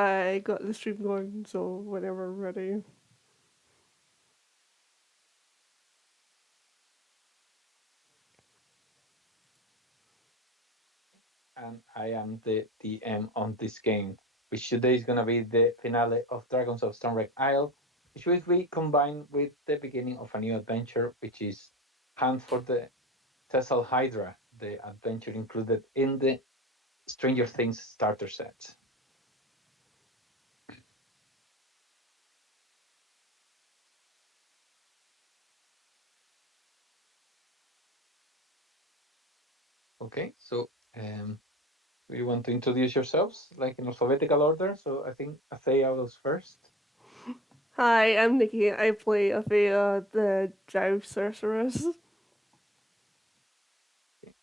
I got the stream going, so whenever ready. And I am the DM on this game, which today is gonna be the finale of Dragons of Stormwreak Isle, which will be combined with the beginning of a new adventure, which is Hunt for the Tessel Hydra, the adventure included in the Stranger Things starter set. Okay, so we want to introduce yourselves like in alphabetical order. So I think Athea was first. Hi, I'm Nikki. I play Athea, the Jive Sorceress. Okay.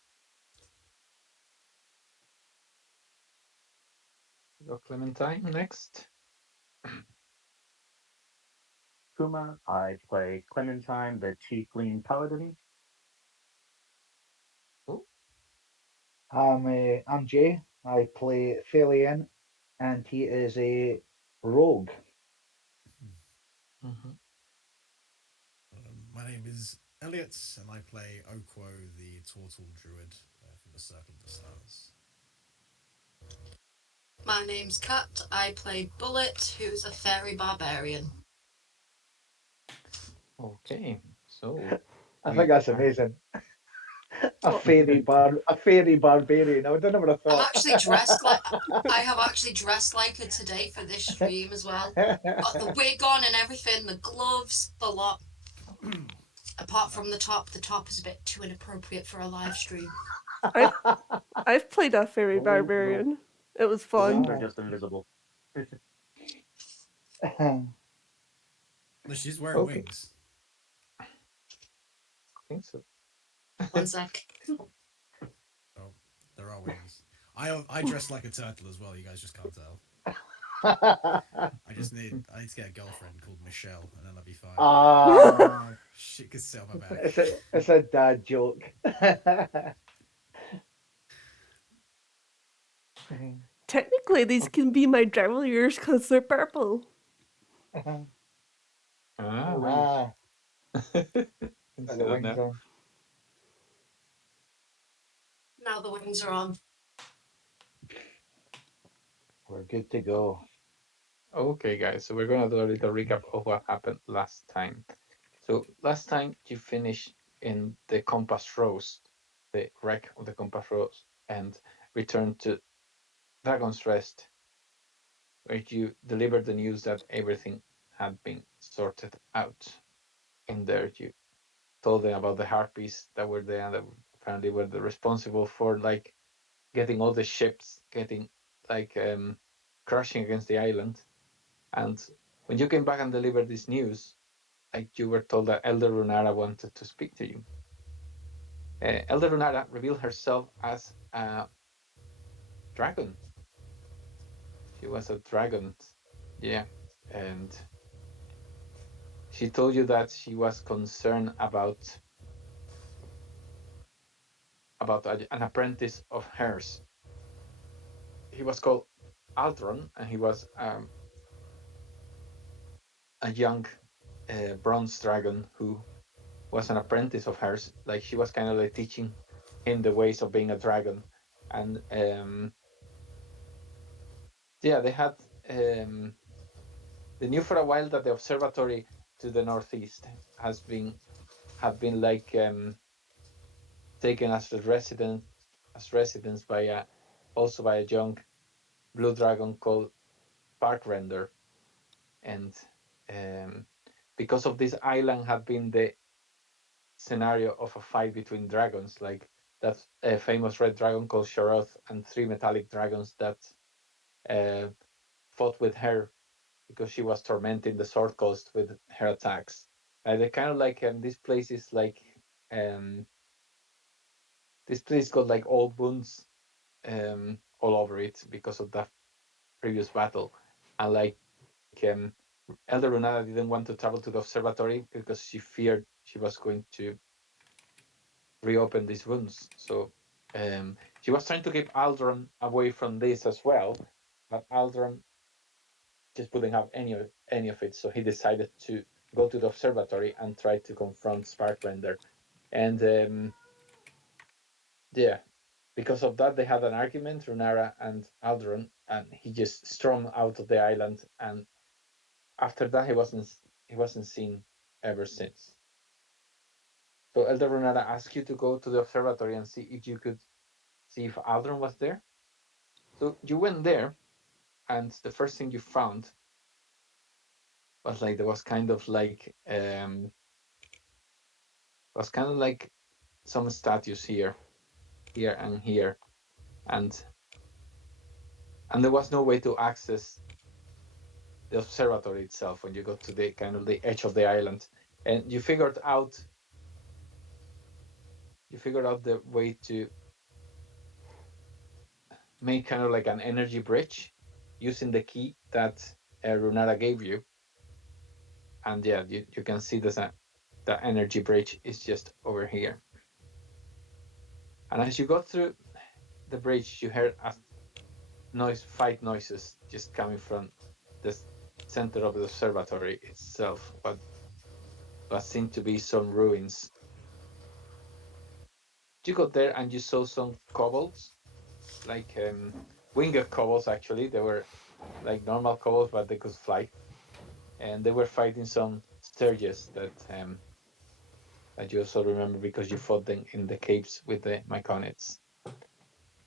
Go Clementine next. Kuma. I play Clementine, the Tiefling Paladin. Oh, I'm Jay. I play Thalian, and he is a rogue. mm-hmm. My name is Elliot, and I play Okwo, the Tortle Druid from the Circle of the Stars. My name's Kat. I play Bullet, who's a fairy barbarian. Okay, so I think we that's are. amazing. Oh, A fairy barbarian. I would have never have I'm thought. actually dressed like I have actually dressed like her today for this stream as well. Got the wig on and everything, the gloves, the lot. Apart from the top is a bit too inappropriate for a live stream. I've I've played a fairy Oh no, barbarian. It was the wings fun. are Wow. just invisible. No, she's wearing Okay, wings. I think so. One sec. Oh, there are wings. I dress like a turtle as well. You guys just can't tell. I need to get a girlfriend called Michelle, and then I'll be fine. Ah, She can sit on my back. it's a dad joke. Technically, these can be my Drowlers because they're purple. Ah, Wings. Ah, can got see the that wings now. on. Now the wings are on. We're good to go. Okay, guys, so we're gonna do a little recap of what happened last time. So last time you finished in the Compass Rose, the wreck of the Compass Rose, and returned to Dragon's Rest, where you delivered the news that everything had been sorted out. In there, you told them about the harpies that were there and that apparently were the responsible for like getting all the ships getting like crashing against the island. And when you came back and delivered this news, like you were told that Elder Runara wanted to speak to you. Elder Runara revealed herself as a dragon. She was a dragon, yeah, and she told you that she was concerned about an apprentice of hers. He was called Aldron, and he was a young bronze dragon who was an apprentice of hers. Like she was kind of like teaching him the ways of being a dragon, and yeah, they had they knew for a while that the observatory to the northeast had been like taken as a residence by a also by a young blue dragon called Parkrender, and because of this island had been the scenario of a fight between dragons, like that famous red dragon called Sharoth and three metallic dragons that uh, fought with her because she was tormenting the Sword Coast with her attacks. They kind of like this place is like um, this place got like old wounds all over it because of that previous battle, and like Elder Runada didn't want to travel to the observatory because she feared she was going to reopen these wounds. So she was trying to keep Aldron away from this as well, but Aldron just wouldn't have any of it. So he decided to go to the observatory and try to confront Sparkrender. And yeah, because of that, they had an argument, Runara and Aldron, and he just stormed out of the island. And after that, he wasn't seen ever since. So Elder Runara asked you to go to the observatory and see if you could see if Aldron was there. So you went there, and the first thing you found was like there was kind of like some statues here and here, and there was no way to access the observatory itself when you got to the kind of the edge of the island, and you figured out the way to make kind of like an energy bridge using the key that Runara gave you. And yeah, you can see the energy bridge is just over here. And as you go through the bridge, you heard fight noises just coming from the center of the observatory itself, what seemed to be some ruins. You got there and you saw some kobolds, like winged kobolds. Actually, they were like normal kobolds, but they could fly, and they were fighting some sturges that you also remember because you fought them in the caves with the Myconids.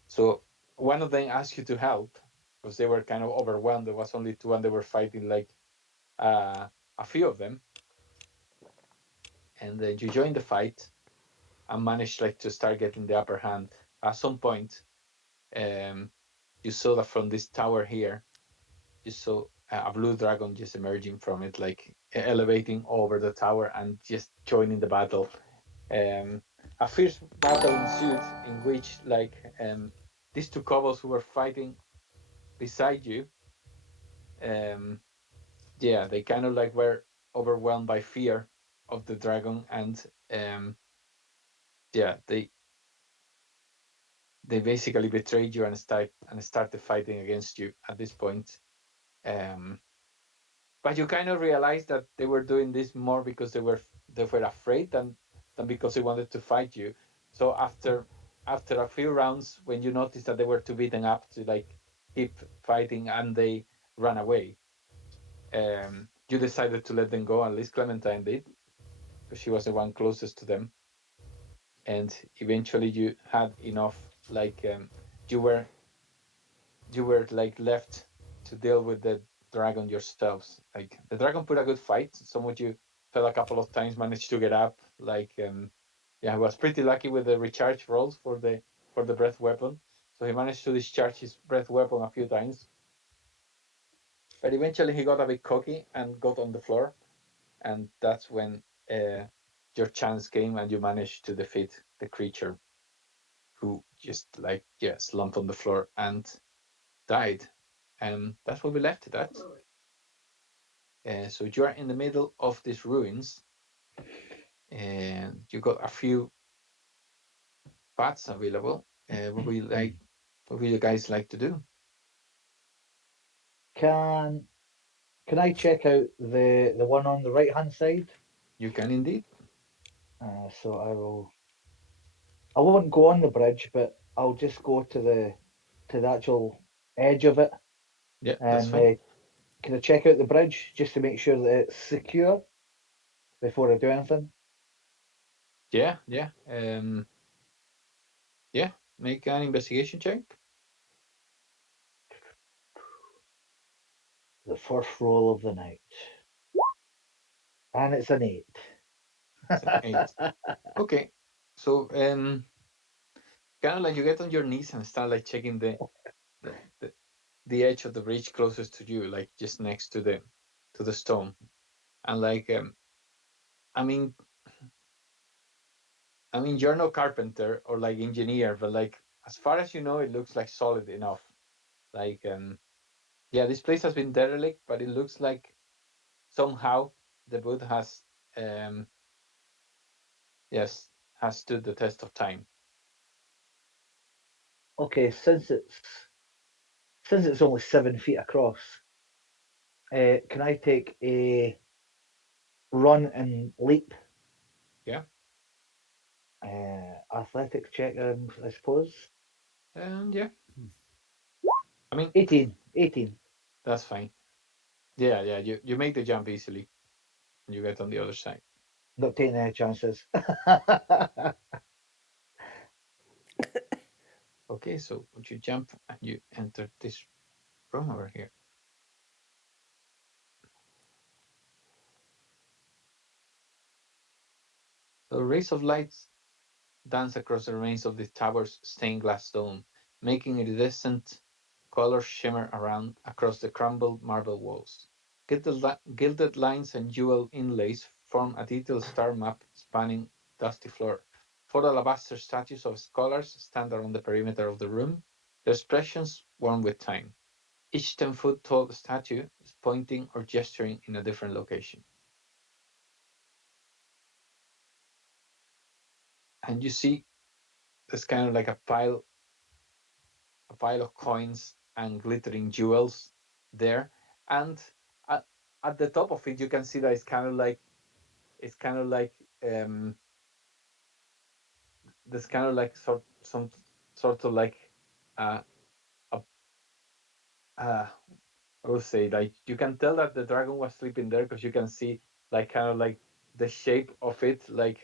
So one of them asked you to help because they were kind of overwhelmed. There was only two, and they were fighting like a few of them. And then you joined the fight and managed like to start getting the upper hand. At some point, you saw that from this tower here, you saw a blue dragon just emerging from it, like elevating over the tower and just joining the battle. A fierce battle ensued in which like these two kobolds who were fighting beside you, yeah, they kind of like were overwhelmed by fear of the dragon, and yeah, they basically betrayed you and started fighting against you at this point. But you kind of realized that they were doing this more because they were afraid than because they wanted to fight you. So after a few rounds, when you noticed that they were too beaten up to like keep fighting and they ran away, you decided to let them go. At least Clementine did, because she was the one closest to them. And eventually, you had enough. Like you were like left to deal with the dragon yourselves. Like the dragon put a good fight. Some of you fell a couple of times, managed to get up. Like yeah, he was pretty lucky with the recharge rolls for the breath weapon. So he managed to discharge his breath weapon a few times. But eventually he got a bit cocky and got on the floor, and that's when your chance came and you managed to defeat the creature, who just like slumped on the floor and died. And that's what we left it at. So you are in the middle of these ruins, and you got a few paths available. What would you guys like to do? Can I check out the one on the right hand side? You can indeed. So I won't go on the bridge, but I'll just go to the actual edge of it. Yeah, that's And fine. can I check out the bridge just to make sure that it's secure before I do anything? Yeah. Yeah. Make an investigation check. The first roll of the night. And it's an 8. It's an 8. Okay. So kind of like you get on your knees and start like checking the edge of the bridge closest to you, like just next to the stone. And like I mean you're no carpenter or like engineer, but like as far as you know, it looks like solid enough. Like yeah, this place has been derelict, but it looks like somehow the wood has yes, has stood the test of time. Okay, since it's only 7 feet across, Can I take a run and leap? Yeah. Athletic check, I suppose. And yeah, I mean 18. 18. that's fine. Yeah, yeah. You make the jump easily. And you get on the other side. Not taking any chances. Okay, so would you jump and you enter this room over here? The rays of light dance across the remains of the tower's stained glass dome, making iridescent colors shimmer around across the crumbled marble walls. Gilded lines and jewel inlays form a detailed star map spanning dusty floor. Four alabaster statues of scholars stand around the perimeter of the room, their expressions worn with time. Each 10-foot tall statue is pointing or gesturing in a different location. And you see there's kind of like a pile of coins and glittering jewels there. And at, at the top of it, you can see that it's kind of like um, there's kind of like some sort of like uh, a I would say like you can tell that the dragon was sleeping there because you can see like kind of like the shape of it like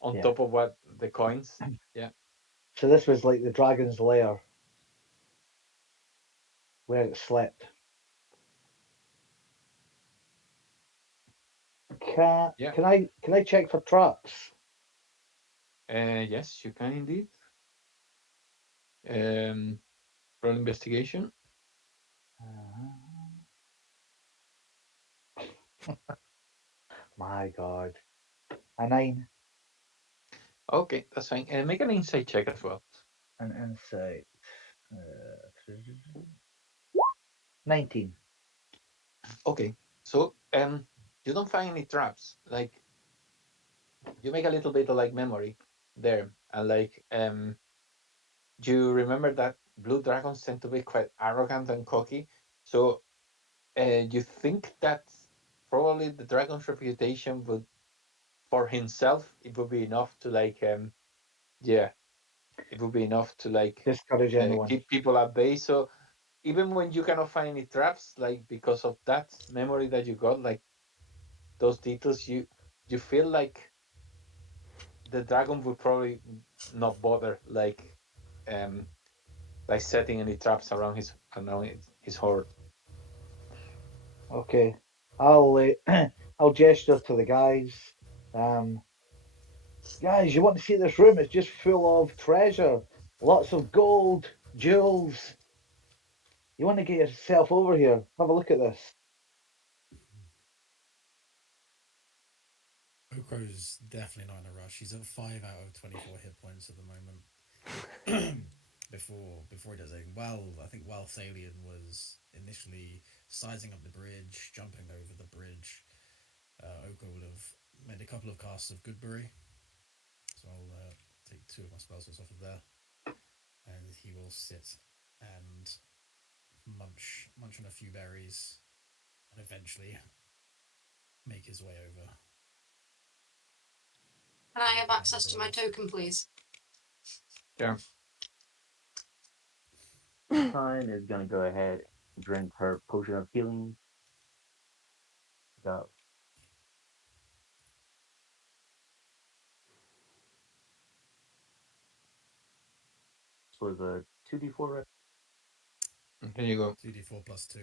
on Yeah. top of what the coins. Yeah. So this was like the dragon's lair where it slept. Yeah. Can I check for traps? Yes, you can indeed. Um, roll investigation. My God. A 9. Okay, that's fine. And make an insight check as well. An insight. Uh, 19. Okay, so you don't find any traps. Like you make a little bit of like memory there, and like you remember that blue dragons tend to be quite arrogant and cocky. So you think that probably the dragon's reputation would, for himself, it would be enough to like yeah, it would be enough to like Discourage anyone. keep people at bay. So even when you cannot find any traps, like because of that memory that you got, like those details, you feel the dragon would probably not bother um like setting any traps around his horde. Okay. I'll I'll gesture to the guys. Um, Guys, you want to see this room? It's just full of treasure. Lots of gold, jewels. You want to get yourself over here? Have a look at this. Okro's definitely not in a rush. He's at 5 out of 24 hit points at the moment. Before he does anything, I think while Thalion was initially sizing up the bridge, jumping over the bridge, Oko would have made a couple of casts of Goodberry. So I'll take 2 of my spell slots off of there, and he will sit and munch on a few berries, and eventually make his way over. Can I have Find access the to my dwarves. token, please? Yeah. Clementine is gonna go ahead and drink her potion of healing. Got this was a 2d4, right? Here you go. 2d4 plus 2.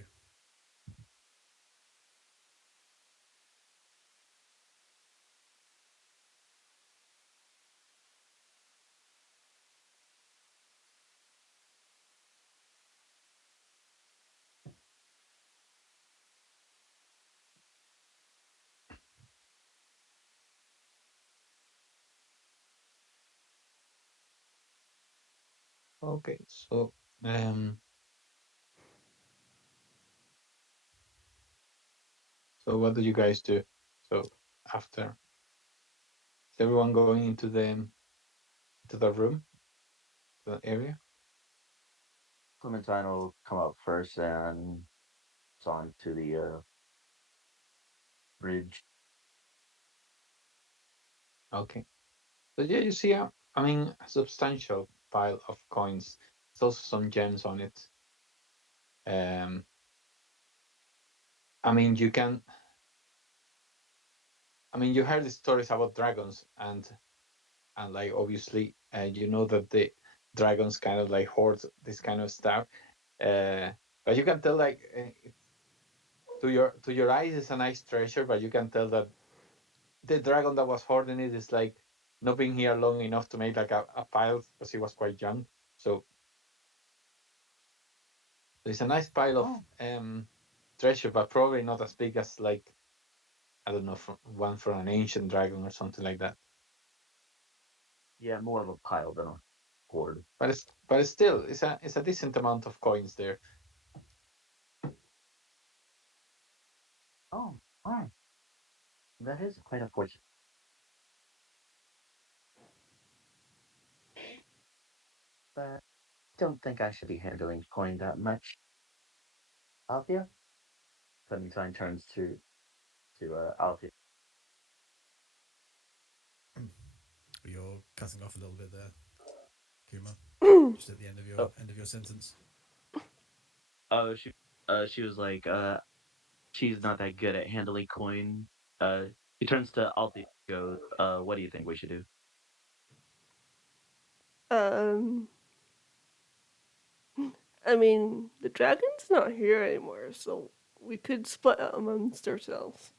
Okay, um so what do you guys do? So after is everyone going into the room, the area? Clementine will come up first and onto the bridge. Okay. So yeah, you see, I mean, a substantial pile of coins. There's also some gems on it. Um, I mean, you can. I mean, you heard the stories about dragons, and like obviously, you know that the dragons kind of like hoard this kind of stuff. But you can tell like to your eyes, it's a nice treasure, but you can tell that the dragon that was hoarding it is like not being here long enough to make like a pile because he was quite young. So there's a nice pile of Oh, treasure, but probably not as big as like I don't know, one from an ancient dragon or something like that. yeah, more of a pile than a hoard. But it's still it's a decent amount of coins there. Oh, wow. That is quite unfortunate. But don't think I should be handling coin that much. Althea? Clementine turns to Althea. You're cutting off a little bit there, Kuma. Just at the Oh, end of your sentence. oh, she was like, she's not that good at handling coin. He turns to Althea and goes, what do you think we should do? um, I mean, the dragon's not here anymore, so we could split it amongst ourselves.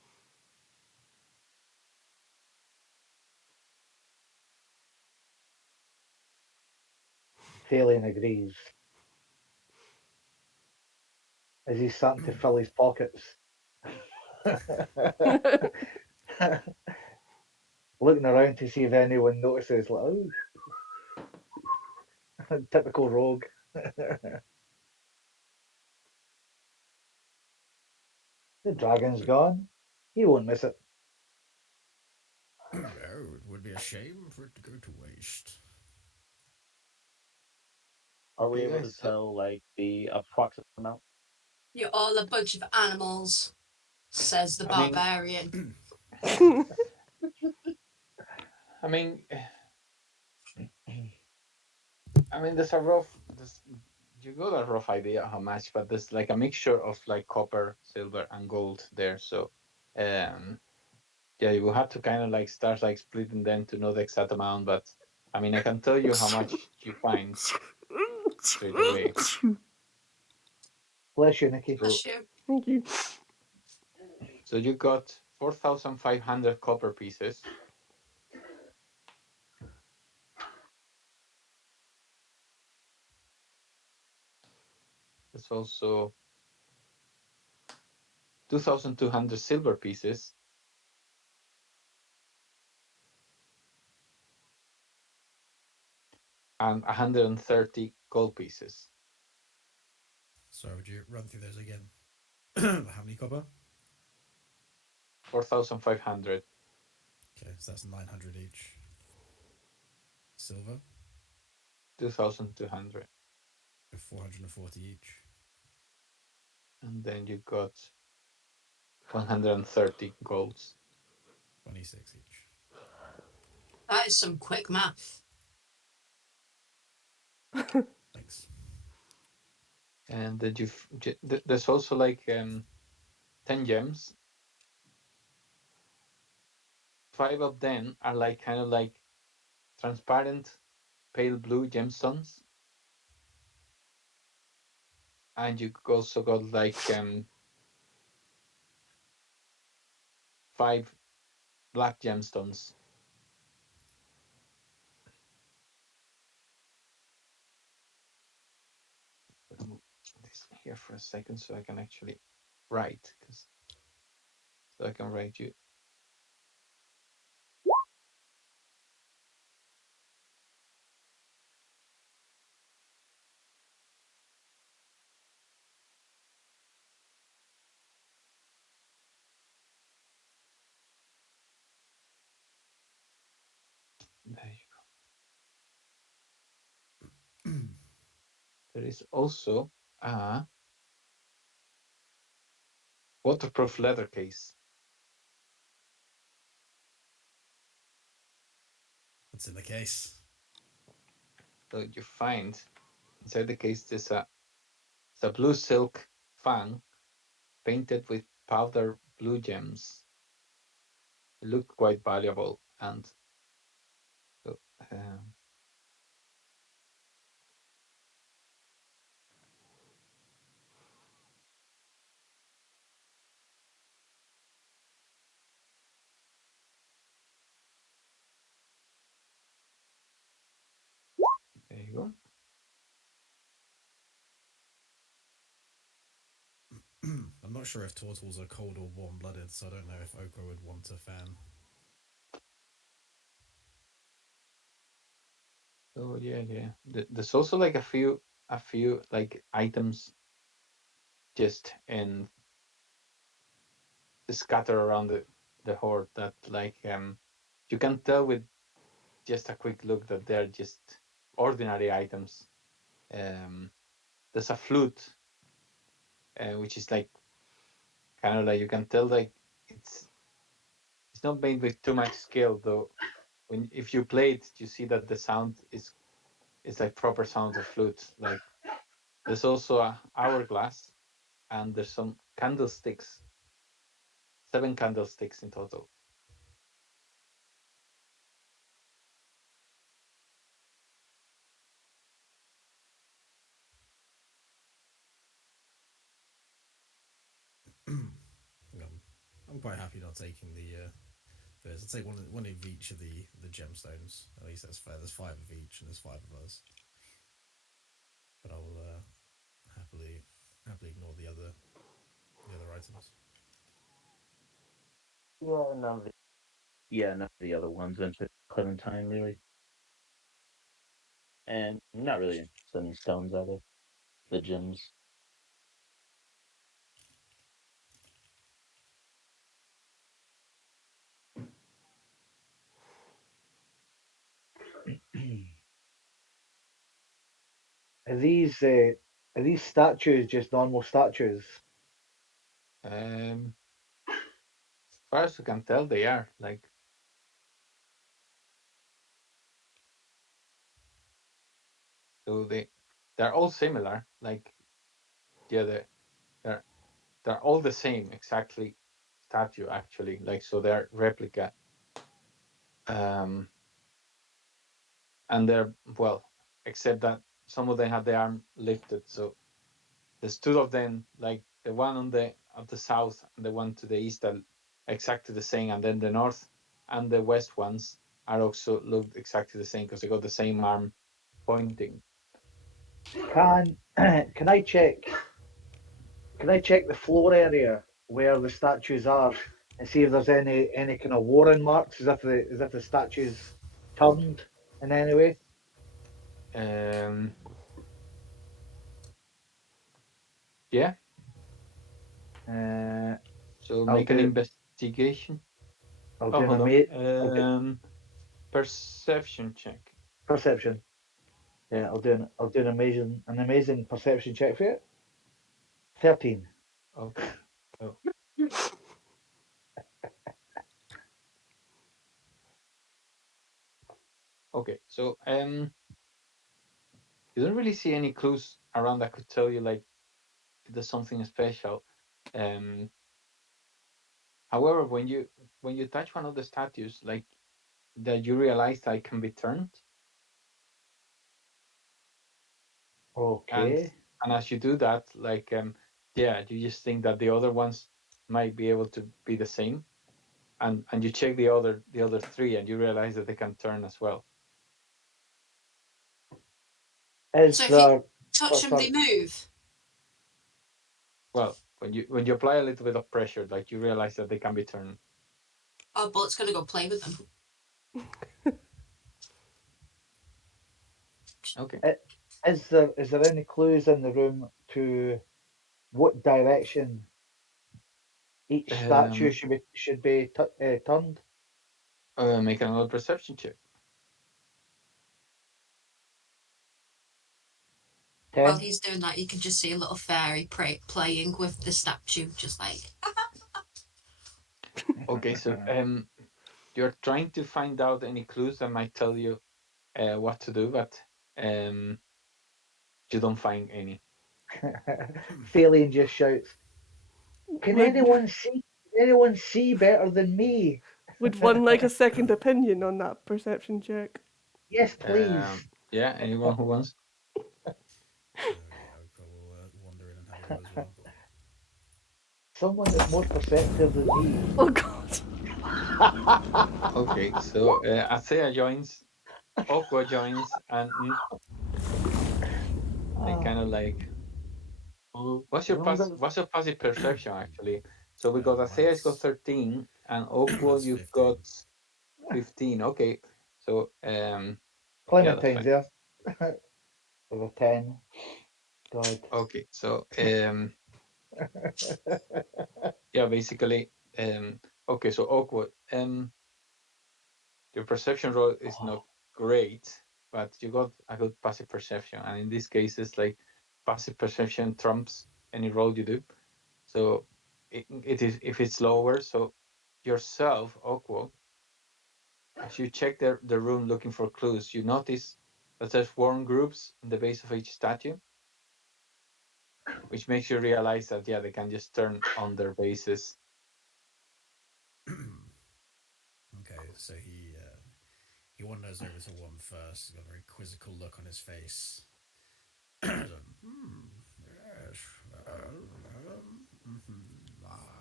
Thalion agrees. As he's starting to fill his pockets. Looking around to see if anyone notices, like, oh, typical rogue. The dragon's gone. He won't miss it. No, it would be a shame for it to go to waste. Are we Okay, able to guys. So tell like the approximate amount? You're all a bunch of animals, says the I mean, barbarian. I mean, there's a rough. You got a rough idea how much, but there's like a mixture of like copper, silver, and gold there. So, um, yeah, you will have to kind of like start like splitting them to know the exact amount. But I mean, I can tell you how much you find straight away. Bless you, Nikki. So, Bless you. Thank you. so you got 4,500 copper pieces. There's also 2,200 silver pieces and 130 gold pieces. So would you run through those again? How many copper? 4,500. Okay, so that's 900 each. Silver, 2,200. 440 each. And then you got 130 golds. 26 each. That is some quick math. Thanks. And then there's also like 10 gems. 5 of them are like kind of like transparent pale blue gemstones. And you also got like 5 black gemstones. Move this here for a second so I can actually write, so I can write you. There you go. There is also a waterproof leather case. What's in the case? So you find inside the case there's a blue silk fan painted with powder blue gems. It looked quite valuable, and so, there you go. I'm not sure if turtles are cold or warm blooded, so I don't know if Okra would want a fan. So yeah. There's also like a few like items just in scattered around the horde that like you can tell with just a quick look that they're just ordinary items. There's a flute, which is like kind of like you can tell like it's not made with too much skill though. When if you play it, you see that the sound is like proper sound of flute. Like there's also a hourglass, and there's some candlesticks, 7 candlesticks in total. I'm quite happy not taking the first. I'll take one of each of the gemstones. At least that's fair. There's 5 of each, and there's 5 of us. But I'll happily ignore the other items. None of the other ones went to Clementine really, and not really interested in stones either. The gems. Are these statues just normal statues? As far as you can tell, they are like so they're all similar. Like yeah, they're they're all the same exactly statue actually. Like so they're replica. Um, and they're well, except that some of them have the arm lifted. So there's 2 of them, like the one on the south and the one to the east are exactly the same, and then the north and the west ones are also look exactly the same because they got the same arm pointing. Can can I check? Can I check the floor area where the statues are and see if there's any kind of warren marks, as if the statues turned in any way? Um, yeah. So I'll make an do investigation. I'll Oh, do an hold I'll do on. Perception check. perception. Yeah, I'll do an amazing perception check for it. 13. Okay. Oh. Okay. So you don't really see any clues around that could tell you like if there's something special. However, when you touch one of the statues, like that, you realize that it can be turned, and Okay. as you do that, like yeah, you just think that the other ones might be able to be the same, and you check the other 3, and you realize that they can turn as well. Is So if you there touch them, they move. Well, when you apply a little bit of pressure, like you realize that they can be turned. Oh, Bullet's gonna go play with them. Okay. is there any clues in the room to what direction each statue Um, should be turned? make another perception check. while 10. he's doing that, you can just see a little fairy playing with the statue, just like. Okay, so you're trying to find out any clues that might tell you what to do, but you don't find any. Thalian just shouts, Can Would anyone see? Can anyone see better than me? would one like a second opinion on that perception check? Yes, please. Yeah, anyone who wants? Yeah, Oka will wander in and have a go as well. Someone that's more perceptive than me. Oh god. Okay, so Athea joins, Aqua joins, and they kind of like. What's your passive perception actually? So we got Athea's got 13, and Aqua That's you've 15. got 15. Okay, so yeah, that's Clementine's fine. there. With a 10. God. Okay, so yeah, basically, okay, so Aqua, your perception roll is not great, but you got a good passive perception, and in this case, it's like passive perception trumps any roll you do. So it is if it's lower. So yourself, Aqua, as you check the room looking for clues, you notice that there's worm groups in the base of each statue, which makes you realize that yeah, they can just turn on their bases. Okay, so he wanders over to one first. He's got a very quizzical look on his face. Yes,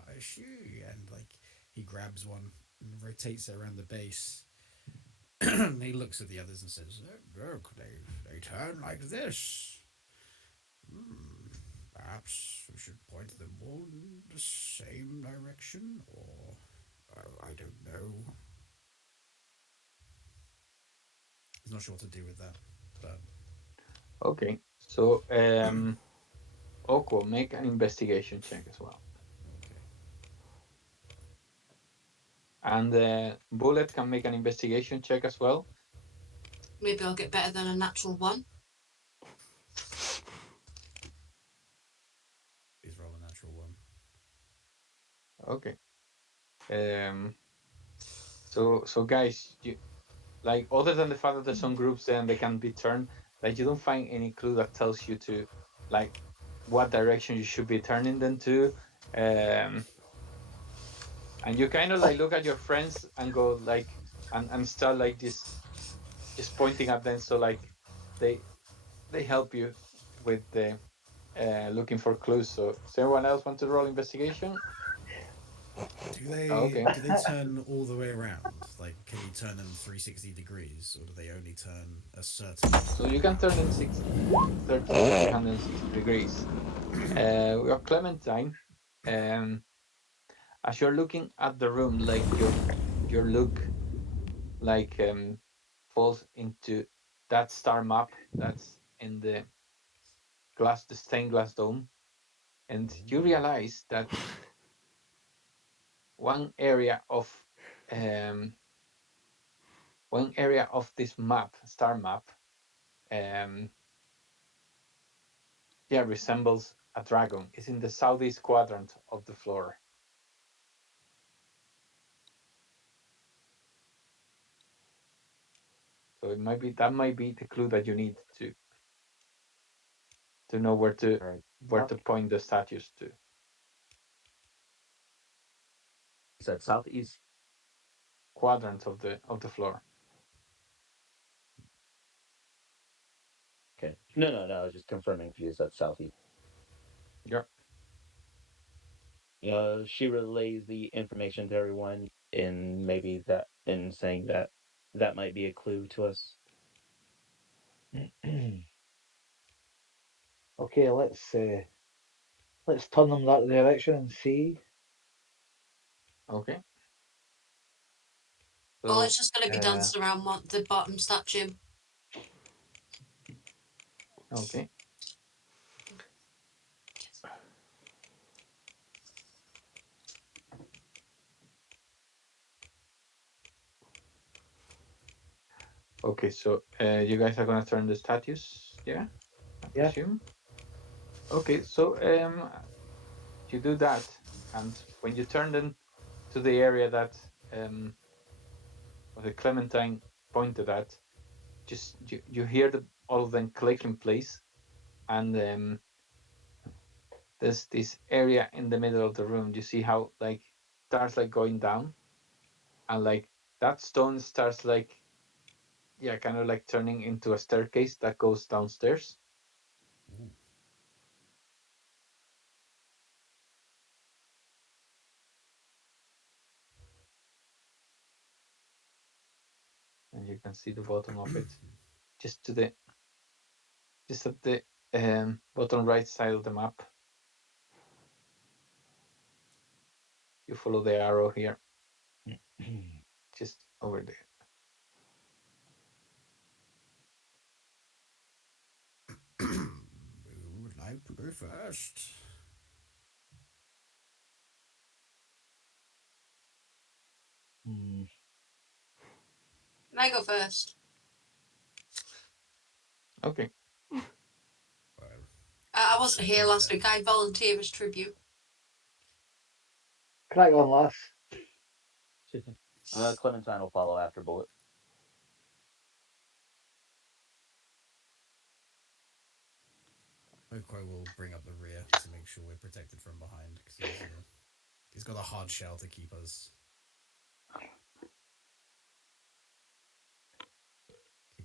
I see. And like he grabs one and rotates it around the base. He looks at the others and says, "Look, they turn like this. Perhaps we should point them all in the same direction, or I don't know." He's not sure what to do with that, but Okay, so Aqua, make an investigation check as well, okay. and Bullet can make an investigation check as well. Maybe I'll get better than a natural one. Please roll a natural one. Okay. So guys, you like other than the fact that there's some groups there and they can be turned, like you don't find any clue that tells you to like what direction you should be turning them to. And you kind of like look at your friends and go like and start like just pointing at them so like they help you with the looking for clues. So does anyone else want to roll investigation? Okay. Do they turn all the way around? Like, can you turn them 360 degrees, or do they only turn a certain? So you can turn them 360 degrees. We are Clementine. As you're looking at the room, like your look like falls into that star map that's in the stained glass dome, and you realize that one area of this map, star map, yeah, resembles a dragon. It's in the southeast quadrant of the floor. So it might be the clue that you need to know where to point the statues to. Is that southeast? Quadrant of the floor. Okay. No. I was just confirming for you. Is that southeast? Yeah. She relays the information to everyone, in maybe that in saying that that might be a clue to us. Okay, let's turn them that direction and see. Okay. Well, So it's just going to be dancing around the bottom statue. okay. Okay, so you guys are gonna turn the statues, yeah? I Yeah. assume. Okay, so you do that, and when you turn them to the area that the Clementine pointed at, just you hear all of them click in place, and there's this area in the middle of the room. You see how like starts like going down, and like that stone starts like kind of like turning into a staircase that goes downstairs. Ooh. And you can see the bottom of it just to the just at the bottom right side of the map. You follow the arrow here, just over there. Who would like to go first? Hmm. Can I go first? Okay. Well, I you wasn't said here go last then. week. I volunteer as tribute. Crack on, lass. Clementine will follow after Bullet. Oko will bring up the rear to make sure we're protected from behind because he's got a hard shell to keep us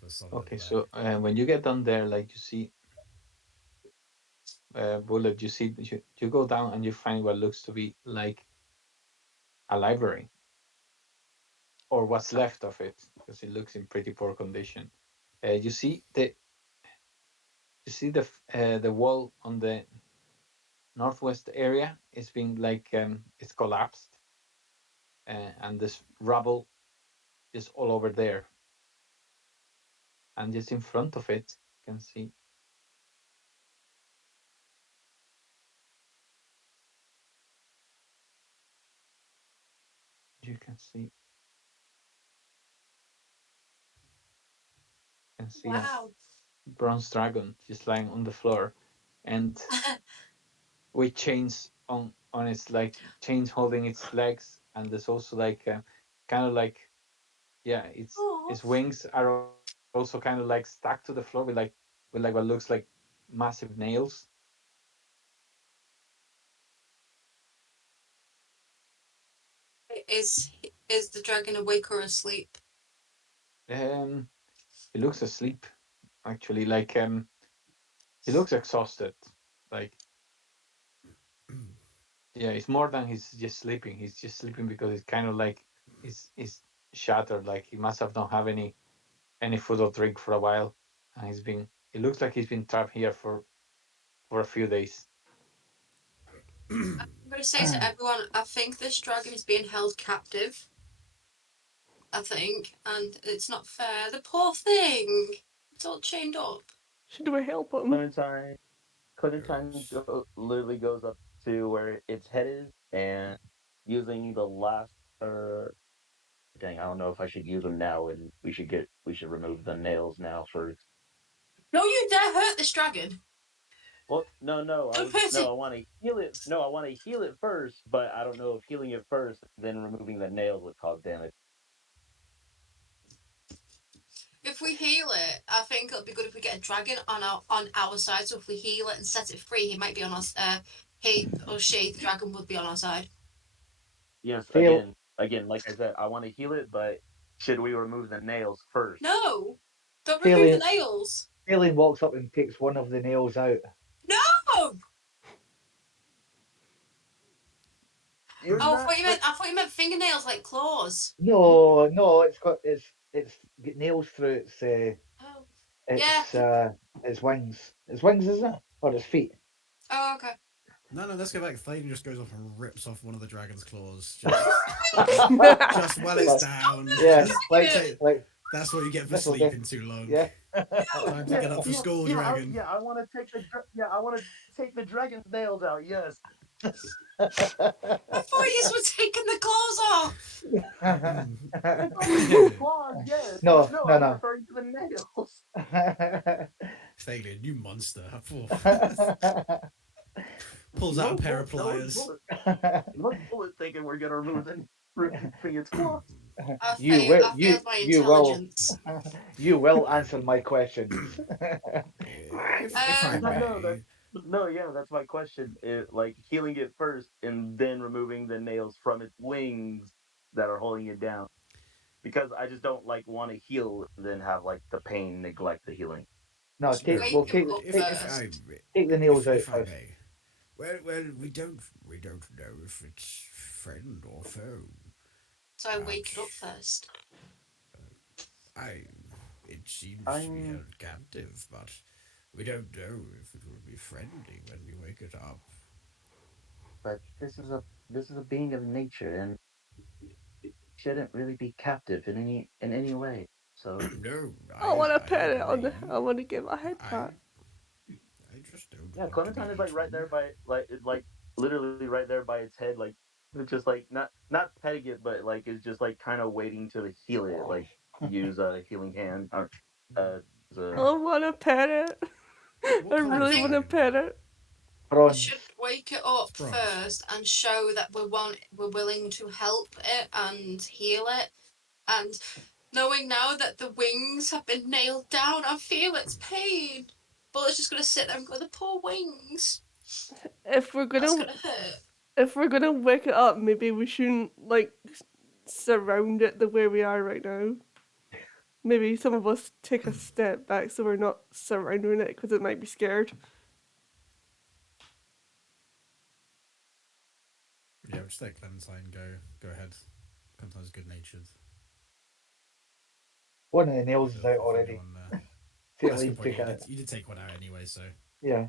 solid at the Okay. back. So when you get down there, like you see Bullet, you go down and you find what looks to be like a library, or what's left of it, because it looks in pretty poor condition. You see the wall on the northwest area is being like it's collapsed, and this rubble is all over there, and just in front of it you can see you can see a Wow. bronze dragon just lying on the floor, and with chains on its like chains holding its legs, and there's also like kind of like Oh. its wings are also kind of like stuck to the floor with like what looks like massive nails. Is is the dragon awake or asleep? um he looks asleep, actually. Like he looks exhausted, like it's more than he's just sleeping. He's just sleeping because it's kind of like he's shattered, like he must have not have any food or drink for a while, and it looks like he's been trapped here for a few days. I'm going to say to everyone, I think this dragon is being held captive. I think, and it's not fair. The poor thing. It's all chained up. Should we help him? Clementine literally goes up to where its head is and using the last. Dang, I don't know if I should use them now, and we should remove the nails now first. Don't you dare hurt this dragon. Well, no, Don't hurt it. I want to heal it. No, I want to heal it first, but I don't know if healing it first, then removing the nails would cause damage. If we heal it, I think it'll be good if we get a dragon on our side. So if we heal it and set it free, he might be on us. He or she, the dragon, would be on our side. Yes, Fail. like I said, I want to heal it, but should we remove the nails first? No, don't remove the Failing, nails. Failing walks up and takes one of the nails out. No. You're Oh, not. I thought you meant fingernails like claws. No, no, it's got nails through Oh, yeah. its its wings. Its wings, isn't it? Or its feet. Oh, okay. No, let's go back. Thaden just goes off and rips off one of the dragon's claws. Just while it's down. Yeah, Just like like that's what you get for this will get. sleeping too long. Yeah. Time to get up for school, dragon. I want to take I want to take the dragon's nails out. Yes. I thought you were taking the claws off. Claws. Yes. No, no, I'm no. referring to the nails. Thalian, you monster. Well, Pulls out a pair of pliers. Most bullets thinking we're gonna removing its claw. you I failed my you will intelligence. you will answer my questions. If I No, no, may, that's no, yeah, that's my question. Like healing it first and then removing the nails from its wings that are holding it down. Because I just don't like want to heal and then have like the pain neglect the healing. No, Just take no. well wake him take up take first. take the nails out If I first. may, well, we don't know if it's friend or foe. So I wake it up Perhaps first. I. It seems to be I'm held captive, but we don't know if it will be friendly when we wake it up. but this is a being of nature and shouldn't really be captive in any way. So No, I want to I pet it on the. agree. I want to give a head pat. I I just don't yeah, want to be Clementine is like right there eaten. by like literally right there by its head, like it's just like not petting it, but like it's just like kind of waiting to heal it, like use a healing hand or use a I want to pet it. I What I color is really the want think to dragon? pet it. we Bronze. should wake it It's up bronze. first and show that we're willing to help it and heal it. And knowing now that the wings have been nailed down, I feel its pain. But it's just gonna sit there and go, the poor wings. If we're That's gonna gonna hurt. if we're gonna wake it up, maybe we shouldn't like surround it the way we are right now. Maybe some of us take a step back so we're not surrounding it because it might be scared. Yeah, just let Clementine go. Go ahead. Clementine's good natured. One of the nails is out If already. anyone. That's a good Taylor point. took a You did take one out anyway, so yeah.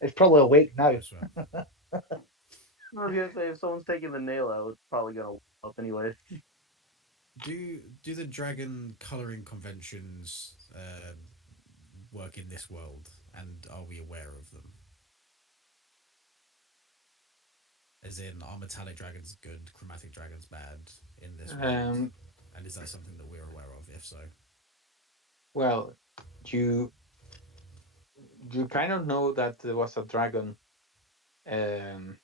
It's probably awake now. as well. I was gonna say if someone's taking the nail out, it's probably gonna up anyway. Do the dragon coloring conventions work in this world, and are we aware of them? As in, are metallic dragons good, chromatic dragons bad in this world? Um, And is that something that we're aware of? If so, well, you you kind of know that there was a dragon, um,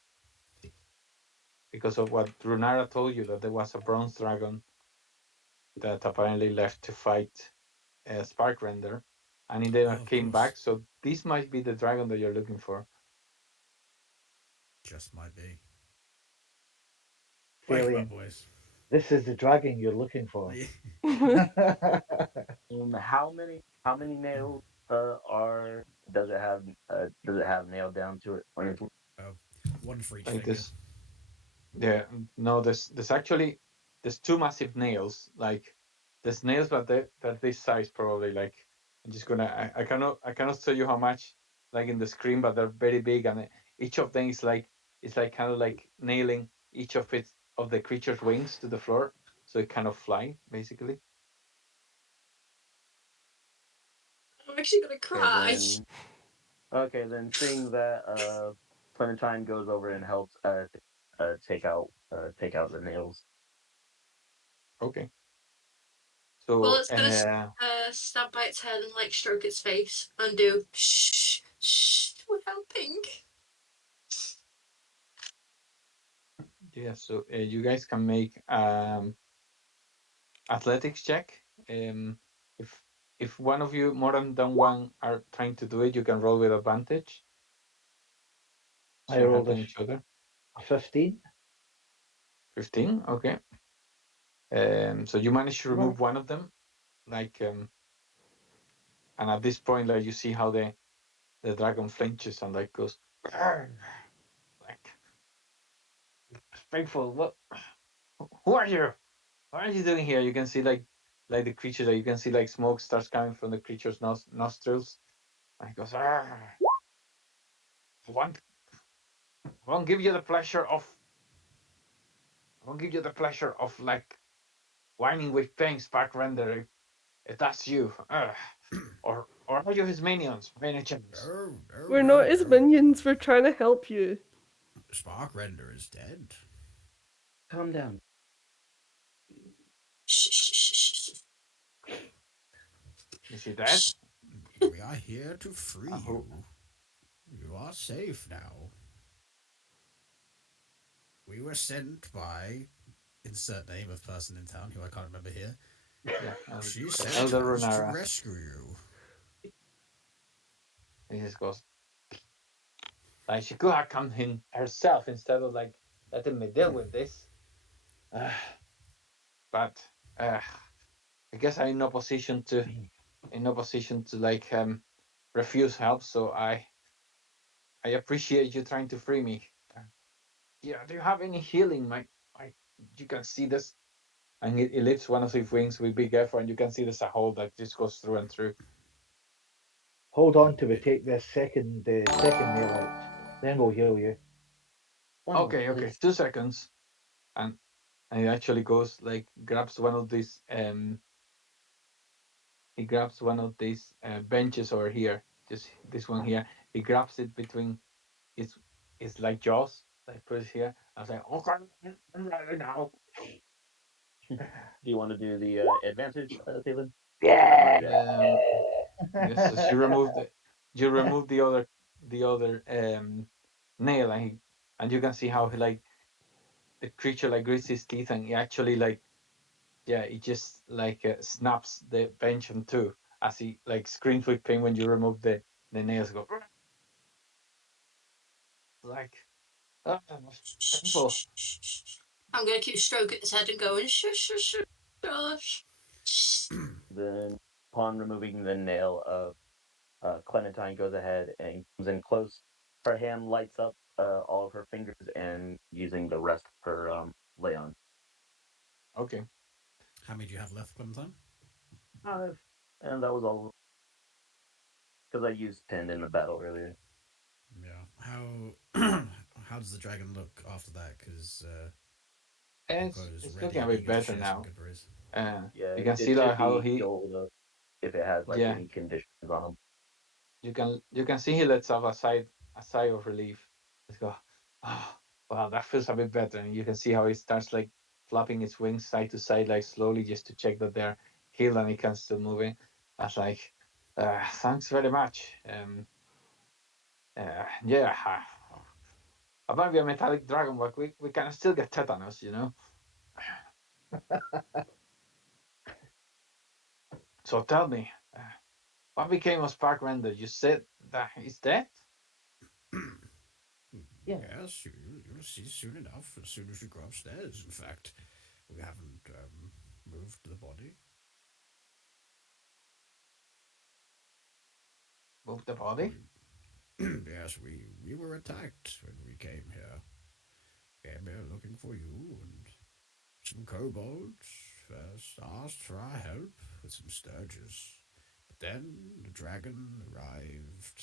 because of what Runara told you that there was a bronze dragon that apparently left to fight Sparkrender, and he oh, never of came course, back. So this might be the dragon that you're looking for. just might be. Wake him up, Thalian, boys. this is the dragon you're looking for. How many nails are does it have nailed down to it? Oh, one for each Like finger. this, yeah. No, there's actually there's two massive nails. Like there's nails, but they're this size probably. Like I'm just gonna I cannot tell you how much like in the screen, but they're very big, and each of them is like it's like kind of like nailing each of the creature's wings to the floor, so it kind of fly basically. I'm actually gonna Okay, cry. then seeing that Clementine goes over and helps take out the nails. Okay, Well, so it's gonna stand by its head and like stroke its face and do shh, shh, we're helping. yeah, so you guys can make athletics check. Um, if one of you more than one are trying to do it, you can roll with advantage. So I you're rolled helping each other. a 15. 15. Okay. So you manage to Well, remove one of them, like and at this point, like you see how the dragon flinches and like goes, "Arr!" Like painful. What? Who are you? What are you doing here? You can see like the creature. Like you can see like smoke starts coming from the creature's nostrils. And he goes, "Arr! I won't give you the pleasure of I won't give you the pleasure of like whining with pain, Spark Render, if that's you. Or are you his minions, by any chance? No, no, We're no, not his no. minions. We're trying to help you. Spark Render is dead. Calm down. Shh, shh, shh, shh, Is he dead? shh. We are here to free Who? you. You are safe now. We were sent by insert name of person in town who I can't remember here. Yeah, She sent Elder us to Runara. rescue you. He just goes like she could have come in herself instead of like letting me deal with this. Uh, but I guess I'm in no position to like refuse help. So I appreciate you trying to free me. Yeah, do you have any healing? My you can see this, and it lifts one of his wings with big effort, and you can see there's a hole that just goes through and through. Hold on till we take this second nail out. Then we'll heal you. One, Okay, okay, please. 2 seconds, and he actually goes like grabs one of these he grabs one of these benches over here, just this one here. He grabs it between his like jaws, like put it here. I was like, okay, I'm ready now. Do you want to do the advantage, Thielen? I'm Yeah. ready to. Yes, so you remove the other nail, and you can see how he like the creature like grits his teeth, and he actually like yeah, he just like snaps the bench in two as he like screams with pain when you remove the nails. Go like that was painful. I'm going to keep stroking his head and going, shush, shush, shush. Then, upon removing the nail, Clementine goes ahead and comes in close. Her hand lights up all of her fingers, and using the rest of her lay on. Okay. How many do you have left, Clementine? Five. And that was all because I used 10 in the battle earlier. Yeah. How does the dragon look after that? Because It's looking Reddy, a I know bit you get to better share some now. good berries. You Yeah, can it see should like how be he healed up if it has like yeah any conditions on them. you can see he lets off a sigh of relief. Let's go. Oh, wow, that feels a bit better. And you can see how he starts like flapping his wings side to side, like slowly, just to check that they're healed and he can still moving. I was like, thanks very much. Yeah, I might be a metallic dragon, but we can still get tetanus, you know. So tell me, what became of Spark Render? You said that he's dead. Yeah. Yes, you'll see soon enough, as soon as you go upstairs. In fact, we haven't moved the body. Move the body. Yes, we were attacked when we came here. Came here looking for you, and some kobolds first asked for our help with some sturges. But then the dragon arrived,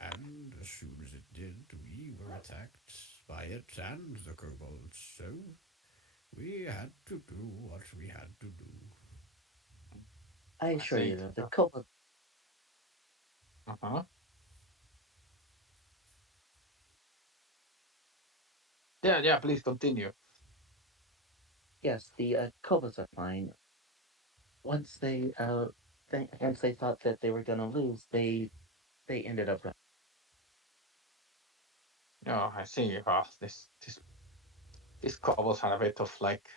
and as soon as it did, we were attacked by it and the kobolds. So we had to do what we had to do. I I assure see. you that the cobalt, Uh-huh. Yeah, yeah. Please continue. yes, the kobolds are fine. Once once they thought that they were gonna lose, they ended up. No, I see. These kobolds are a bit of like,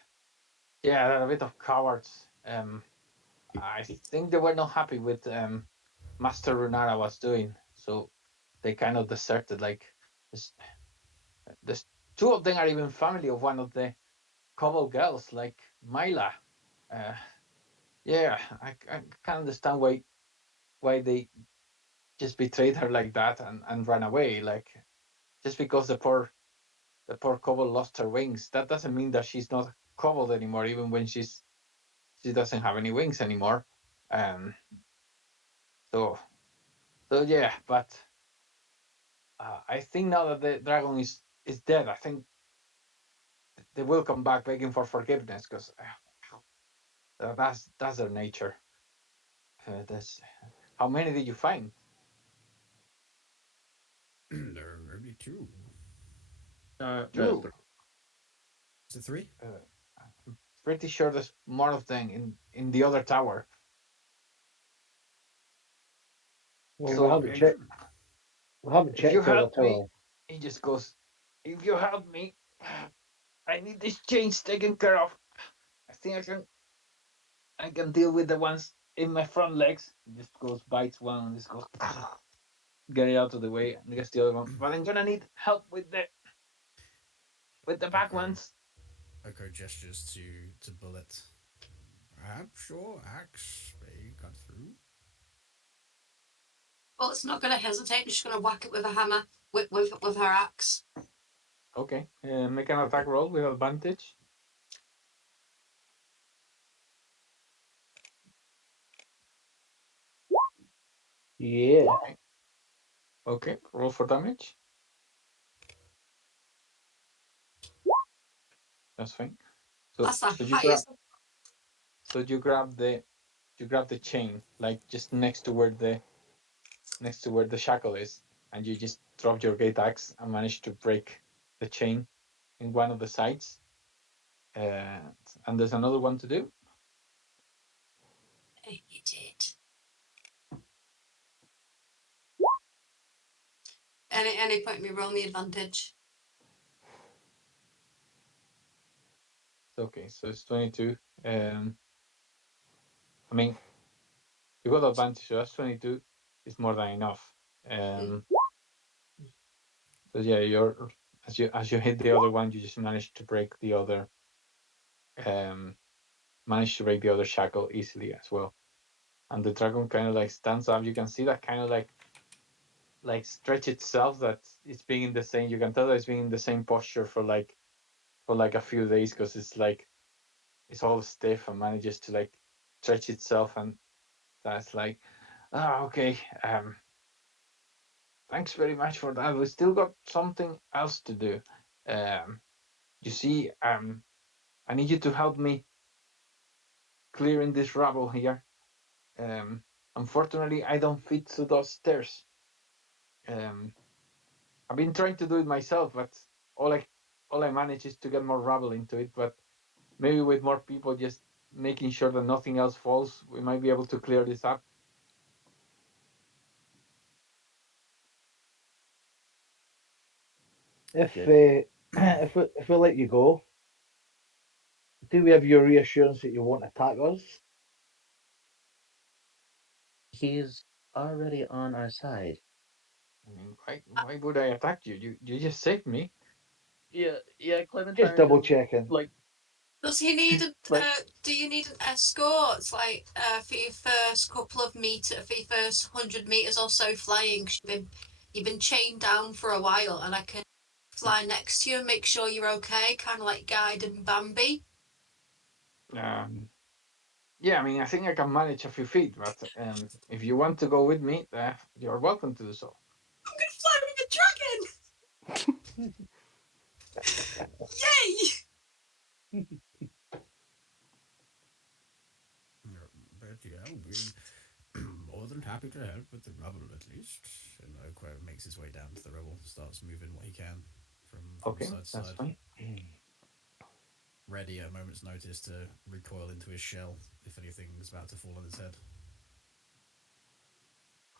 yeah, they're a bit of cowards. I think they were not happy with Master Runara was doing, so they kind of deserted. Like, this, this two of them are even family of one of the kobold girls, like Myla. Uh, yeah, I can understand why they just betrayed her like that and ran away. Like, just because the poor kobold lost her wings, that doesn't mean that she's not kobold anymore, even when she doesn't have any wings anymore. Um, so yeah, but I think now that the dragon is dead, I think they will come back begging for forgiveness because that's their nature. That's how many did you find? There are only two. No, Two. Is it three? I'm pretty sure there's more of them in the other tower. Well, we So haven't checked. We haven't if you checked out help the me, tower. he just goes, if you help me, I need these chains taken care of. I think I can deal with the ones in my front legs. He just goes, bites one and just goes, get it out of the way and gets the other one. But I'm gonna need help with the back Oko ones. Oko gestures to Bullet. Perhaps your axe may cut through. Well, it's not going to hesitate. Just going to whack it with a hammer with her axe. Okay, make an attack roll with advantage. Yeah. Okay, roll for damage. That's fine. So That's the so you grab highest. so you grab the chain like just next to where the shackle is, and you just drop your great axe and manage to break the chain in one of the sides. And there's another one to do. You did. Any point me rolling the advantage. Okay, so it's 22. I mean, you got advantage, so that's 22 is more than enough. So yeah, you're as you hit the other one, you just managed to break the other shackle easily as well. And the dragon kind of like stands up. You can see that kind of like stretch itself, that it's being in the same, you can tell that it's being in the same posture for like a few days, because it's all stiff and manages to like stretch itself. And that's like, okay, thanks very much for that. We still got something else to do. You see, I need you to help me clearing this rubble here. um Unfortunately, I don't fit through those stairs. um I've been trying to do it myself, but all I all I manage is to get more rubble into it. But maybe with more people just making sure that nothing else falls, we might be able to clear this up. If Good. if we let you go, do we have your reassurance that you won't attack us? He's already on our side. I mean, why would I attack you? You just saved me. Yeah. Just Clementine double is checking. like, Does he need a? like, Do you need an escort? Like for your first couple of meters, for your first 100 meters or so flying? 'Cause you've been chained down for a while, and I can fly next to you and make sure you're okay, kind of like Guide and Bambi. um yeah, I mean, I think I can manage a few feet, but if you want to go with me, you're welcome to do so. I'm gonna fly with a dragon! Yay! But yeah, we're more than happy to help with the rubble at least. And Oko makes his way down to the rubble, starts moving what he can from Okay, side to that's side, fine. ready at a moment's notice to recoil into his shell if anything's about to fall on his head.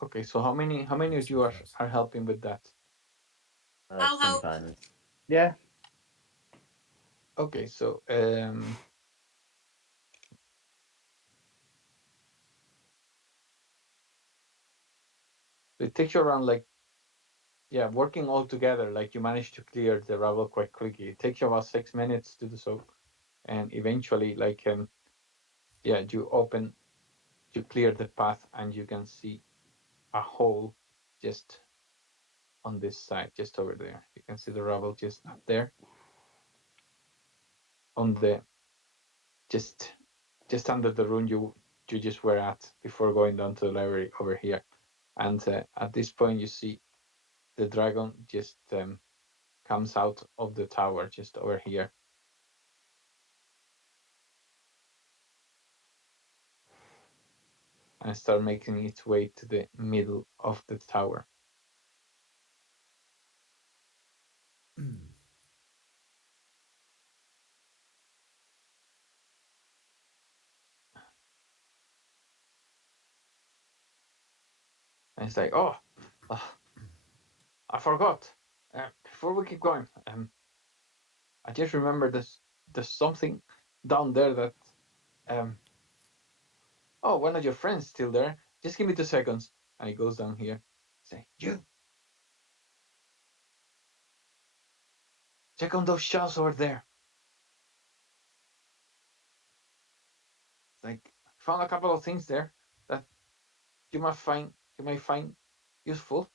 Okay, so how many of you Small threats. are helping with that? I'll help. Clementine. Yeah. Okay, so it takes you around, like, yeah, working all together, like you manage to clear the rubble quite quickly. It takes you about 6 minutes to do so, and eventually, like, yeah, you clear the path, and you can see a hole just on this side, just over there. You can see the rubble just up there on the just under the room you just were at before going down to the library over here. And at this point, you see the dragon just comes out of the tower just over here and start making its way to the middle of the tower. And it's like, oh, I forgot. Before we keep going, I just remember there's something down there that um oh, one of your friends still there. Just give me 2 seconds. And he goes down here. Say, you check on those shelves over there. Like found a couple of things there that you might find useful.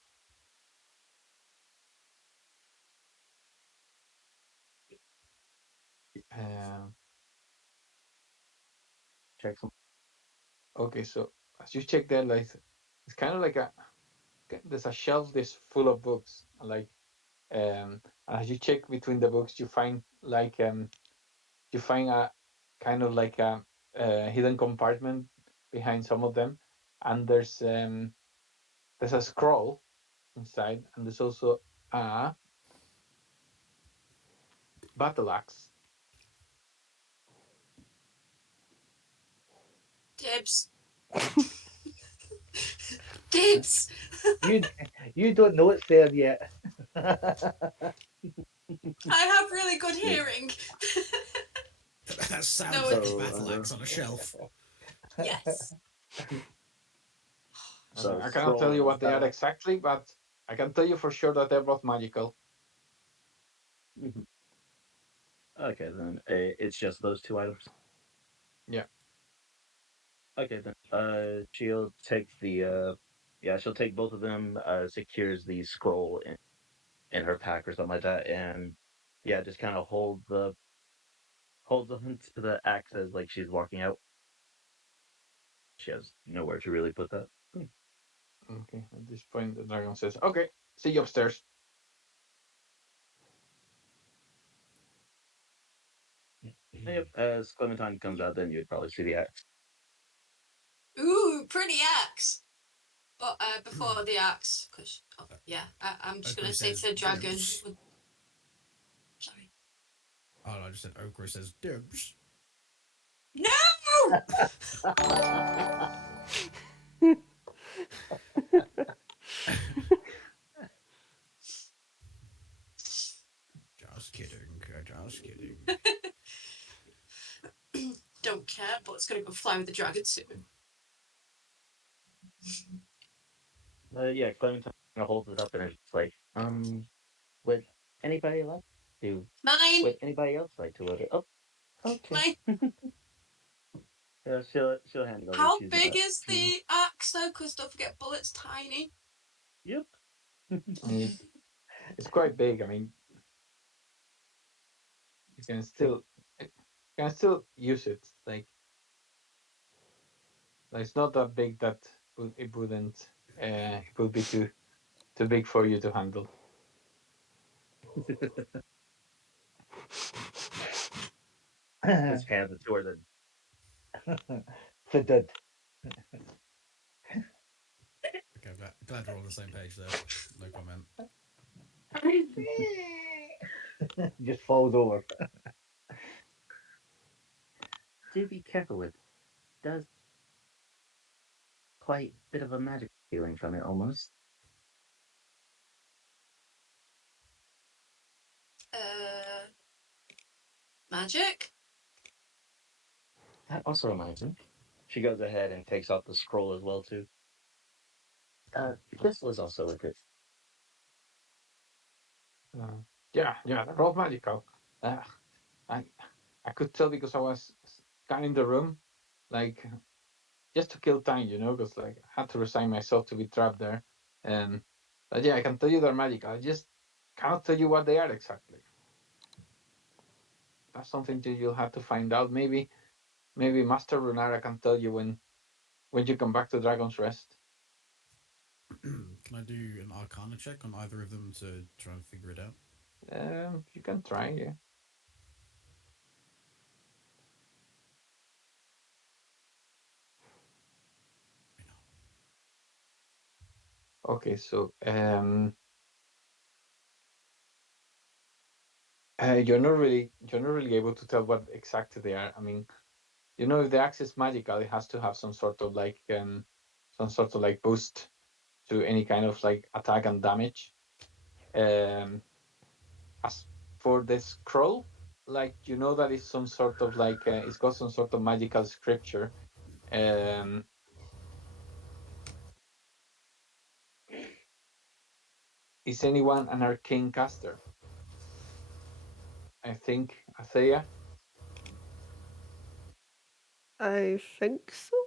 Um, Check some. okay, so as you check there, like it's kind of like there's a shelf that's full of books. Like as you check between the books, you find a kind of like a hidden compartment behind some of them, and there's a scroll inside, and there's also a battle axe. Dibs. Dibs. You you don't know it's there yet. I have really good Yeah. hearing. That sounds No, like a So, battle axe on a shelf. yes. so I cannot tell scroll you and what they are battle. exactly, but I can tell you for sure that they're both magical. Mhm. Okay, then it's just those two items. Yeah. Okay, then she'll take the yeah, she'll take both of them. Secures the scroll in her pack or something like that, and yeah, just kind of holds on to the axe as like she's walking out. She has nowhere to really put that. Okay. At this point, the dragon says, "Okay, see you upstairs." Yep. As Clementine comes out, then you'd probably see the axe. Ooh, pretty axe. But before the axe, because yeah, I'm just Okro gonna say to says the dragon. dibs. Sorry. Oh, I just said Okro says dibs. No. Just kidding. Just kidding. Don't care, but it's gonna go fly with the dragon soon. Yeah, Clementine kind of holds it up and it's like, would anybody like to? Mine. Would anybody else like to load it? Oh, okay. Mine. Yeah, she'll hand it over. How She's big not is too. the axe though? Because don't forget, bullet's tiny. Yep. I mean, it's quite big. I mean, you can still use it. Like it's not that big that it wouldn't it would be too big for you to handle. Just hands it to her. Then For did. Okay, I'm glad we're all on the same page there. No comment. Just falls over. do be careful with. It. Does quite a bit of a magic feeling from it almost. Uh, magic. That also reminds me. She goes ahead and takes out the scroll as well too. Crystal is also with it. Uh, yeah, they're all magical. Uh, I I could tell because I was scanning the room, like just to kill time, because like I had to resign myself to be trapped there. And but yeah, I can tell you they're magical. I just cannot tell you what they are exactly. That's something that you'll have to find out. Maybe Master Runara can tell you when you come back to Dragon's Rest. Can I do an Arcana check on either of them to try and figure it out? You can try, yeah. You know. Okay, so you're not really able to tell what exactly they are. I mean, if the axe is magical, it has to have some sort of like boost. to any kind of like attack and damage. As for the scroll, like you know that it's some sort of like it's got some sort of magical scripture. Um, is anyone an arcane caster? I think Athea. I think so.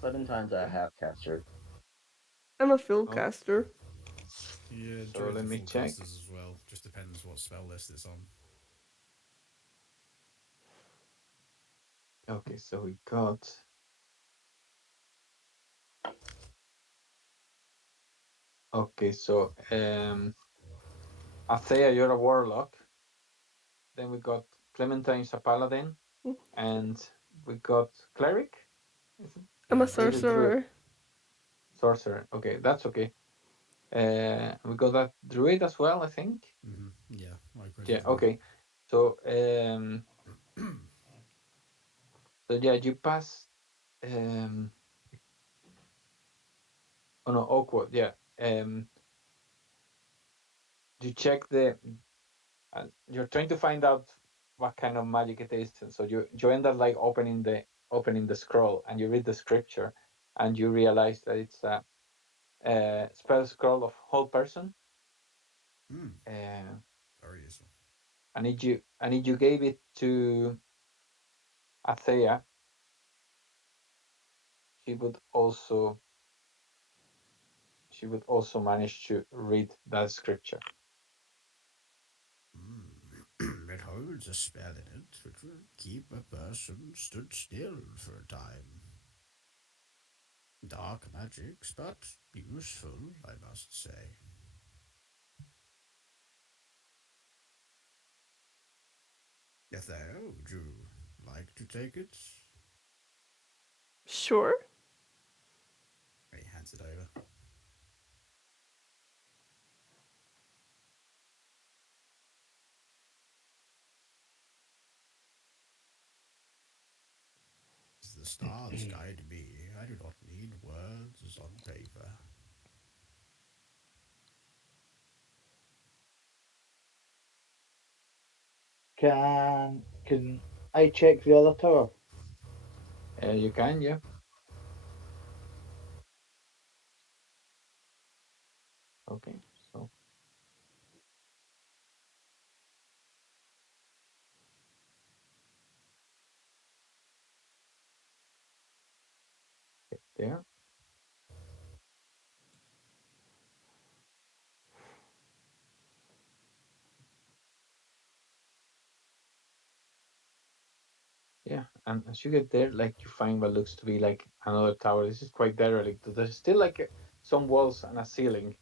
Sometimes I have caster. I'm a full Oh, caster. Yeah, so druids let are me full check. casters as well. Just depends what spell list it's on. Okay, so we got. Okay, so Athea, you're a warlock. Then we got Clementine's a paladin, Mm. and we got cleric. Is it? I'm a Yeah, Or is it druid. druid? sorcerer. Sorcerer. Okay, that's okay. We got that druid as well, I think. Yeah, I agree with Yeah. druid. Okay. So so yeah, you pass. Um, oh no, awkward. Yeah. You check the. You're trying to find out what kind of magic it is. So you end up like opening the scroll, and you read the scripture, and you realize that it's a spell scroll of whole person. Mm, Uh, very useful. and if you gave it to Athea, she would also she would also manage to read that scripture. It holds a spell in it which will keep a person stood still for a time. Dark magics, but useful, I must say. Ethel, would you like to take it? Sure. He hands it over. As the stars guide me, I do not need words on paper. Can I check the other tower? You can, yeah. Okay, so there. Yeah, and as you get there, like you find what looks to be like another tower. This is quite derelict. There's still like some walls and a ceiling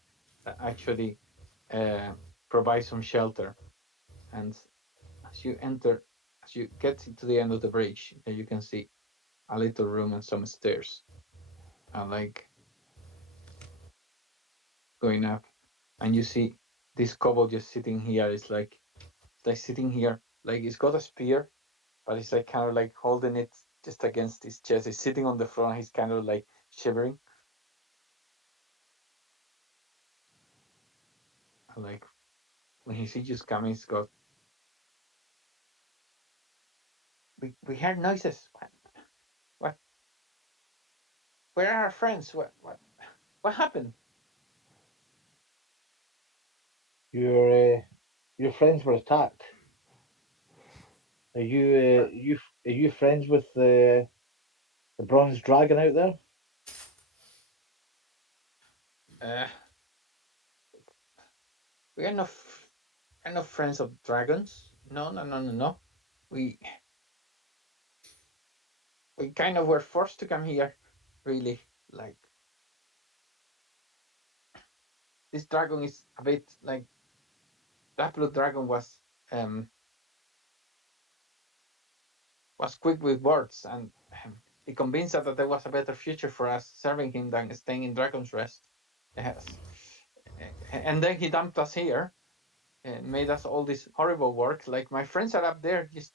that actually uh, provide some shelter. And as you enter, as you get to the end of the bridge, you can see a little room and some stairs, and like going up, and you see this kobold just sitting here. It's like sitting here, like it's got a spear, but it's like kind of like holding it just against his chest. He's sitting on the front. He's kind of like shivering. And like when he sees you coming, he's got, we heard noises. What? Where are our friends? What happened? Your friends were attacked. Are you friends with the bronze dragon out there? Uh, we are not friends of dragons. No, no, no, no, no. We we kind of were forced to come here. Really, like this dragon is a bit like that blue dragon was quick with words, and he convinced us that there was a better future for us serving him than staying in Dragon's Rest. Yes. And then he dumped us here and made us all this horrible work. Like my friends are up there just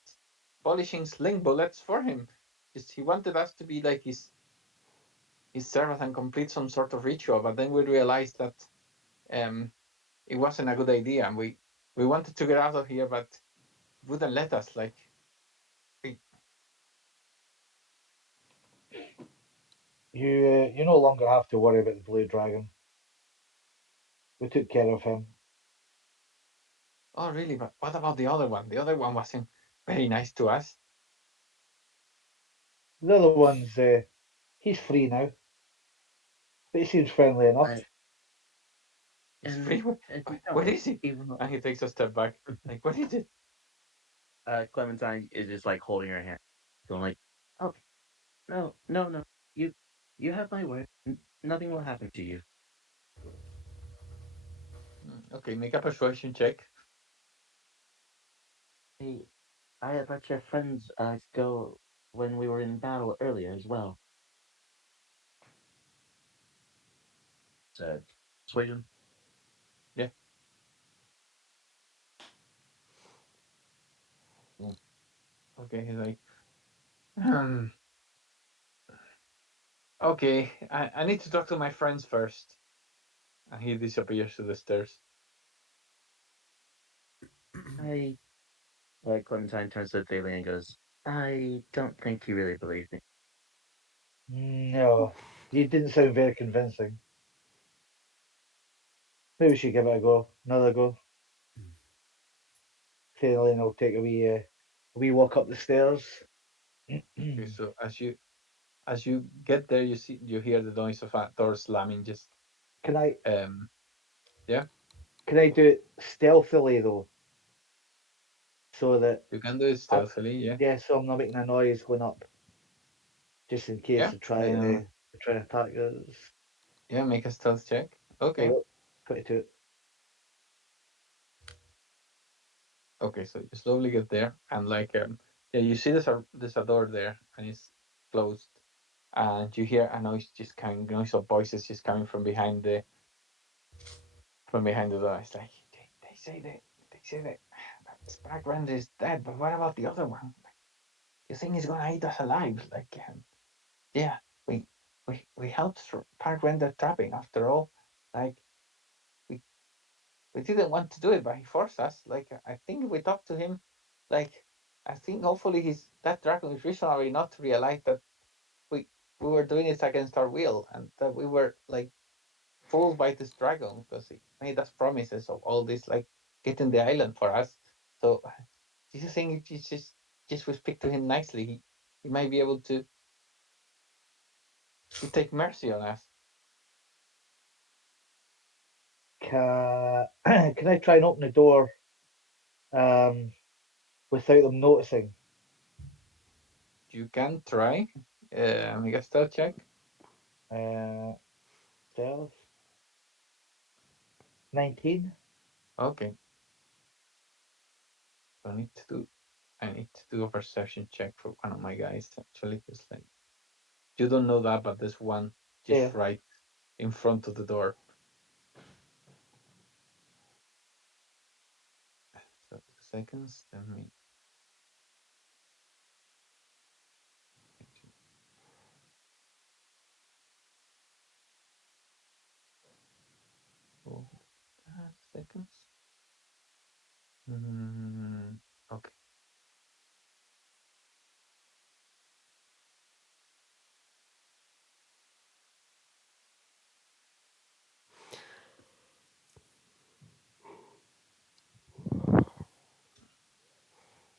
polishing sling bullets for him. Just he wanted us to be like his serve and complete some sort of ritual. But then we realized that um, it wasn't a good idea, and we wanted to get out of here, but it wouldn't let us. Like, we, You no longer have to worry about the blue dragon. We took care of him. oh really? But what about the other one? The other one wasn't very nice to us. The other one's he's free now, but he seems friendly enough. I He's free. and you What know, is he? even though And he takes a step back. Like, what is it? Clementine is just like holding her hand, going like, "Oh no, no, no, you you have my word. Nothing will happen to you." Okay, make a persuasion check. I I had let your friends go when we were in battle earlier as well. Said Sweden. Yeah. Mm. Okay, he's like, um, okay, I need to talk to my friends first. And he disappears to the stairs. I Clementine turns to Thalia and goes, "I don't think you really believe me." No, you didn't sound very convincing. Maybe we should give it a go. Another go. Finally, will take a wee walk up the stairs. Okay, Can so as you get there, you hear the noise of a door slamming. Just I um, yeah, can I do it stealthily though, so that you can do it I, stealthily. Yeah, yeah, so I'm not making a noise going up, just in case yeah, they try to attack us. yeah. Make a stealth check. There you Okay, go. 22. okay. So you slowly get there, and like yeah, you see there's a door there, and it's closed, and you hear a noise just coming, noise of voices just coming from behind the door. It's like they say that Sprack Render is dead, but what about the other one? You think he's gonna eat us alive? Like, yeah, we we helped Park Render trapping after all. Like, we we didn't want to do it, but he forced us. Like, I think if we talk to him, like, I think hopefully that dragon is reasonable enough to realize that we we were doing it against our will and that we were like fooled by this dragon because he made us promises of all this, like getting the island for us. So, do you think if you just we speak to him nicely, he might be able to take mercy on us? Can I try and open the door um, without them noticing? You can try. Make a stealth check. Uh, Stealth 19. Okay. So I need to do a perception check for one of my guys actually, because like you don't know that, but there's one Yeah. just right in front of the door. So 2 seconds. Let me. Oh, 2 seconds. Okay.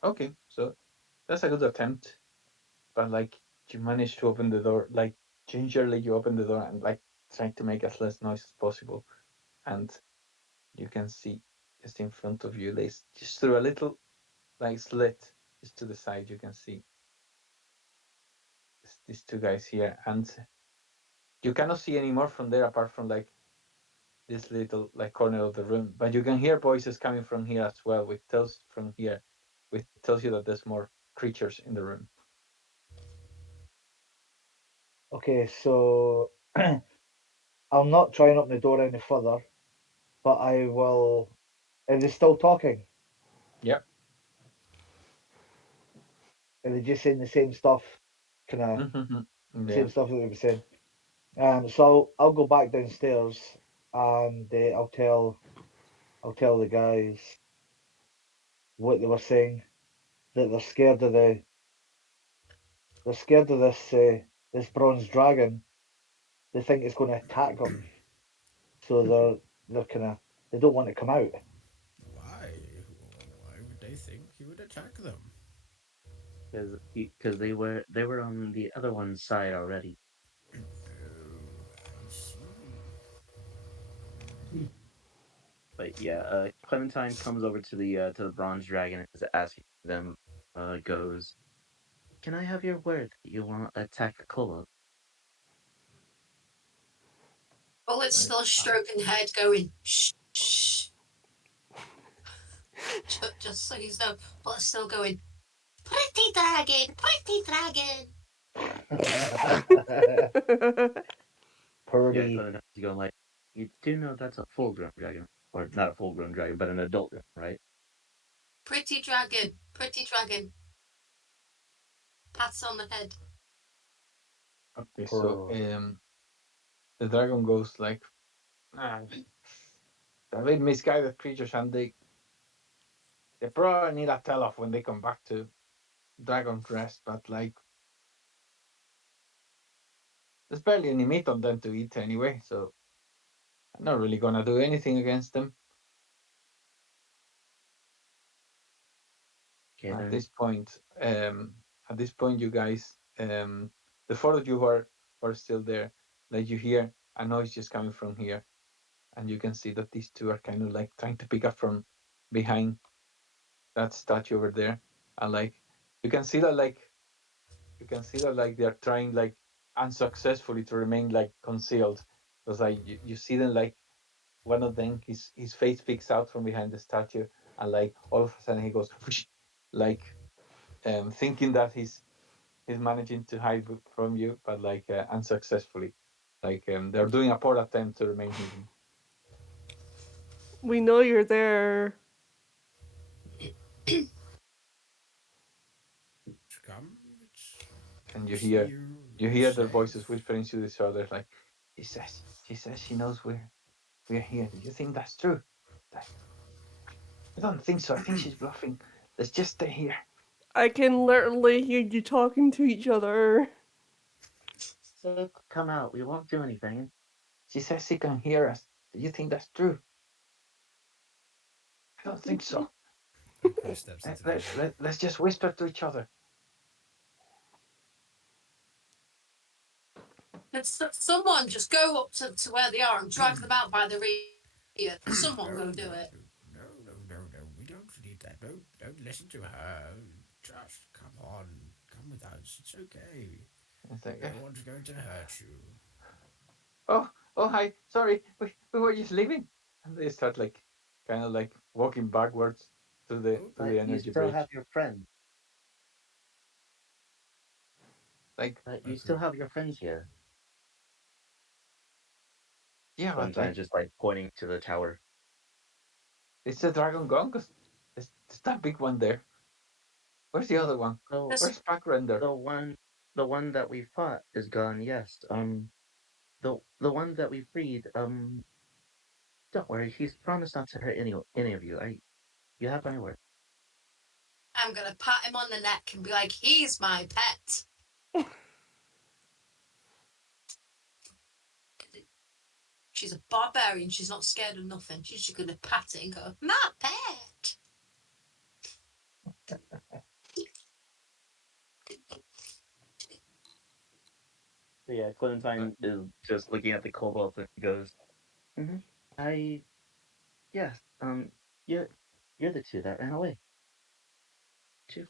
Okay. So that's a good attempt, but like you manage to open the door, like gingerly you open the door and like trying to make as less noise as possible, and you can see just in front of you, there's just through a little like slit just to the side, you can see these two guys here, and you cannot see any more from there apart from like this little like corner of the room. But you can hear voices coming from here as well, which tells from here, which tells you that there's more creatures in the room. Okay, so I'll not try and open the door any further, but I will. Are they still talking? Yep. Are they just saying the same stuff? Kind of Mm-hmm. same Yeah. stuff that they were saying. So I'll go back downstairs and I'll tell the guys what they were saying, that they're scared of this bronze dragon. They think it's going to attack them, so they're kind of they don't want to come out. Why? Why would they think you would attack them? Because they were on the other one's side already. I see. But yeah, Clementine comes over to the bronze dragon and is asking them, goes, "Can I have your word that you won't attack the kobold?" Bullet's Like, still stroking head, going shh, shh. Just so you know, Bullet's still going. Pretty dragon, pretty dragon. Yeah, Purdy, Clementine's going like, "You do know that's a full-grown dragon, or not a full-grown dragon, but an adult dragon, right?" Pretty dragon, pretty dragon. Pats on the head. okay, so purr. the dragon goes like, ah, they're a bit misguided creatures, and they probably need a tell off when they come back to Dragon's Rest, but like there's barely any meat on them to eat anyway, so I'm not really gonna do anything against them Okay, at then. this point. At this point, you guys, the four of you who are still there, like you hear a noise just coming from here, and you can see that these two are kind of like trying to pick up from behind that statue over there, and like you can see that like you can see that like they're trying like unsuccessfully to remain like concealed. Because like you see them like one of them his face peeks out from behind the statue, and like all of a sudden he goes whoosh, like thinking that he's managing to hide from you, but like unsuccessfully. Like they're doing a poor attempt to remain hidden. We know you're there. Come, it's And to see you. you You're hear their voices safe. whispering to each other like she says she knows we're here. Do you think that's true? Like, I don't think so. I think she's bluffing. Let's just stay here. I can literally hear you talking to each other. So come out. We won't do anything. She says she can hear us. Do you think that's true? I I don't think think so. so. And Pooh steps into the room. Let's just whisper to each other. Someone just go up to where they are and drag them out by the rear. Someone No, go no, do it. no. We don't need that. Don't listen to her. Just come on. Come with us. It's okay. It's like, No one's going to hurt you. oh, oh, hi. Sorry, we were just leaving. And they start like, kind of like walking backwards Oh, to But the you energy still have bridge. your friends. Like, But you still okay. have your friends here. yeah, but Clementine's like, just like pointing to the tower. it's the dragon gone? Because there's that big one there. Where's the other one? So This Where's Pack Render? the one that we fought is gone. Yes. The one that we freed. Don't worry. He's promised not to hurt any of you. You have my word. I'm gonna pat him on the neck and be like, "He's my pet." She's a barbarian. She's not scared of nothing. She's just gonna pat it and go, "My pet." So yeah, Uh, Clementine is just looking at the kobold and goes, mm-hmm. I yes. You're you're the two that ran away. Too.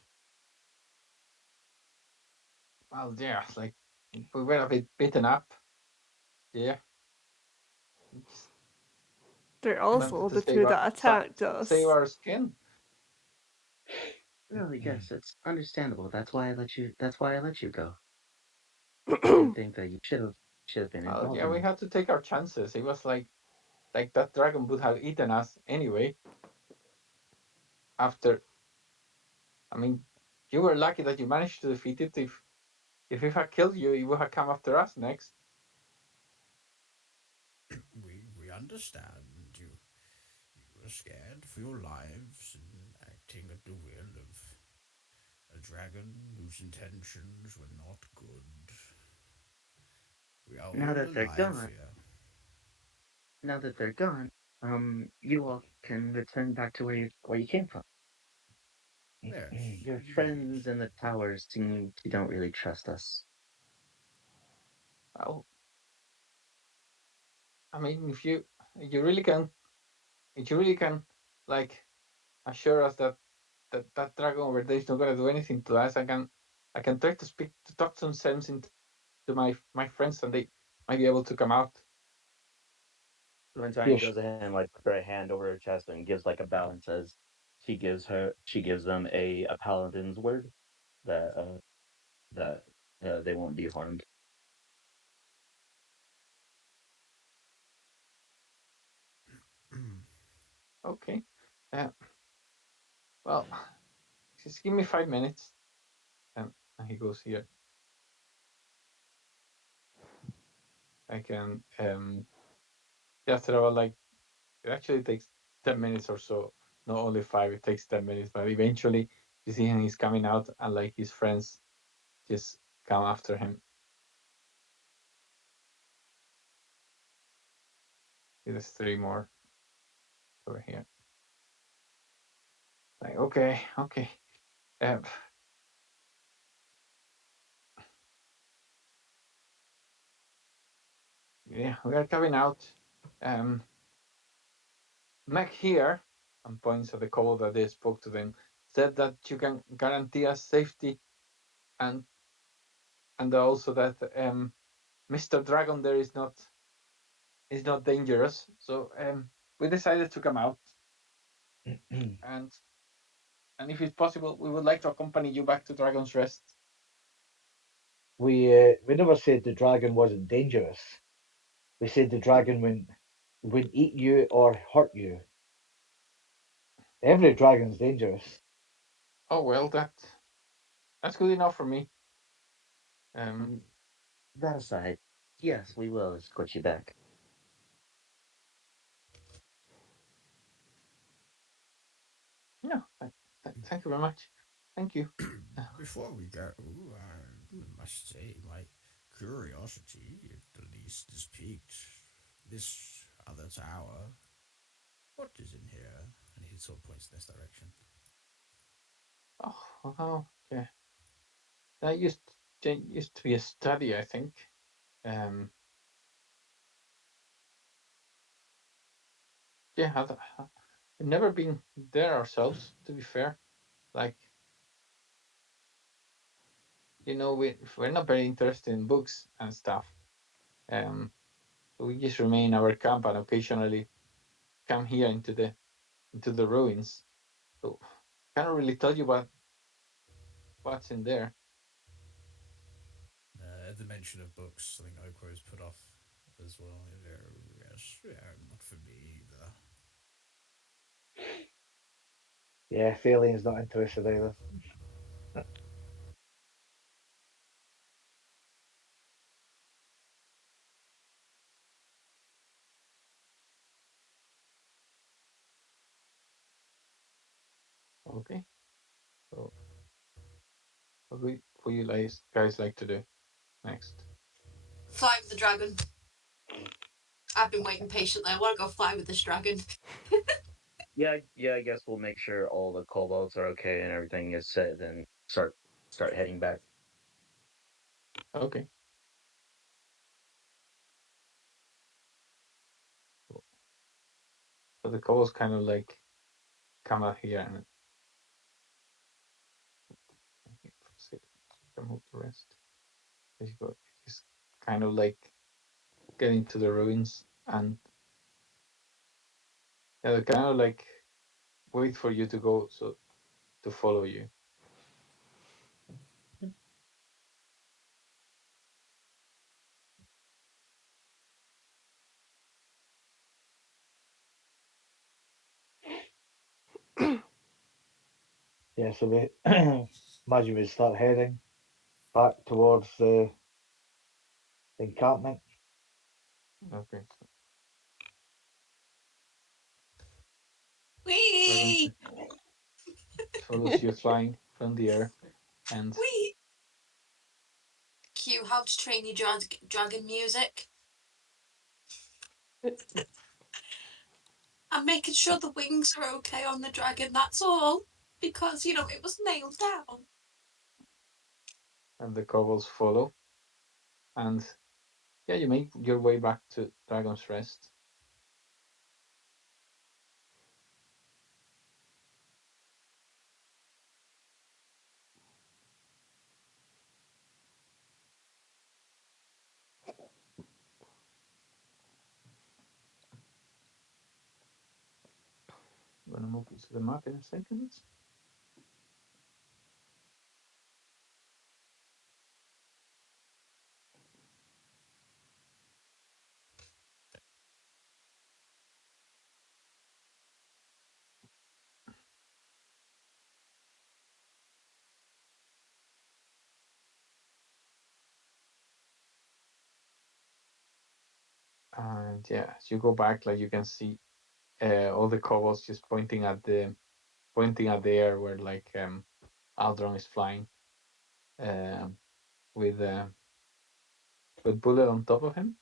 well, yeah, like, we were a bit beaten up. Yeah. Just They're wanted also to the two that attacked save us. our skin. Really, yes, it's understandable. That's why I let you go. I didn't think that you should have been Well, involved yeah, in we this. had to take our chances. It was like that dragon would have eaten us anyway. After, I mean, you were lucky that you managed to defeat it. If it had killed you, it would have come after us next. understand. You were scared for your lives and acting at the will of a dragon whose intentions were not good. We are Now all that they're alive gone, here. now that they're gone, you all can return back to where you came from. Yes, Your indeed. friends in the towers seem to don't really trust us. Well, I mean, if you really can, if you really can, like, assure us that that dragon over there is not gonna do anything to us, I can try to talk some sense into my friends, and they might be able to come out. Clementine Yes, goes ahead and like puts her hand over her chest and gives like a bow and says she gives them a paladin's word that that they won't be harmed. Okay. Uh, well, just give me 5 minutes, and he goes here. I can after about like it actually takes 10 minutes or so. Not only five, it takes 10 minutes, but eventually you see him he's coming out, and like his friends just come after him. There's three more over here. Like, okay, okay. Um, yeah, we are coming out. Um, Meg here, and points at the call that they spoke to them, said that you can guarantee us safety, and also that Mr. Dragon there is not dangerous. So we decided to come out, and if it's possible, we would like to accompany you back to Dragon's Rest. we never said the dragon wasn't dangerous. We said the dragon wouldn't eat you or hurt you. Every dragon's dangerous. Oh well, that's good enough for me. Um, Um, that aside, yes, we will escort you back. no, thank you very much. Thank you. Before we go, I must say my curiosity at the least is piqued. This other tower, what is in here? And he sort of points in this direction. Oh, okay. That used to be a study, I think. Um, yeah, we've never been there ourselves. To be fair, like we're not very interested in books and stuff. Um, so we just remain in our camp and occasionally come here into the ruins. So can't really tell you what's in there. At the mention of books, I think Okro is put off as well. Yes, yeah, not for me either. Yeah, Thalian's not interested either. Okay. So what you guys like to do next? Fly with the dragon. I've been waiting patiently. I want to go fly with this dragon. Yeah, yeah. I guess we'll make sure all the kobolds are okay and everything is set, and start heading back. Okay. So the calls kind of like come out here and come move the rest. Just kind of like get into the ruins, and yeah, they kind of like wait for you to go so to follow you. Yeah, so we imagine we start heading back towards the encampment. Okay. Dragon Wee! follows you flying from the air, and Wee! Cue How to Train Your Dragon music. I'm making sure the wings are okay on the dragon, that's all. Because, it was nailed down. the kobolds follow, and yeah, you make your way back to Dragon's Rest. I'm gonna move to the map in a second. And yeah, as you go back, like you can see all the kobolds just pointing at the air where like Aldron is flying, um, with Bullet on top of him.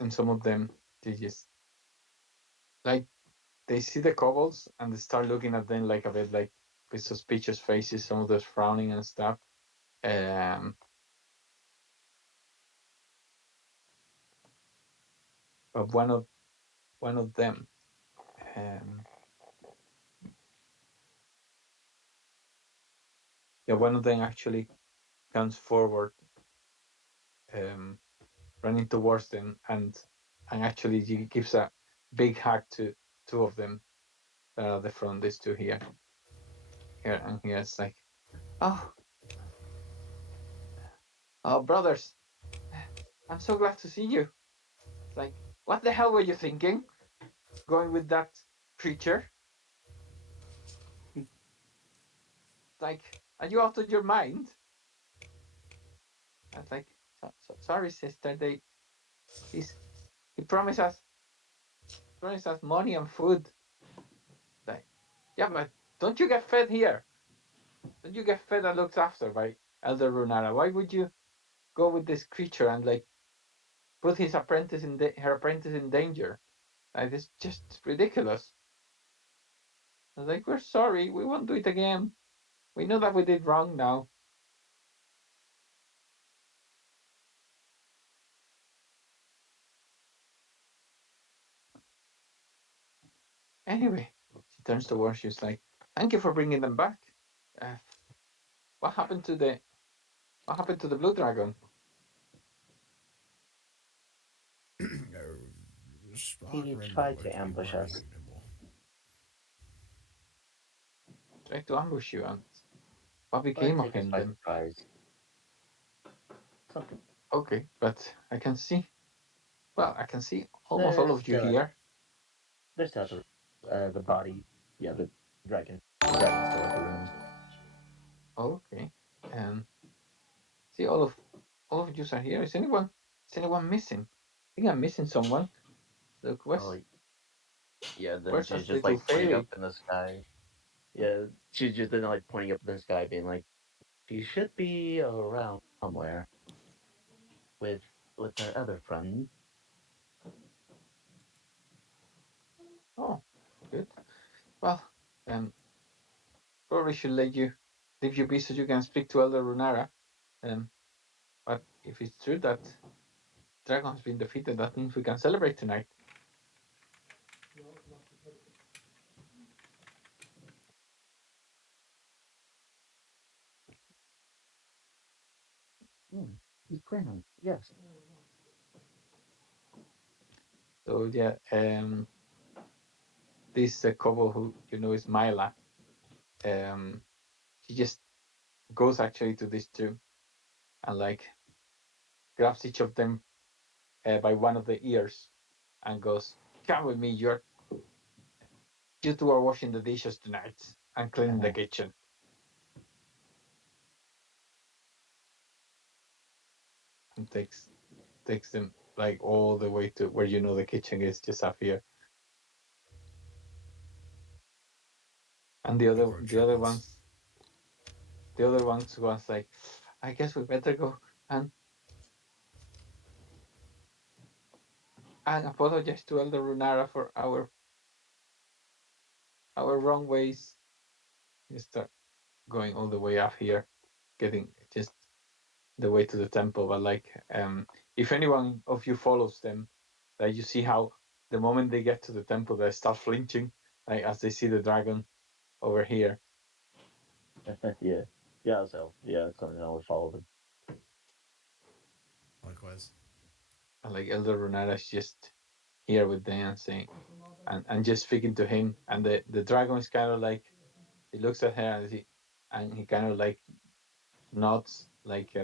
And some of them, they just like they see the kobolds and they start looking at them like a bit like with suspicious faces. Some of those frowning and stuff. Um, but one of them, um, one of them actually comes forward, running towards them, and actually gives a big hug to two of them that are at the front. These two here, and here it's like, oh, brothers, I'm so glad to see you. It's like, what the hell were you thinking, going with that creature? Like, are you out of your mind? I was like, sorry, sister. He promised us money and food. Like, yeah, but don't you get fed here? Don't you get fed and looked after by Elder Runara? Why would you go with this creature and like put his apprentice her apprentice in danger? Like, it's just ridiculous. I was like, we're sorry, we won't do it again. We know that we did wrong now. Anyway, she turns towards you. She's like, thank you for bringing them back. Uh, what happened to the blue dragon? He Sparker and tried nowhere to to be ambush worrying us. anymore. Tried to ambush you, and what Tried became to of take us him by then? surprise. Something. Okay, but I can see. Well, I can see almost all There's of you still here. there's still the body. Yeah, the dragon. The dragon's still at the ruins. Okay, and see all of you are here. Is anyone missing? I think I'm missing someone. Look, Oh yeah. Then where's she's that just little like pointing up fairy? in the sky. Yeah, she's just then like pointing up in the sky, being like, she should be around somewhere with her other friend. Oh, good. Well, um, probably should leave you be so you can speak to Elder Runara. Um, but if it's true that dragon has been defeated, that means we can celebrate tonight. He's grand. Yes. So yeah, this couple who is Myla, she just goes actually to this two and like grabs each of them by one of the ears and goes, "Come with me. You two are washing the dishes tonight and cleaning the kitchen." And takes them like all the way to where the kitchen is, just up here. And the other Cockroach the other shepherds. ones the other ones was like, I guess we better go and apologize to Elder Runara for our wrong ways. You start going all the way up here, getting just the way to the temple. But like, if anyone of you follows them, like you see how the moment they get to the temple, they start flinching, like as they see the dragon over here. Yeah. Yeah, so yeah, something I would follow them. Likewise. And like Elder Runara is just here with them and saying, and just speaking to him, and the dragon is kind of like, he looks at her and he kind of like nods, like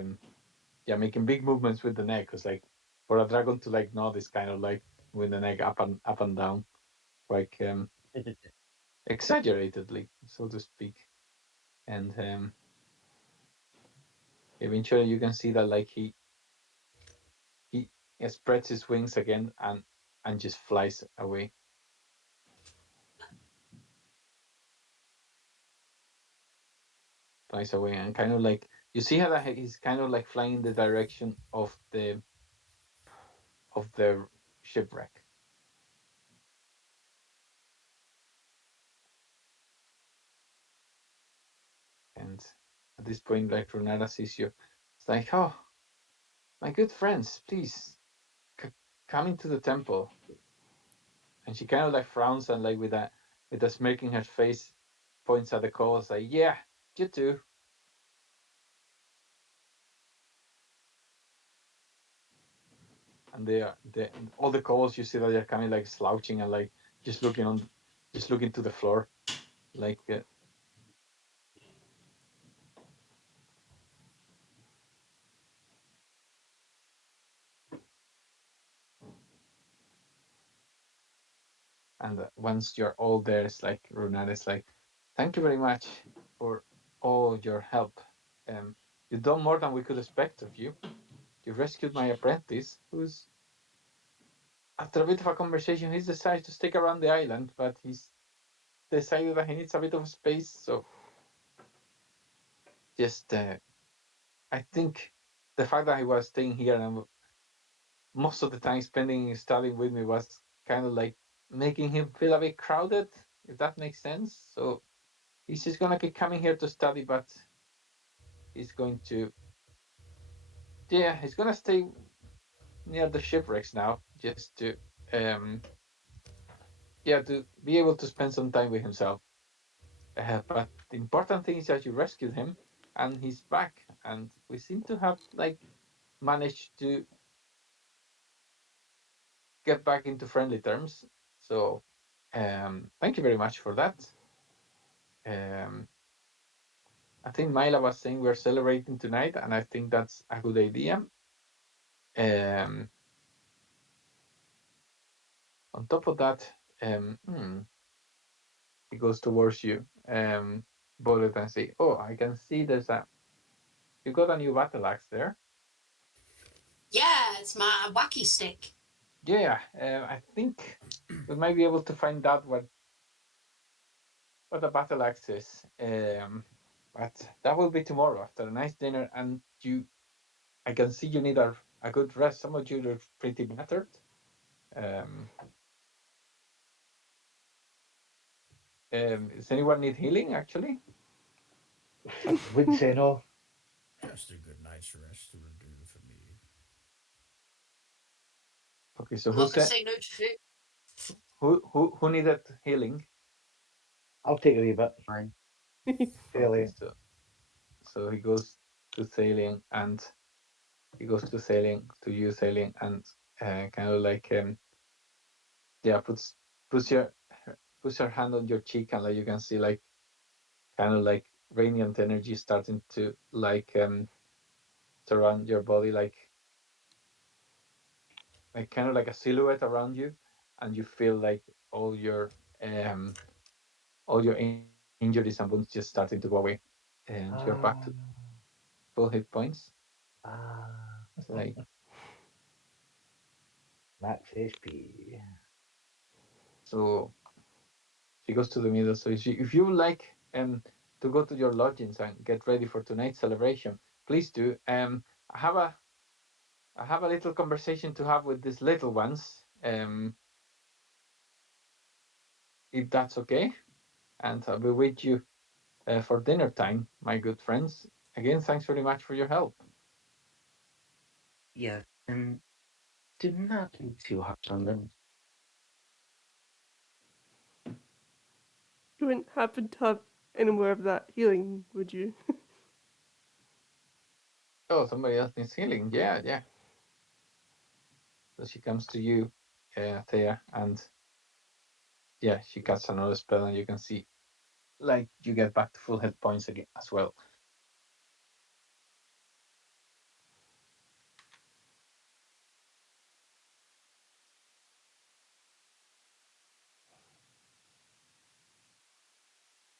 yeah, making big movements with the neck, because like for a dragon to like nod is kind of like with the neck up and down, like exaggeratedly, so to speak. And eventually you can see that like he spreads his wings again and just flies away, and kind of like you see how that he's kind of like flying in the direction of the shipwreck. And at this point, like Runara sees you, it's like, oh, my good friends, please c- come into the temple. And she kind of like frowns and like with a smirk in her face, points at the coals like, yeah, you too. And they all the coals you see that they're kind of like slouching and like just looking on, just looking to the floor, like. And once you're all there, it's like Runara is like, thank you very much for all your help. Um, you've done more than we could expect of you. You rescued my apprentice, who's, after a bit of a conversation, he's decided to stick around the island, but he's decided that he needs a bit of space. So just, I think the fact that he was staying here and most of the time spending studying with me was kind of like making him feel a bit crowded, if that makes sense. So he's just gonna keep coming here to study, but he's going to, yeah, he's gonna stay near the shipwrecks now, just to, um, yeah, to be able to spend some time with himself. But the important thing is that you rescued him, and he's back, and we seem to have like managed to get back into friendly terms. So, thank you very much for that. Um, I think Myla was saying we're celebrating tonight, and I think that's a good idea. Um, on top of that, he goes towards you, Bullet, and say, "Oh, I can see you got a new battle axe there." Yeah, it's my wacky stick. Yeah, I think we might be able to find out what a battle axe is. But that will be tomorrow after a nice dinner, and I can see you need a good rest. Some of you are pretty battered. Um, does anyone need healing? Actually, I wouldn't say no. Just a good night's rest will do for me. okay. So I'm not going to say no to food. who needed healing? I'll take a wee bit. Fine. Okay, Fairly. so he goes to sailing to you sailing, and kind of like yeah, puts your puts her hand on your cheek, and like you can see like kind of like radiant energy starting to like surround your body, like kind of like a silhouette around you, and you feel like all your um all your injuries and wounds just starting to go away, and you're back to Ah, full hit points. ah. It's like Max HP. So she goes to the middle. So if you would like to go to your lodgings and get ready for tonight's celebration, please do. I have a I have a little conversation to have with these little ones. If that's okay, and I'll be with you for dinner time, my good friends. Again, thanks very much for your help. Yeah, and do not be too harsh on them. You wouldn't happen to have any more of that healing, would you? Oh, somebody else needs healing. Yeah, yeah. So she comes to you, Thea, and yeah, she casts another spell, and you can see like you get back to full hit points again as well.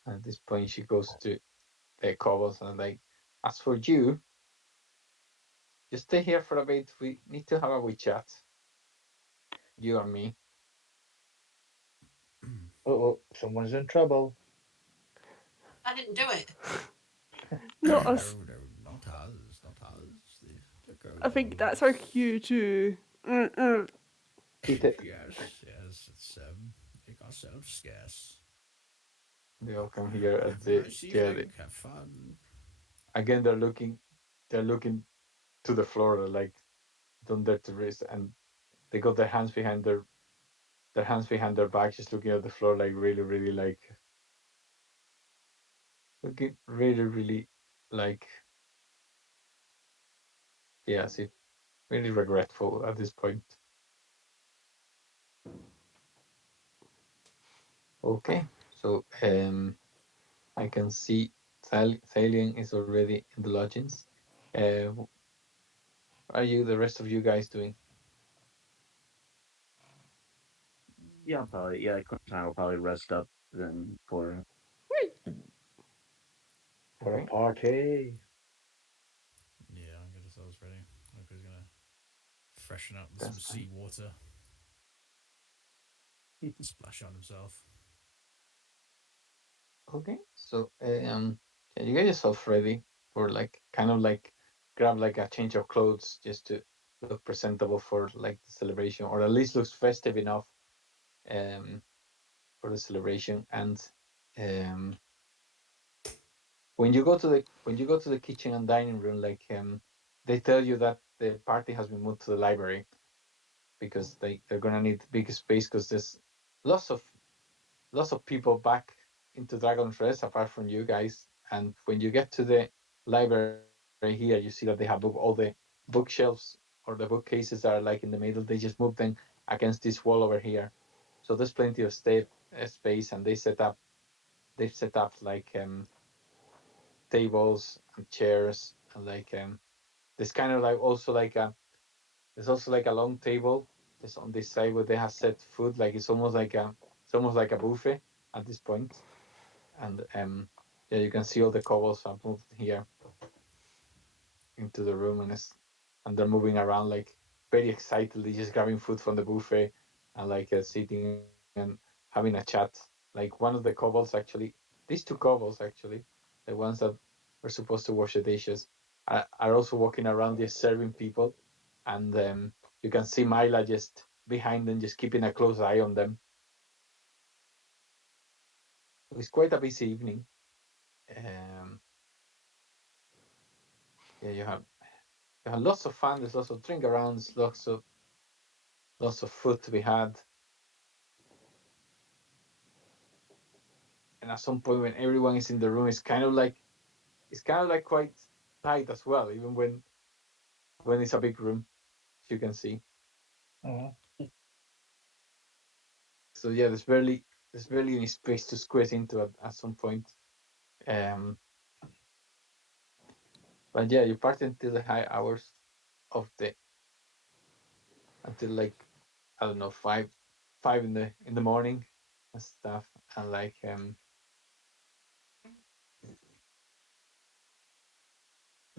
At this point, she goes to the cobbles and like, as for you, just stay here for a bit. We need to have a wee chat, you and me. Oh, someone's in trouble. I didn't do it. Not No, us. no, not us, not us. The I think that's our kobolds. cue to. Mm-mm. Eat it. Yes, yes, it's make ourselves scarce. They all come here at Have a the nice yeah. evening. Have fun. Again, they're looking to the floor like don't dare to raise, and they got their hands behind their back, just looking at the floor, like really like looking really like yeah, see, really regretful at this point. Okay, so I can see Thalian is already in the lodgings. What are you, the rest of you guys doing? Yeah, I'll probably Clementine will probably rest up then for For a Okay, party. Yeah, I'll get ourselves ready. Look, he's gonna freshen up with some that's fine. seawater, splash on himself. Okay, so yeah, you get yourself ready for like kind of like grab like a change of clothes just to look presentable for like the celebration, or at least looks festive enough um for the celebration. And um when you go to the kitchen and dining room, like they tell you that the party has been moved to the library because they're gonna need big space because there's lots of lots of people back into Dragon's Rest apart from you guys. And when you get to the library here, you see that they have all the bookshelves or the bookcases that are like in the middle. They just move them against this wall over here. So there's plenty of space, and they've set up like tables and chairs, and like there's kind of like also like a there's also like a long table just on this side where they have set food. Like it's almost like a buffet at this point. And yeah, you can see all the kobolds have moved here into the room, and they're moving around like very excitedly, just grabbing food from the buffet and like sitting and having a chat. Like one of the kobolds actually, these two kobolds actually, the ones that were supposed to wash the dishes, are also walking around just serving people, and you can see Myla just behind them, just keeping a close eye on them. It's quite a busy evening. Um, yeah, you have lots of fun. There's lots of drink arounds, lots of food to be had. And at some point, when everyone is in the room, it's kind of like quite tight as well, even when it's a big room, as you can see. Uh-huh. So yeah, there's barely any space to squeeze into at some point. Um, but yeah, you party until the high hours of the until like I don't know five in the morning and stuff, and like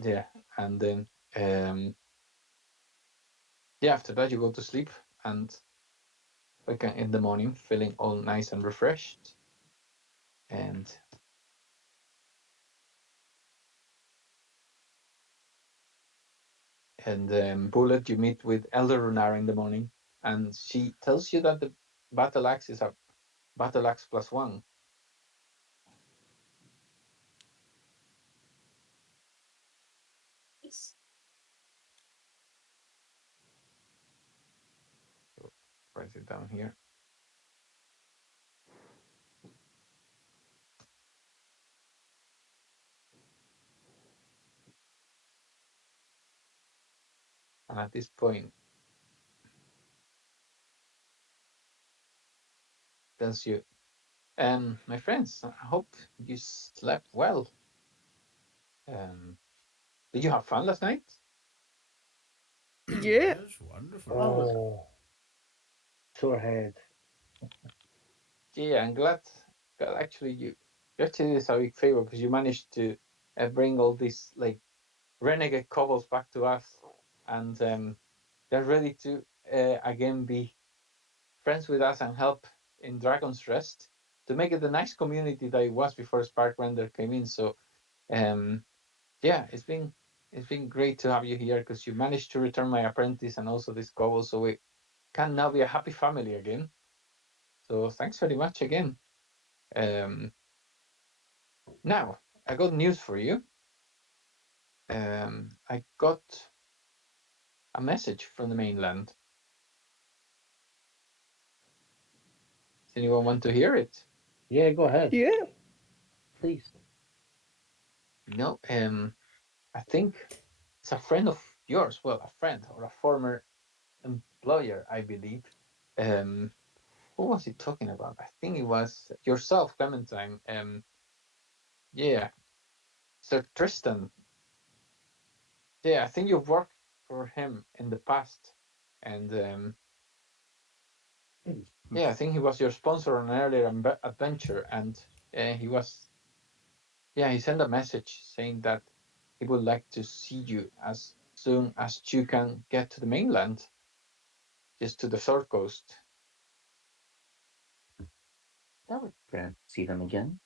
yeah, and then um yeah, after that you go to sleep and wake up in the morning feeling all nice and refreshed. And Bullet, you meet with Elder Runar in the morning, and she tells you that the battle axe is a battle axe +1. So write it down here. And at this point, tells you, my friends, I hope you slept well. Um, did you have fun last night? Yeah. Yes, wonderful. Oh, Oh, sore head. Yeah, I'm glad. Glad actually you actually did us a big favor because you managed to bring all these like renegade kobolds back to us, and they're ready to again be friends with us and help in Dragon's Rest to make it the nice community that it was before Sparkrender came in. So um, yeah, it's been great to have you here because you managed to return my apprentice and also this kobold, so we can now be a happy family again. So thanks very much again. Um, Now I got news for you. I got a message from the mainland. Does anyone want to hear it? Yeah, go ahead. Yeah. please. No. I think it's a friend of yours. Well, a friend or a former employer, I believe. Um, who was he talking about? I think it was yourself, Clementine. Yeah, Sir Tristan. Yeah, I think you've worked for him in the past, and yeah, I think he was your sponsor on an earlier adventure, and he was. Yeah, he sent a message saying that he would like to see you as soon as you can get to the mainland, just to the South Coast. That would grand see them again.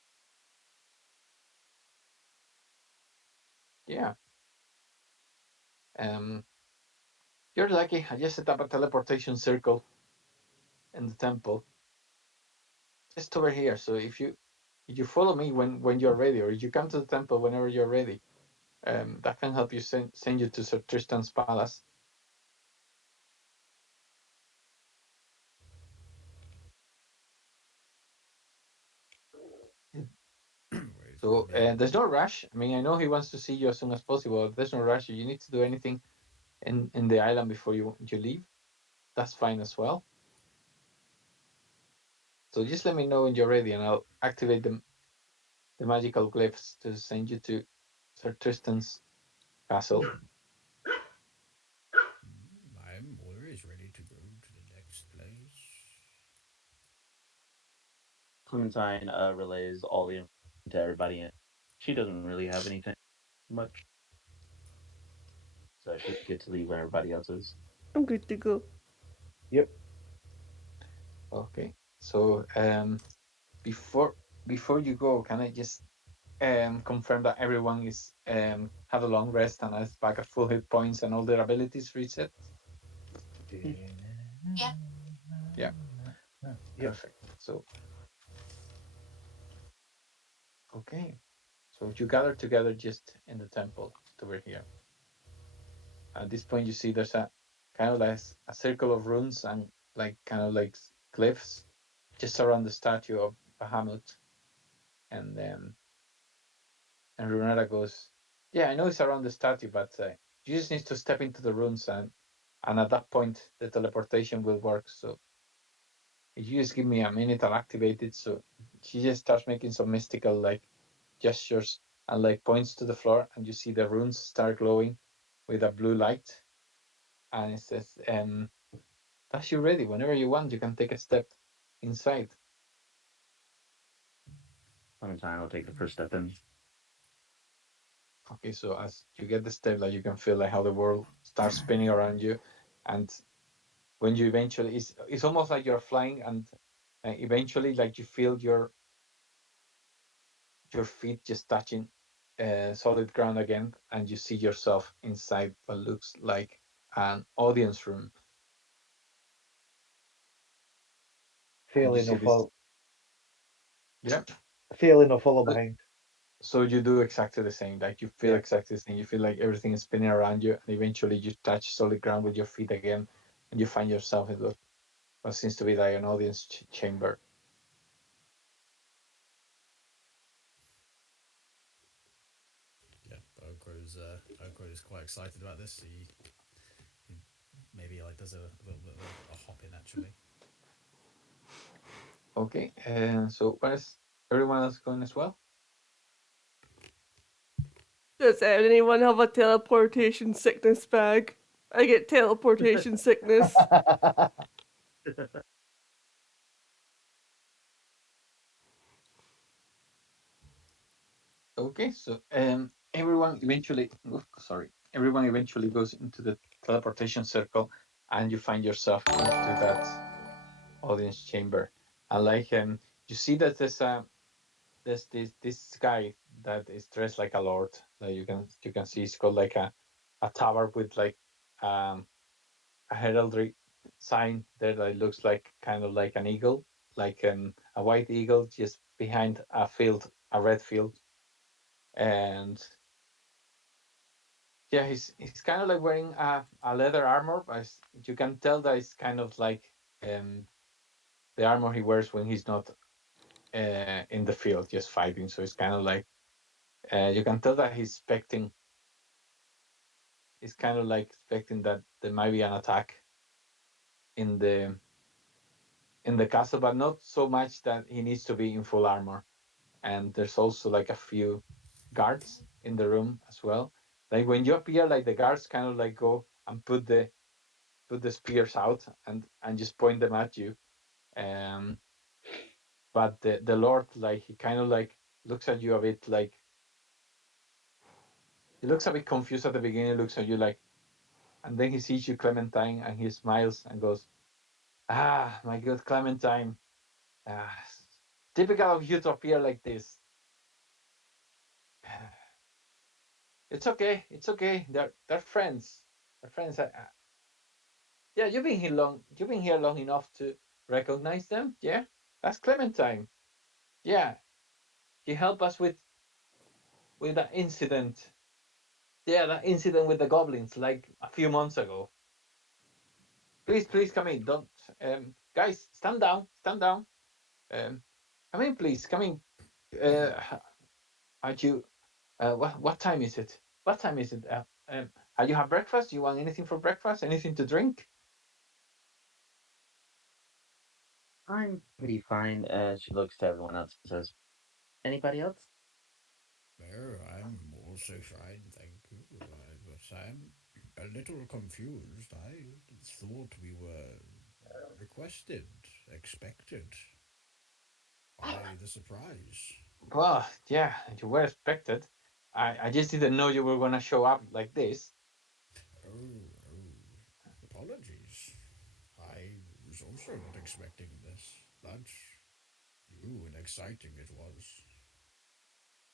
Yeah. Um, you're lucky. I just set up a teleportation circle in the temple, just over here. So if you follow me when you're ready, or if you come to the temple whenever you're ready, that can help you send you to Sir Tristan's palace. Wait for So me. there's no rush. I mean, I know he wants to see you as soon as possible. There's no rush. If you need to do anything in the island before you leave, that's fine as well. So just let me know when you're ready, and I'll activate the magical glyphs to send you to Sir Tristan's castle. I'm always ready to go to the next place. Clementine relays all the information to everybody, and she doesn't really have anything much, so she gets to leave when everybody else is. I'm good to go. Yep. Okay. So before before you go, can I just confirm that everyone is had a long rest and is back at full hit points and all their abilities reset? Yeah. Yeah, Yep. perfect. So okay. So you gather together just in the temple, just over here. At this point, you see there's a kind of like a circle of runes and like kind of like cliffs just around the statue of Bahamut. And and Runara goes, "Yeah, I know it's around the statue, but you just need to step into the runes, and at that point the teleportation will work. So if you just give me a minute, I'll activate it." So she just starts making some mystical like gestures and like points to the floor, and you see the runes start glowing with a blue light, and it says, "That's you ready. Whenever you want, you can take a step inside." Clementine will take the first step in. Okay, so as you get the step, like you can feel like how the world starts spinning around you, and when you eventually, it's almost like you're flying, and eventually, like, you feel your feet just touching solid ground again, and you see yourself inside what looks like an audience room, and Fail you see enough, this. Yeah. fail enough, follow So, behind. so you do exactly the same. Like, you feel Yeah. exactly the same. You feel like everything is spinning around you, and eventually you touch solid ground with your feet again, and you find yourself in what seems to be like an audience chamber. Yeah, Oko is quite excited about this. He maybe like does a little bit of a hop in actually. Okay, and so what is everyone else going as well? Does anyone have a teleportation sickness bag? I get teleportation sickness. Okay, so everyone eventually goes into the teleportation circle, and you find yourself into that audience chamber. And like, you see that there's this guy that is dressed like a lord. Like, you can see he's got like a tower with like um a heraldry sign there that looks like kind of like an eagle, like a white eagle just behind a red field. And yeah, he's kind of like wearing a leather armor, but you can tell that it's kind of like um, the armor he wears when he's not in the field just fighting. So it's kind of like you can tell that he's kind of like expecting that there might be an attack in the castle, but not so much that he needs to be in full armor. And there's also like a few guards in the room as well. Like, when you appear, like, the guards kind of like go and put the spears out and just point them at you. Um, but the Lord, like, he kind of like looks at you a bit, like, he looks a bit confused at the beginning, looks at you like, and then he sees you, Clementine, and he smiles and goes, "Ah, my good Clementine, ah, typical of you to appear like this. It's okay, it's okay. They're friends. They're friends. Yeah, You've been here long enough to recognize them. Yeah, that's Clementine. Yeah, he helped us with that incident. Yeah, that incident with the goblins, like a few months ago. Please come in. Don't, guys, stand down, stand down. Um, come in, please, come in. Uh, aren't you? What time is it? What time is it? Have you had breakfast? Do you want anything for breakfast? Anything to drink? I'm pretty fine. She looks to everyone else and says, "Anybody else?" Well, I'm also fine, thank you. But I'm a little confused. I thought we were requested, expected. Why the surprise? Well, yeah, you were expected. I just didn't know you were gonna show up like this. Oh, apologies. I was also not expecting this. That's new and exciting it was.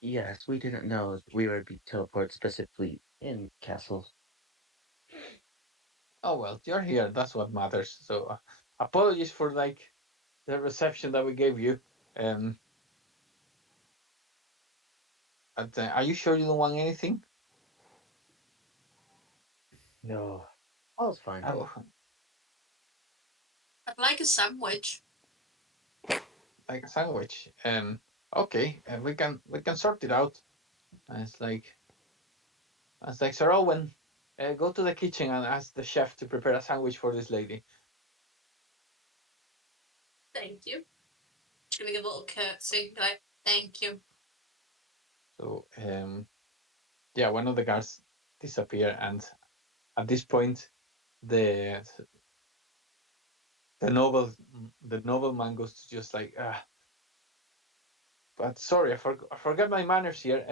Yes, we didn't know we would be teleported specifically in castle. Oh well, you're here. That's what matters. So, apologies for like the reception that we gave you. Um, are you sure you don't want anything? No. All's fine. Oh, I'd like a sandwich. like a sandwich. Okay, we can sort it out. And it's like Sir Owen, go to the kitchen and ask the chef to prepare a sandwich for this lady. Thank you. Just gonna give a little curtsy. Like, thank you. So, yeah, one of the guards disappear, and at this point, the the noble the nobleman goes to just like, but sorry, I forgot my manners here.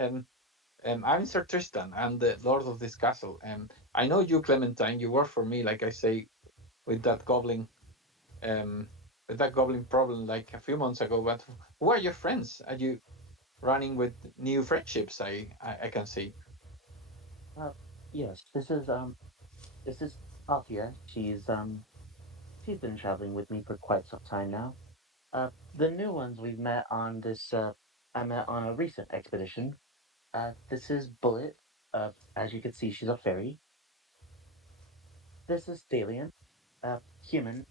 I'm Sir Tristan. I'm the lord of this castle. I know you, Clementine. You work for me, like I say. with that goblin with that goblin problem like a few months ago. But who are your friends? Are you running with new friendships? I can see. Uh, yes, this is Althea. She's been traveling with me for quite some time now. The new ones we've met on this I met on a recent expedition. This is Bullet. As you can see, she's a fairy. This is Dalian, human,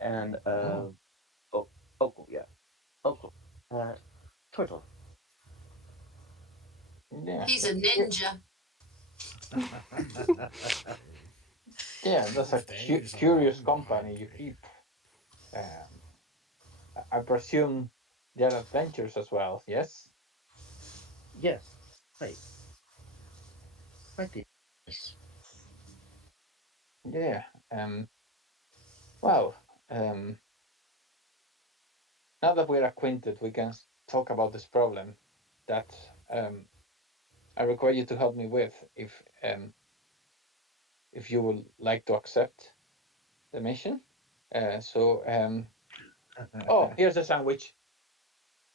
and Oh, oh, Opal, yeah, Opal, uh, turtle. yeah, He's a ninja. yeah. That's a If days are curious long company behind you me. keep. Um, I presume their adventures as well. Yes. Yes, quite, quite the nice. Yeah. Well. Um, Now that we're acquainted, we can talk about this problem that I require you to help me with if you would like to accept the mission. So, oh, here's the sandwich.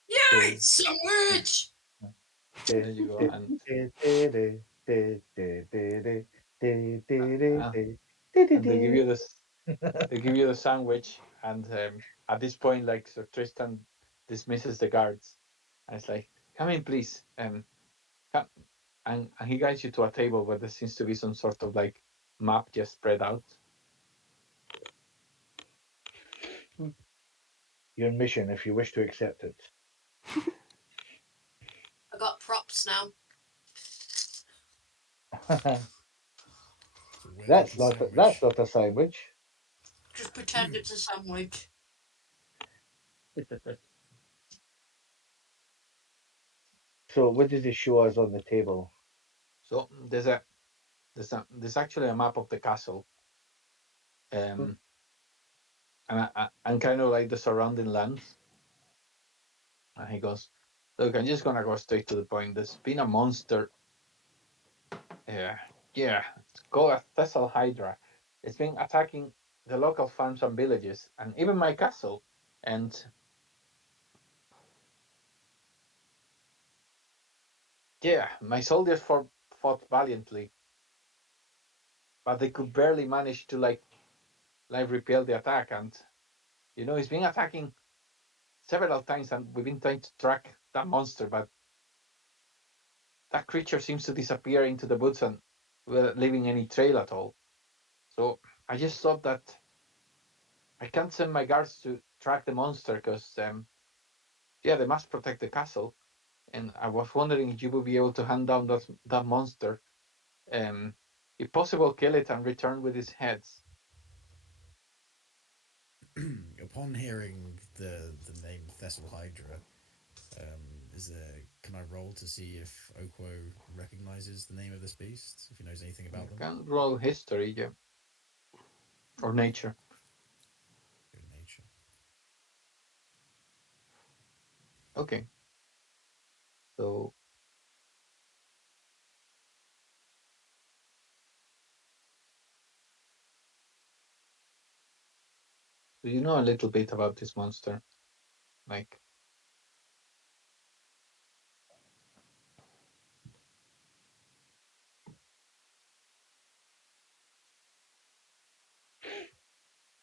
Yay! Did- Sandwich! There you go. And uh, and they give you this. They give you the sandwich, and at this point, like Sir Tristan dismisses the guards, and it's like, "Come in, please." Come, and he guides you to a table where there seems to be some sort of like map just spread out. Your mission, if you wish to accept it. I got props now. So where does That's the not sandwich? a sandwich. Just pretend it's a sandwich. So what does it show us on the table? So there's actually a map of the castle, um, and kind of like the surrounding lands. And he goes, "Look, I'm just gonna go straight to the point. There's been a monster. Yeah, yeah. It's called a Thessal Hydra. It's been attacking the local farms and villages, and even my castle. And yeah, my soldiers fought valiantly, but they could barely manage to like repel the attack. And he's been attacking several times, and we've been trying to track that monster, but that creature seems to disappear into the woods and without leaving any trail at all. So I just thought that I can't send my guards to track the monster because, yeah, they must protect the castle. And I was wondering if you would be able to hunt down that monster, um, if possible, kill it and return with its heads. Upon hearing the name Thessal Hydra, is there? Can I roll to see if Okwo recognizes the name of this beast? If he knows anything You about them? can roll history, yeah, or nature. Good nature. Okay, so do you know a little bit about this monster? Like,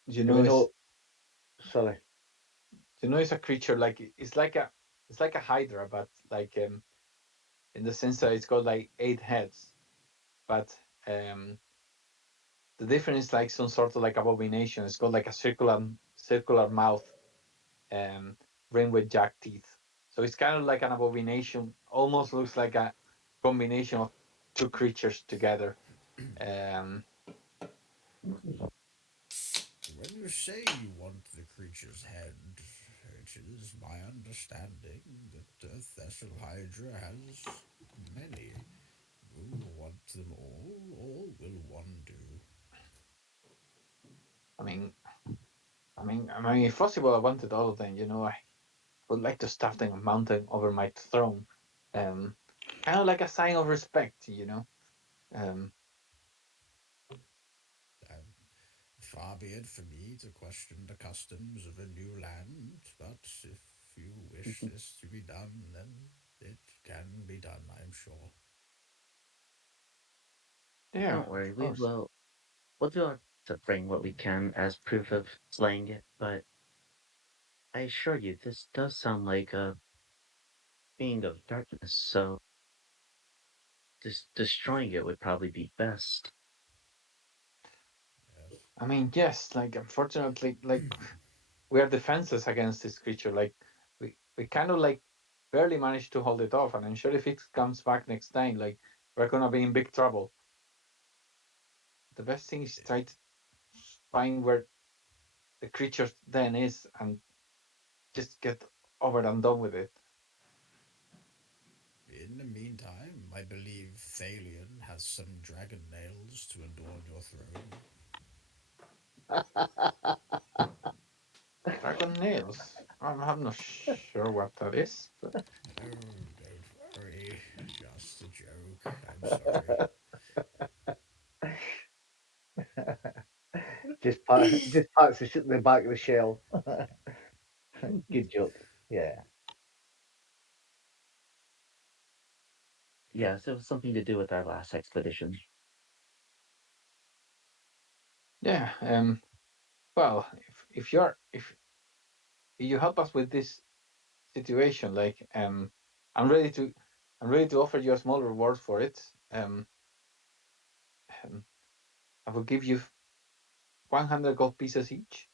you Do know, we it's know? Sorry. it's a creature like it's like a hydra, but like in the sense that it's got like 8 heads, but um the difference is like some sort of like abomination. It's got like a circular mouth, um ringed with jack teeth. So it's kind of like an abomination. Almost looks like a combination of two creatures together. Um When you say you want the creature's head, it is my understanding that Thessal Hydra has many. Will you want them all, or will one do? I mean, if possible, I wanted all of them. I would like to stuff them mounted over my throne, um, kind of like a sign of respect. Um, Um, far be it for me to question the customs of a new land, but if you wish this to be done, then it can be done, I'm sure. Yeah, Don't worry, of we course. will. We'll do our best to bring what we can as proof of slaying it. But I assure you, this does sound like a being of darkness. So destroying it would probably be best. Yes. I mean, yes, like unfortunately, like we are defenseless against this creature. Like we kind of like barely managed to hold it off, and I'm sure if it comes back next time, like we're gonna be in big trouble. The best thing is try to find where the creature then is and just get over and done with it. In the meantime, I believe Thalion has some dragon nails to adorn your throne. Dragon nails. I'm not sure what that is, but Oh, don't worry. Just a joke. I'm sorry. Just pats the back of the shell. Good joke. Yeah. Yes, it was something to do with our last expedition. yeah. Well, if you help us with this situation, like I'm ready to I'm ready to offer you a small reward for it. Um, I will give you 100 gold pieces each.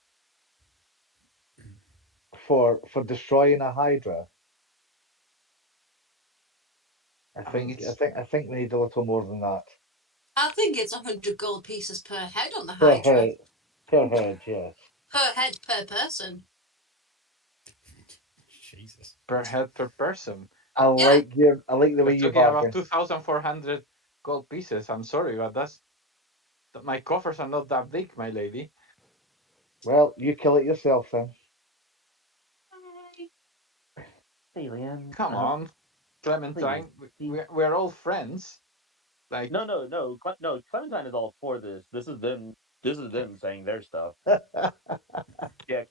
For destroying a hydra. I mean, it's I think we need a little more than that. I think it's 100 gold pieces per head on the Per Hydra. head. Per head, yes. Per head per person. Jesus. per head per person. Yeah. I like the We're way you talking about bargain. 2,400 gold pieces. I'm sorry, but my coffers are not that big, my lady. Well, you kill it yourself then. Hey, Leanne, Come on, please, Clementine. please. We're all friends. Like, No. Clementine is all for this. This is them. This is them saying their stuff. Yeah,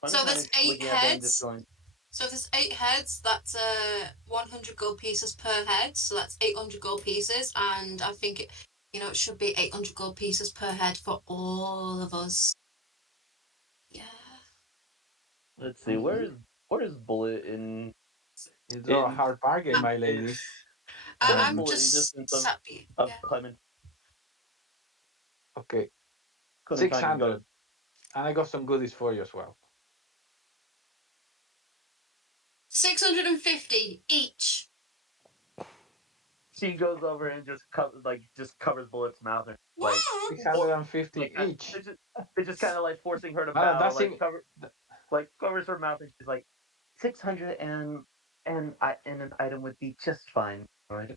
So Clementine there's is 8 looking at them, just heads. going, So if there's 8 heads, that's 100 gold pieces per head. So that's 800 gold pieces, and I think it should be 800 gold pieces per head for all of us. Yeah. let's see, you where's Bullet in draw a in hard bargain, I'm, my in lady. where's I'm Bullet in just distance sappy. of Yeah. Clement? Okay, Clementine just goes. 600, and I got some goodies for you as well. 650 each. She goes over and just covers Bullet's mouth and like for, 650 like each. it's just kind of like forcing her to Well, bow, that's even. like covers her mouth and she's like 600 and an item would be just fine. All right,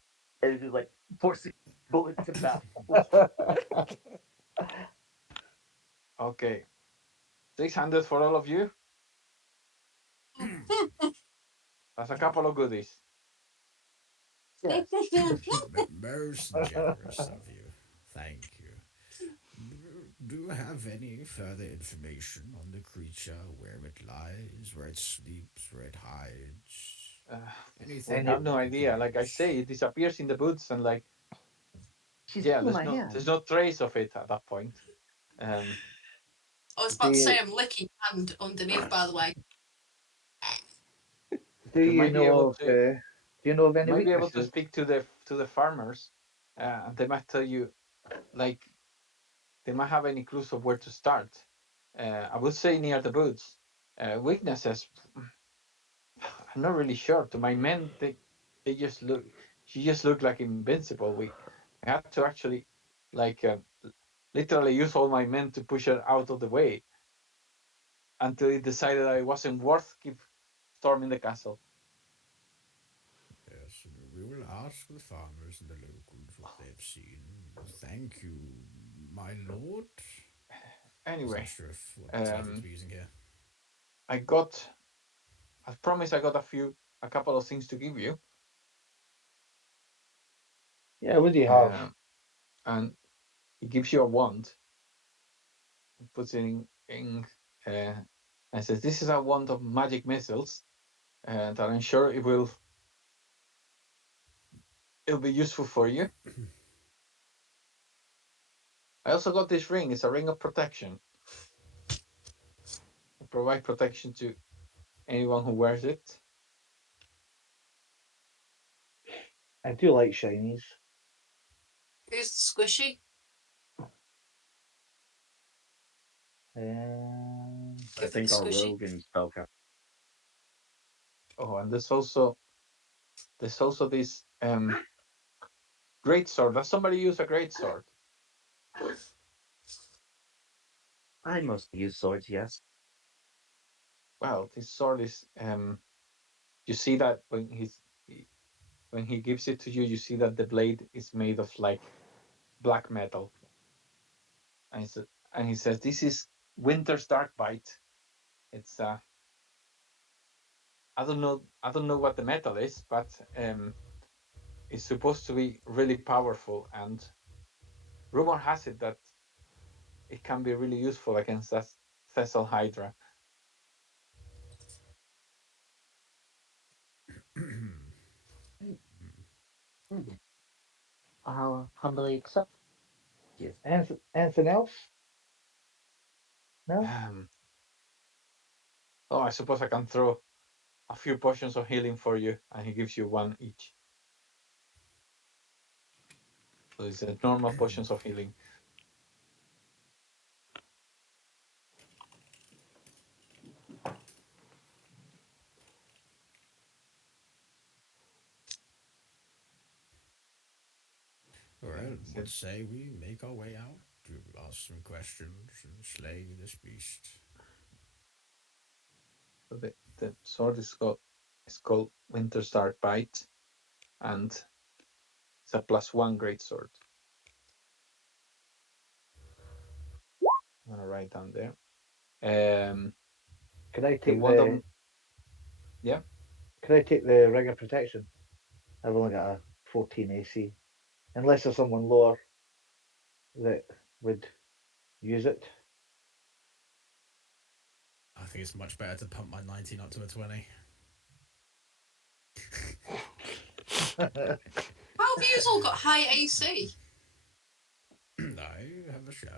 and it's just like forcing Bullet to bow. Okay, 600 for all of you. That's a couple of goodies. Yes. Most generous of you. Thank you. Do you have any further information on the creature, where it lies, where it sleeps, where it hides? Uh, we Anything Any have that no we could idea. Like I use? say, it disappears in the boots, and like, She's yeah, holding my hand. there's no trace of it at that point. Um, I was do about to say you I'm licking hand underneath, by the way. do you you might be able know of to any weaknesses? speak to the farmers, and they might tell you, like, they might have any clues of where to start. I would say near the boots. Weaknesses, I'm not really sure. To my men, they just look. She just looked like invincible. I had to actually, like, literally use all my men to push her out of the way until it decided I wasn't worth keep storming the castle. Yes, we will ask the farmers and the locals what they've seen. Thank you, my lord. I was not Anyway, sure if what titles um, we're using here. I got, as promised, I got a couple of things to give you. Yeah, what do you have? Um, and he gives you a wand. puts it in and says, "This is a wand of magic missiles, and I'm sure it'll be useful for you. I also got this ring. It's a ring of protection. It provides protection to anyone who wears it." I do like shinies. Who's squishy? I Give it think the our squishy. rogue and spellcaster. Oh, and there's also this great sword. Does somebody use a great sword? I mostly use swords, yes. Well, this sword is you see that when he gives it to you, you see that the blade is made of like black metal, and he says, "This is Winter's Dark Bite. It's I don't know what the metal is, but it's supposed to be really powerful, and rumor has it that it can be really useful against that Thessal Hydra." I'll humbly accept. Yes. Anything else? No? Oh, I suppose I can throw a few potions of healing for you, and he gives you one each. So it's normal potions of healing. All right, And what say we make our way out to ask some questions and slay this beast? so the sword is called Winter's Dark Bite, and it's a +1 great sword. I'm gonna write down there. Can I The take wand the of yeah. Can I take the ring of protection? I've only got a 14 AC. Unless there's someone lower that would use it. I think it's much better to pump my 19 up to a 20. How have you all got high AC? I have a shield.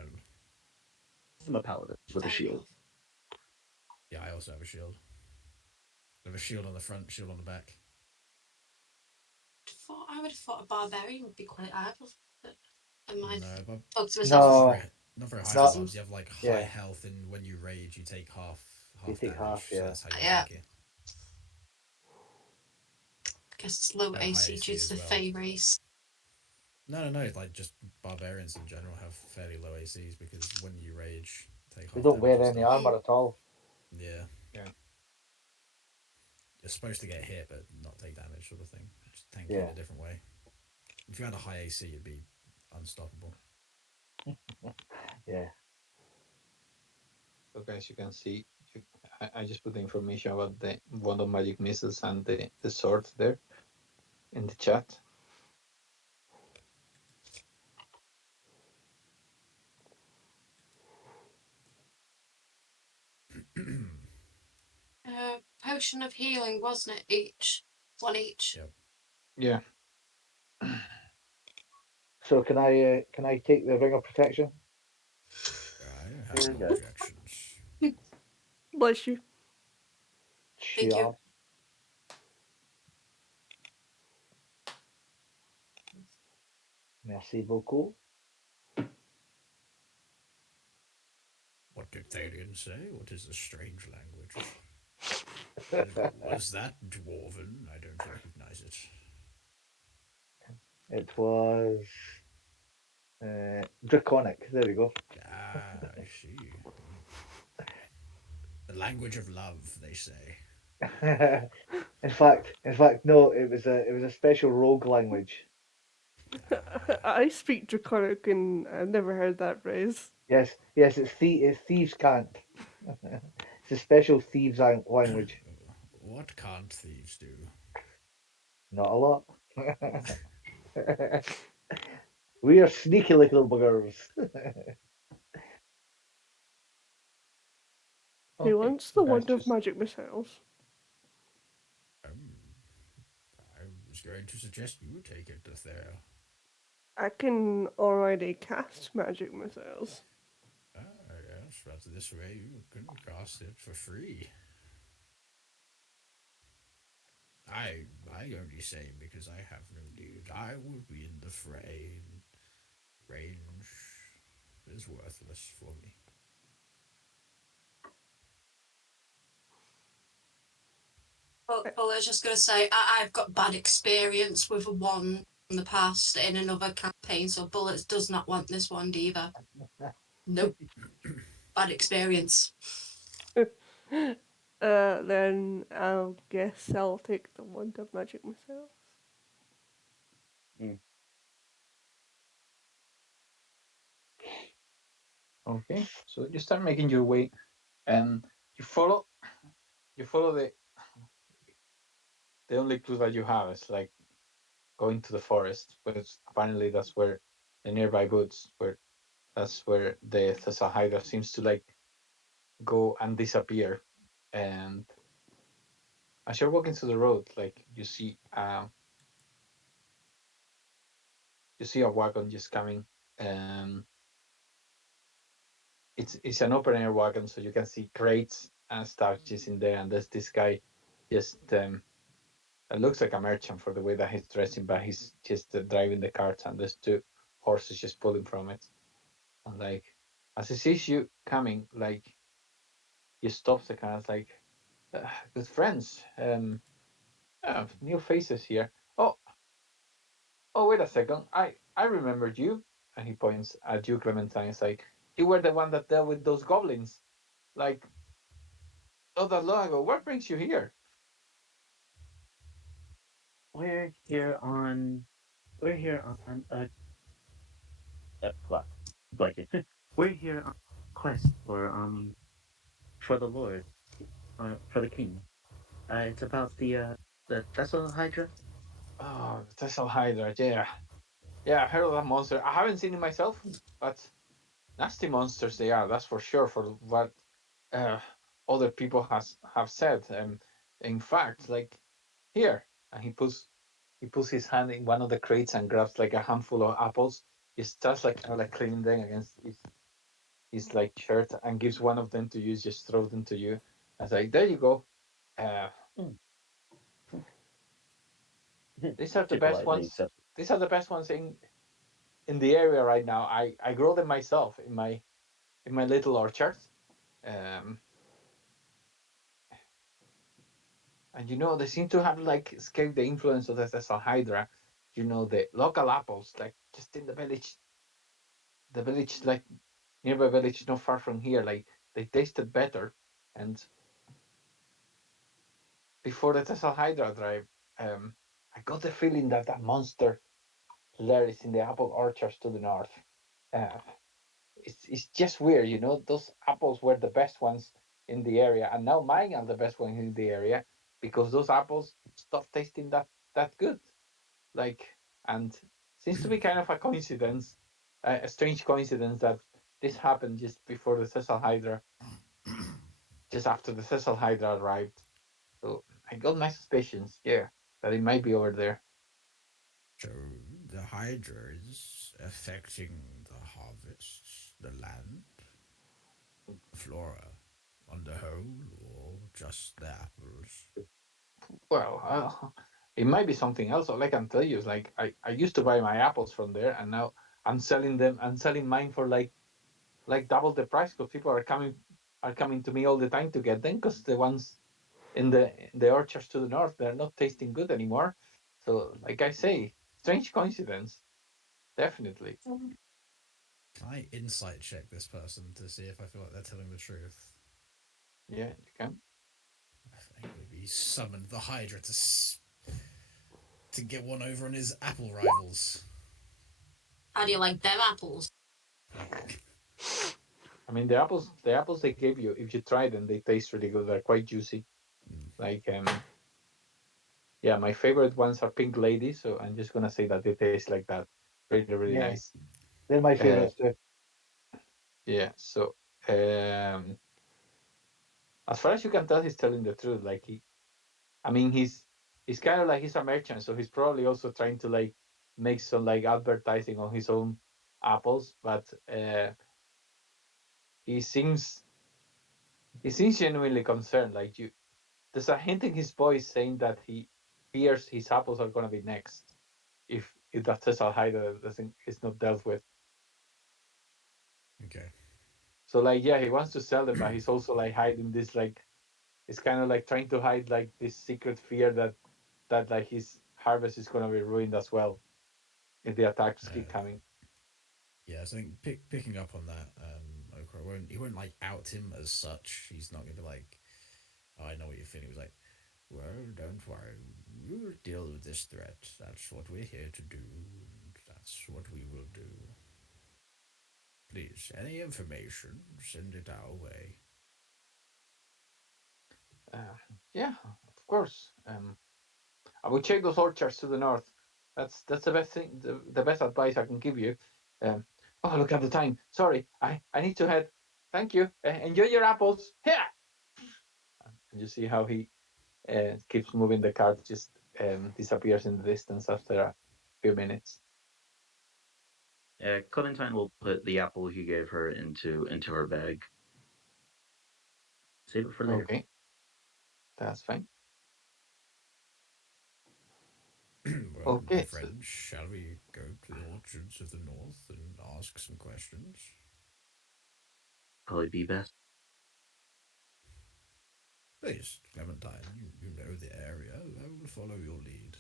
I'm a paladin with a Fair shield. enough. Yeah, I also have a shield. I have a shield on the front, shield on the back. I would have thought a barbarian would be quite able. But in my No, but thought to myself, not No, very, not very high not for citizen. mobs. You have like high yeah. health, and when you rage, you take You half take half, damage. So yeah. that's how you Yeah, tank it. I guess it's low And high AC AC due to as the well. Fey race. No. Like just barbarians in general have fairly low ACs because when you rage, take They half don't damage wear and any stuff. armor at all. Yeah, Yeah. you're supposed to get hit but not take damage, sort of thing. Just tank it in Yeah. a different way. If you had a high AC, you'd be unstoppable. Yeah. So guys, you can see. I just put the information about the wand of magic missiles and the sword there in the chat. Potion of healing, wasn't it? Each one each. Yep. Yeah. So can I take the ring of protection? I have no Yeah. objections. Bless you. Thank you. Sure. Merci beaucoup. What did Thalion say? What is this strange language? Was that dwarven? I don't recognize it. It was draconic. There we go. Ah, I see. The language of love, they say. in fact, no. It was a special rogue language. Ah, I speak Draconic and I've never heard that phrase. Yes, yes. It's thieves can't. It's a special thieves language. what can't thieves do? Not a lot. We are sneaky little buggers. Who Okay, wants so the guys, wand of just magic missiles? Um, I was going to suggest you take it, there. I can already cast magic missiles. Ah, yes, but this way you can cast it for free. I only say because I have no need. I will be in the fray. And range is worthless for me. But I was just going to say, I've got bad experience with a wand from the past in another campaign, so Bullets does not want this wand either. Nope, bad experience. Then I'll guess I'll take the wand of magic missiles. okay. So you start making your way, and you follow the only clue that you have is like going to the forest, but apparently that's where the nearby woods, where that's where the Thessal Hydra seems to like go and disappear. And as you're walking through the road, like you see a wagon just coming. Um, it's an open air wagon, so you can see crates and stuff just in there. And there's this guy, just it looks like a merchant for the way that he's dressing, but he's just driving the carts, and there's two horses just pulling from it. And like as he sees you coming, like he stops the car. It's like, good friends. New faces here. Oh, wait a second. I remembered you. And he points at you, Clementine. It's like, you were the one that dealt with those goblins. Like, not that long ago. What brings you here? We're here on what? Blanket. We're here on quest for the Lord, for the King. It's about the Thessal Hydra. Oh, the Tessel Hydra. Yeah. Yeah, I've heard of that monster. I haven't seen it myself, but nasty monsters they are, that's for sure, for what uh, other people have said. In fact, like here, and he puts his hand in one of the crates and grabs like a handful of apples. He starts like cleaning them against his like shirt and gives one of them to you. Just throw them to you. I was like, there you go. Uh, Mm. these are the Too best politely ones. accepted. These are the best ones in the area right now. I grow them myself in my little orchard. Um, and they seem to have like escaped the influence of the Thessal Hydra. The local apples, like just in the village, like nearby village, not far from here, like they tasted better. And before the Thessal Hydra drive, I got the feeling that that monster lair is in the apple orchards to the north. Uh, it's just weird, Those apples were the best ones in the area, and now mine are the best ones in the area because those apples stopped tasting that good. Like, and seems to be kind of a coincidence, a strange coincidence that this happened just before the Thessal Hydra, just after the Thessal Hydra arrived. So I got my suspicions, yeah, that it might be over there. So the Hydra is affecting the harvests, the land, the flora on the whole, or just the apples? Well, it might be something else. All I can tell you is like I used to buy my apples from there, and now I'm selling them. I'm selling mine for like double the price because people are coming to me all the time to get them because the ones in the orchards to the north they're not tasting good anymore. So, like I say, strange coincidence, definitely. Can I insight check this person to see if I feel like they're telling the truth? Yeah, you can. I think maybe he summoned the Hydra to get one over on his apple rivals. How do you like them apples? I mean, the apples they gave you, if you try them, they taste really good. They're quite juicy. Like, yeah, my favorite ones are Pink Lady, so I'm just gonna say that they taste like that. Really, really Yeah, nice. they're my Uh, favourites too. yeah. So, um, as far as you can tell, he's telling the truth. Like I mean, he's kind of like he's a merchant, so he's probably also trying to like make some like advertising on his own apples. But he seems he seems genuinely concerned. Like there's a hint in his voice saying that he fears his apples are gonna be next if that Cesar Hyder doesn't is not dealt with. Okay. So like yeah, he wants to sell them, but he's also like hiding this like it's kind of like trying to hide like this secret fear that like his harvest is gonna be ruined as well if the attacks keep Uh, coming. yeah, so I think picking up on that, Okra won't like out him as such. He's not gonna be like, oh, I know what you're feeling. He's like, well, don't worry, we'll deal with this threat. That's what we're here to do. That's what we will do. Please, any information, send it our way. Yeah, of course. I will check those orchards to the north. That's the best thing, the best advice I can give you. Um, oh, look at the time. Sorry, I need to head. Thank you. Enjoy your apples. Here. And you see how he keeps moving the cart, just disappears in the distance after a few minutes. Clementine will put the apple he gave her into her bag. Save it for later. Okay, that's fine. Well, my Okay, so friends, shall we go to the orchards of the north and ask some questions? Probably be best. Please, Clementine, you know the area. I will follow your lead.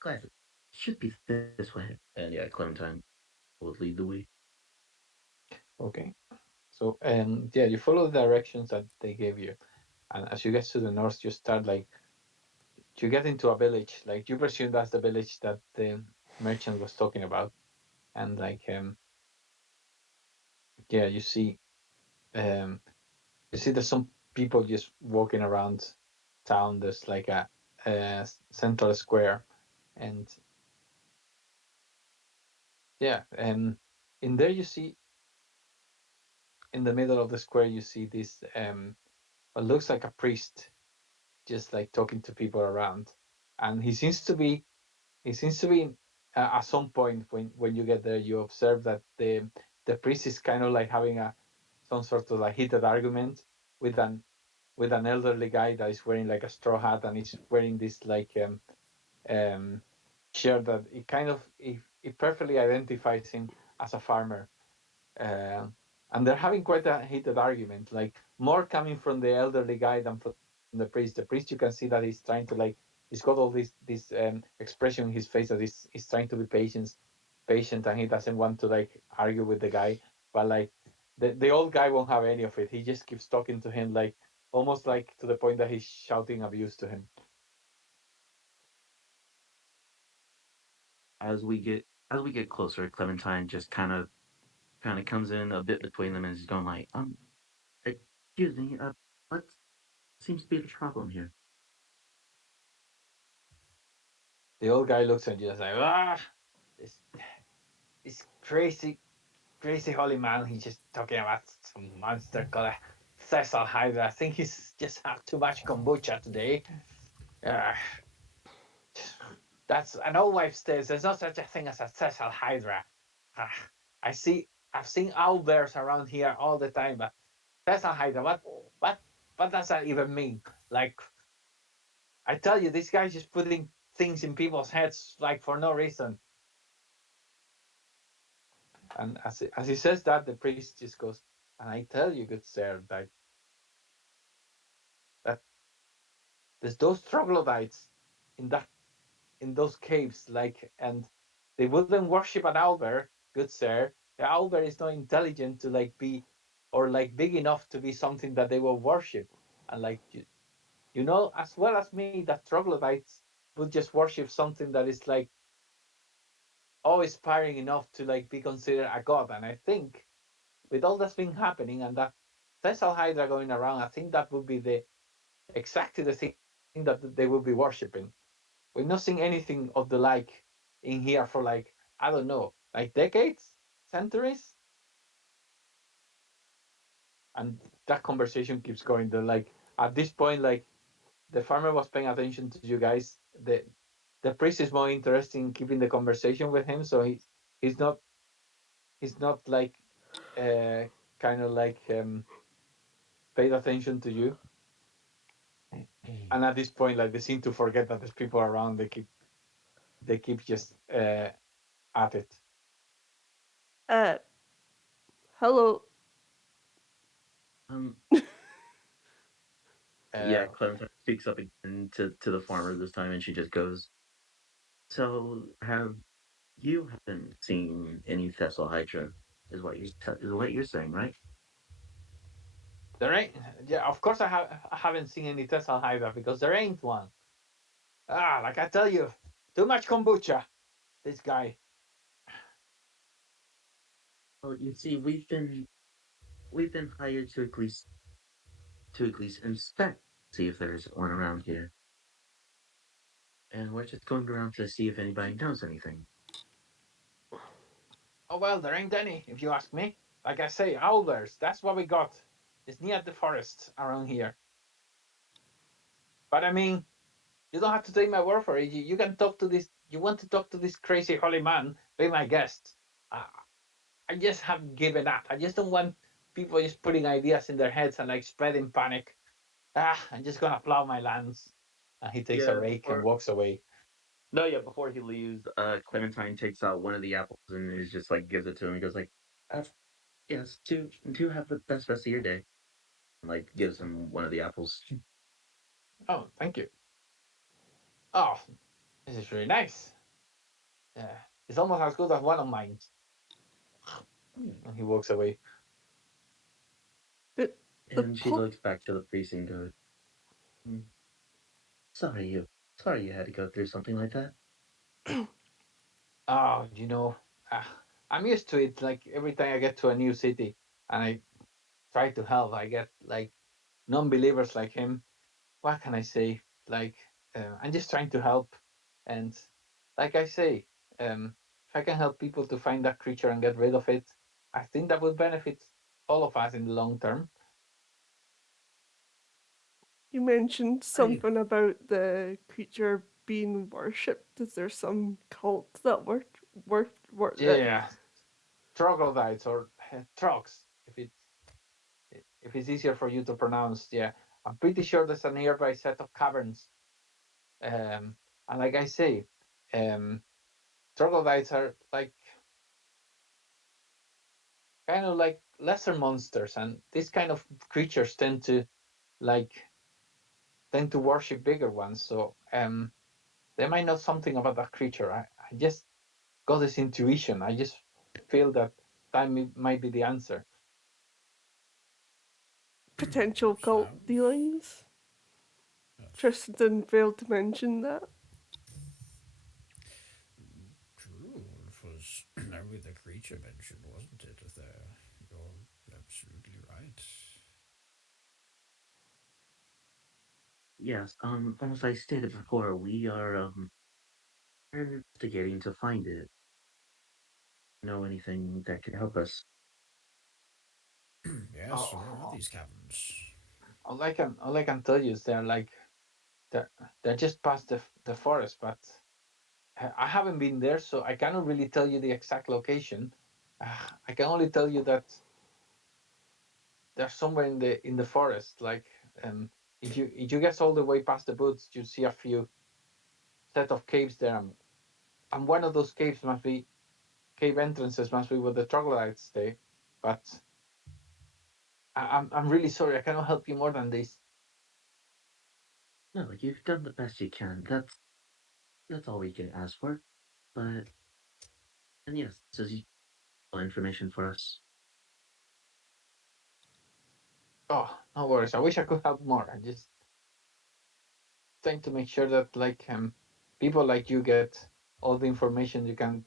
Glad should be this way. And yeah, Clementine will lead the way. okay, so yeah, you follow the directions that they gave you, and as you get to the north, you start like you get into a village. Like you presume that's the village that the merchant was talking about, and like yeah, um you see there's some people just walking around town. There's like a central square, and yeah, in there you see in the middle of the square you see this what looks like a priest just like talking to people around, and he seems to be at some point when you get there you observe that the priest is kind of like having a some sort of like heated argument with an elderly guy that is wearing like a straw hat and he's wearing this like um shirt that it perfectly identifies him as a farmer. uh, and they're having quite a heated argument, like more coming from the elderly guy than from the priest. The priest, you can see that he's trying to like, he's got all this expression in his face that he's trying to be patient, and he doesn't want to like argue with the guy. But like the old guy won't have any of it. He just keeps talking to him like almost like to the point that he's shouting abuse to him. As we get closer, Clementine just kind of comes in a bit between them and is going like, excuse me, what seems to be the problem here? The old guy looks at you and like, this this crazy holy man. He's just talking about some monster called Cecil Hydra. I think he's just had too much kombucha today. Uh, that's an old wives' tale. There's no such a thing as a Cecil Hydra. Uh, I've seen owl bears around here all the time, but Cecil Hydra, what, what does that even mean? Like, I tell you, this guy's just putting things in people's heads like for no reason. And as he says that, the priest just goes, and I tell you, good sir, that there's those troglodytes in that in those caves, like, and they wouldn't worship an owlbear, good sir. The owlbear is not intelligent to like be or like big enough to be something that they will worship. And like you know as well as me that troglodytes would just worship something that is like awe-inspiring enough to like be considered a god. And I think with all that's been happening and that Tessel Hydra going around, I think that would be the exactly the thing that they will be worshiping. We've not seen anything of the like in here for like, I don't know, like decades, centuries. and that conversation keeps going. The like at this point, like the farmer was paying attention to you guys. The priest is more interested in keeping the conversation with him, so he's not he's not like uh kind of like paid attention to you. And at this point, like they seem to forget that there's people around. They keep just at it. Uh, hello. Um, yeah, Uh, Clementine speaks up again to the farmer this time, and she just goes, "So, have you haven't seen any Thessal Hydra? Is what you're saying, right?" there ain't. Yeah, of course I haven't seen any Tesla Hydra because there ain't one. Ah, like I tell you, too much kombucha. This guy. Well, you see, we've been hired to at least inspect, see if there's one around here, and we're just going around to see if anybody knows anything. Oh well, there ain't any, if you ask me. Like I say, owlers. That's what we got. It's near the forest around here. But I mean, you don't have to take my word for it. You can talk to this. You want to talk to this crazy holy man? Be my guest. Uh, I just have given up. I just don't want people just putting ideas in their heads and like spreading panic. I'm just gonna plow my lands. And he takes a Yeah, rake and before walks away. no, yeah, before he leaves, Clementine takes out one of the apples and is just like gives it to him and goes like, uh, "Yes, to have the best rest of your day." And, like gives him one of the apples. Oh, thank you. Oh, this is really nice. Yeah, it's almost as good as one of mine. And he walks away. The the And she po- looks back to the priest and goes, "Hmm, sorry you had to go through something like that." Oh, uh, I'm used to it. Like every time I get to a new city and I try to help, I get like non-believers like him. What can I say? Like I'm just trying to help, and like I say, if I can help people to find that creature and get rid of it, I think that would benefit all of us in the long term. you mentioned I something about the creature being worshipped. Is there some cult that work that? Yeah, troglodytes or trogs, if it's easier for you to pronounce. Yeah, I'm pretty sure there's a nearby set of caverns. And like I say, um, troglodytes are like kind of like lesser monsters, and these kind of creatures like tend to worship bigger ones. So they might know something about that creature. I just got this intuition. I just feel that might be the answer. Potential cult Sounds. dealings. Yes. Tristan failed to mention that. True. It was only the creature mentioned, wasn't it? There. You're absolutely right. Yes, as I stated before, we're investigating to find it. Know anything that could help us? Yes, so where are Oh, these caverns? all I can tell you is they're, they're just past the forest, but I haven't been there, so I cannot really tell you the exact location. I can only tell you that they're somewhere in the forest. Like if you get all the way past the woods, you see a few set of caves there, and one of those cave entrances must be where the troglodytes stay. But I'm really sorry, I cannot help you more than this. No, you've done the best you can. That's all we can ask for. But and yes, this is useful information for us. Oh, no worries. I wish I could help more. I just trying to make sure that like people like you get all the information you can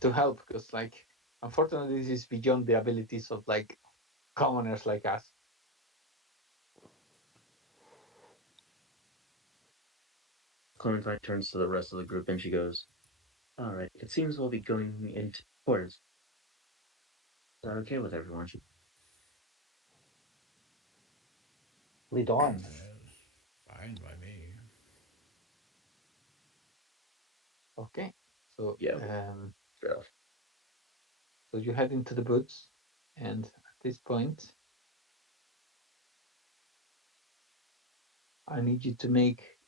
to help, because like unfortunately this is beyond the abilities of like commoners like us. Clementine turns to the rest of the group and she goes, "All right, it seems we'll be going into forest. Is that okay with everyone?" Lead on. Fine by me. Okay. So Yeah, straight off. so you head into the woods, and at this point, I need you to make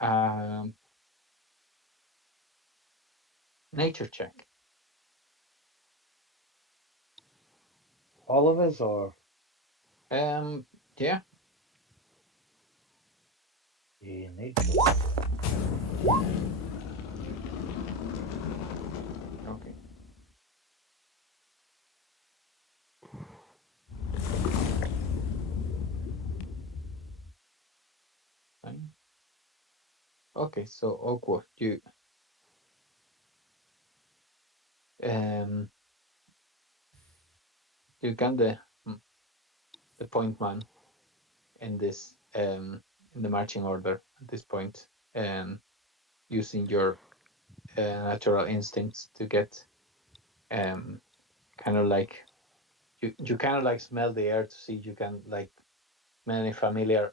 a nature check. All of us, or Yeah. nature? Okay. Fine. Okay. So awkward. Um you can the point man in this in the marching order at this point, using your natural instincts to get um kind of like you kind of like smell the air to see you can like many familiar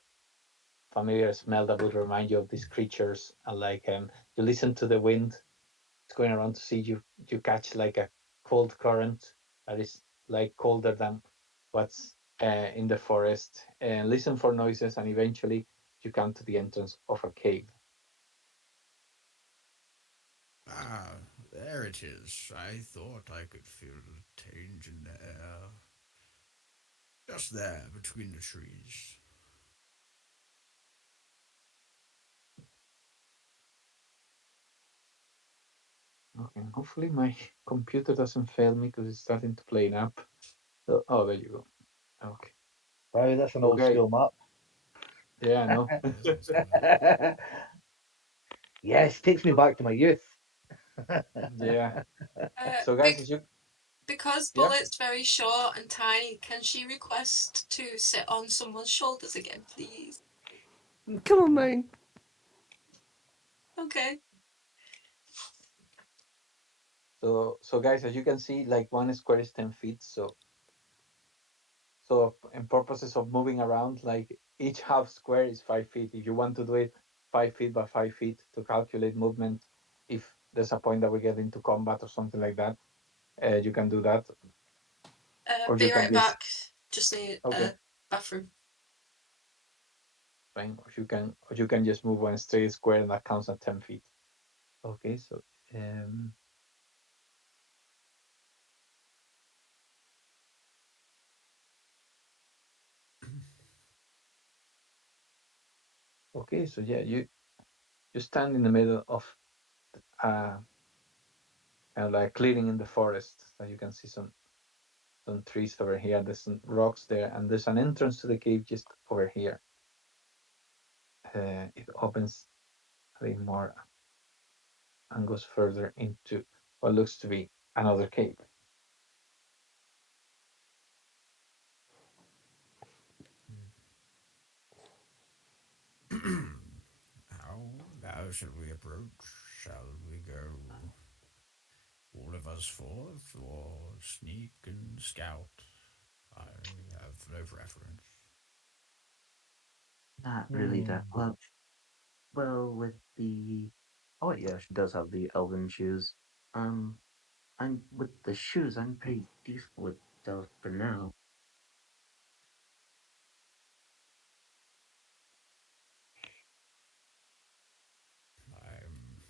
smell that would remind you of these creatures, and like you listen to the wind it's going around to see you catch like a cold current that is like colder than what's in the forest, and listen for noises, and eventually you come to the entrance of a cave. Ah, there it is. I thought I could feel the change in the air. Just there, between the trees. Okay, hopefully my computer doesn't fail me because it's starting to play up. So, oh, there you go. Okay. Wow, that's an old Okay. school map. Yeah, I know. It is also good. Yes, takes me back to my youth. Yeah. Uh, So, guys, bec- as you because yeah, Bullet's very short and tiny, can she request to sit on someone's shoulders again, please? Come on, yeah. mine. Okay. So guys, as you can see, like one square is 10 feet. So in purposes of moving around, like each half square is 5 feet. If you want to do it 5 feet by 5 feet to calculate movement, if there's a point that we get into combat or something like that, you can do that, or you Be can right just back. Just need okay, a bathroom. fine. Or you can just move one straight square and that counts at 10 feet. Okay, so um, okay, so yeah, you stand in the middle of uh kind of like clearing in the forest. So you can see some trees over here. There's some rocks there, and there's an entrance to the cave just over here. It opens a bit more and goes further into what looks to be another cave. How shall we approach? Shall we go all of us forth, or sneak and scout? I have no preference. Not really Hmm. that. Well, with the. Oh, wait, yeah, she does have the elven shoes. Um, I'm with the shoes. I'm pretty decent with those for now. I'm.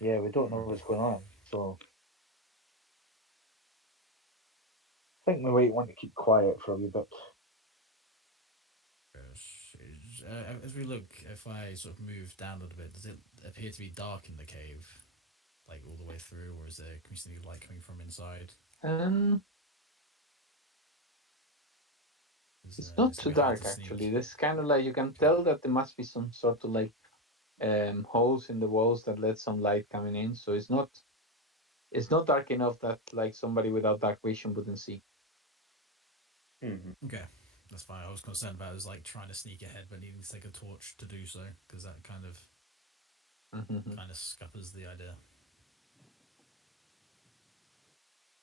Yeah, we don't know what's going on, so I think we might want to keep quiet for a wee bit. Yes, as we look, if I sort of move down a little bit, does it appear to be dark in the cave, like all the way through, or is there can we see any light coming from inside? Um, it's Is not it gonna too be hard to dark actually. sneak? This kind of like you can Okay. tell that there must be some sort of like holes in the walls that let some light coming in. So it's not dark enough that like somebody without dark vision wouldn't see. Hmm. Okay, that's fine. I was concerned about is like trying to sneak ahead, but needing to take a torch to do so, because that Mhm. kind of scuppers the idea.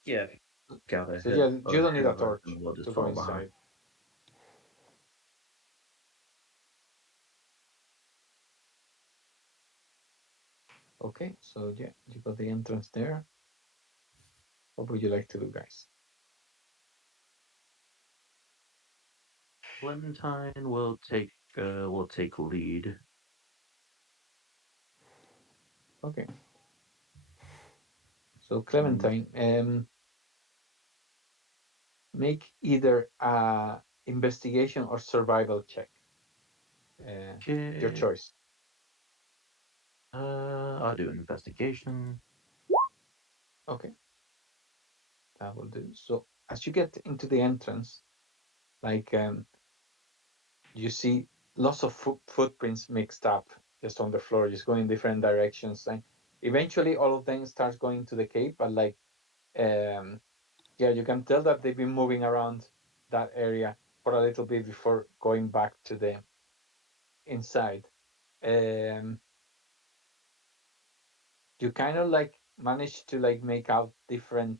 Yeah, if you scout So yeah, ahead, you don't need ahead a of us, torch and we'll just to go follow behind. inside. Okay, so yeah, you got the entrance there. What would you like to do, guys? Clementine will take lead. Okay, so Mm, Clementine, make either a investigation or survival check. Your Okay. choice. I'll do an investigation. Okay, that will do. So as you get into the entrance, like you see lots of footprints mixed up just on the floor, just going in different directions, and eventually all of them starts going to the cave. But like, um, yeah, you can tell that they've been moving around that area for a little bit before going back to the inside. Um, you kind of like manage to like make out different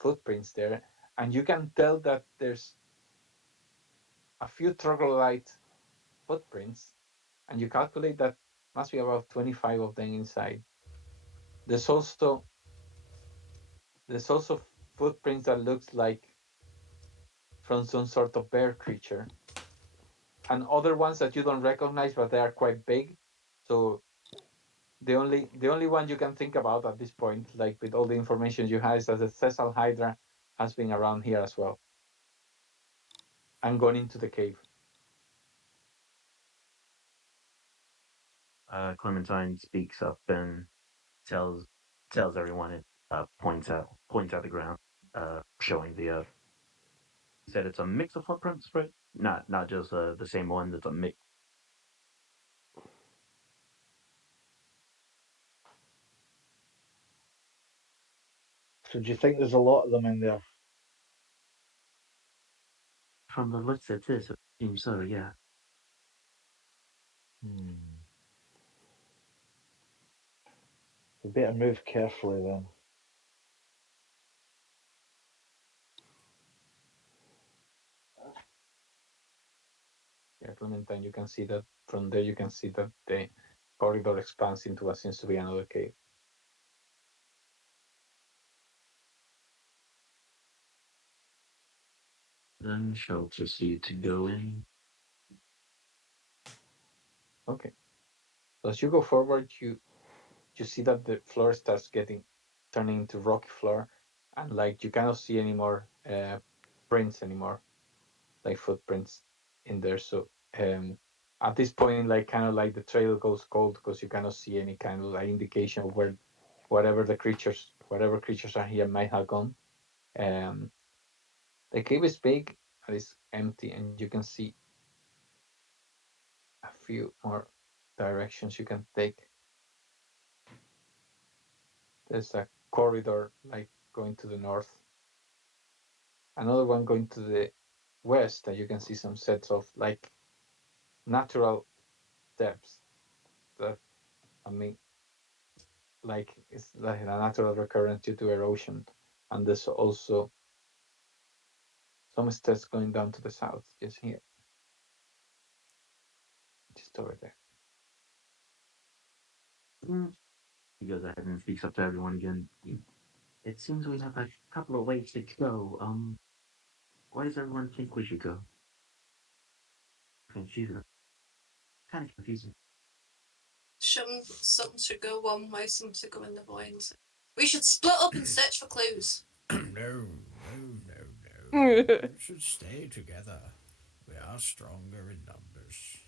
footprints there, and you can tell that there's a few troglodyte footprints, and you calculate that must be about 25 of them inside. There's also there's also footprints that looks like from some sort of bear creature, and other ones that you don't recognize, but they are quite big. So the only one you can think about at this point, like with all the information you have, is that the Cecil Hydra has been around here as well and gone into the cave. Clementine speaks up and tells tells everyone it points at the ground, showing the said it's a mix of footprints, right? Not just the same one. It's a mix. So do you think there's a lot of them in there? From the looks of this, it seems so. Yeah. Hmm. We better move carefully then. Yeah, Clementine, you can see that from there. You can see that the corridor expands into what seems to be another cave. Then she'll proceed to go in. Okay. So as you go forward, you see that the floor starts getting turning into rocky floor, and like you cannot see any more prints anymore, like footprints in there. So at this point, like kind of like the trail goes cold because you cannot see any kind of like indication of where whatever creatures are here might have gone. Um, the cave is big and it's empty, and you can see a few more directions you can take. There's a corridor like going to the north, another one going to the west, and you can see some sets of like natural steps that, I mean, like it's like a natural recurrence due to erosion. And there's also some steps going down to the south, just here, just over there. Mm. He goes ahead and speaks up to everyone again. It seems we have a couple of ways to go. Why does everyone think we should go? Confusing. Kind of confusing. Some should go one way, some should go in the void. We should split up and search for clues. No, no, no, no. I We should stay together. We are stronger in numbers.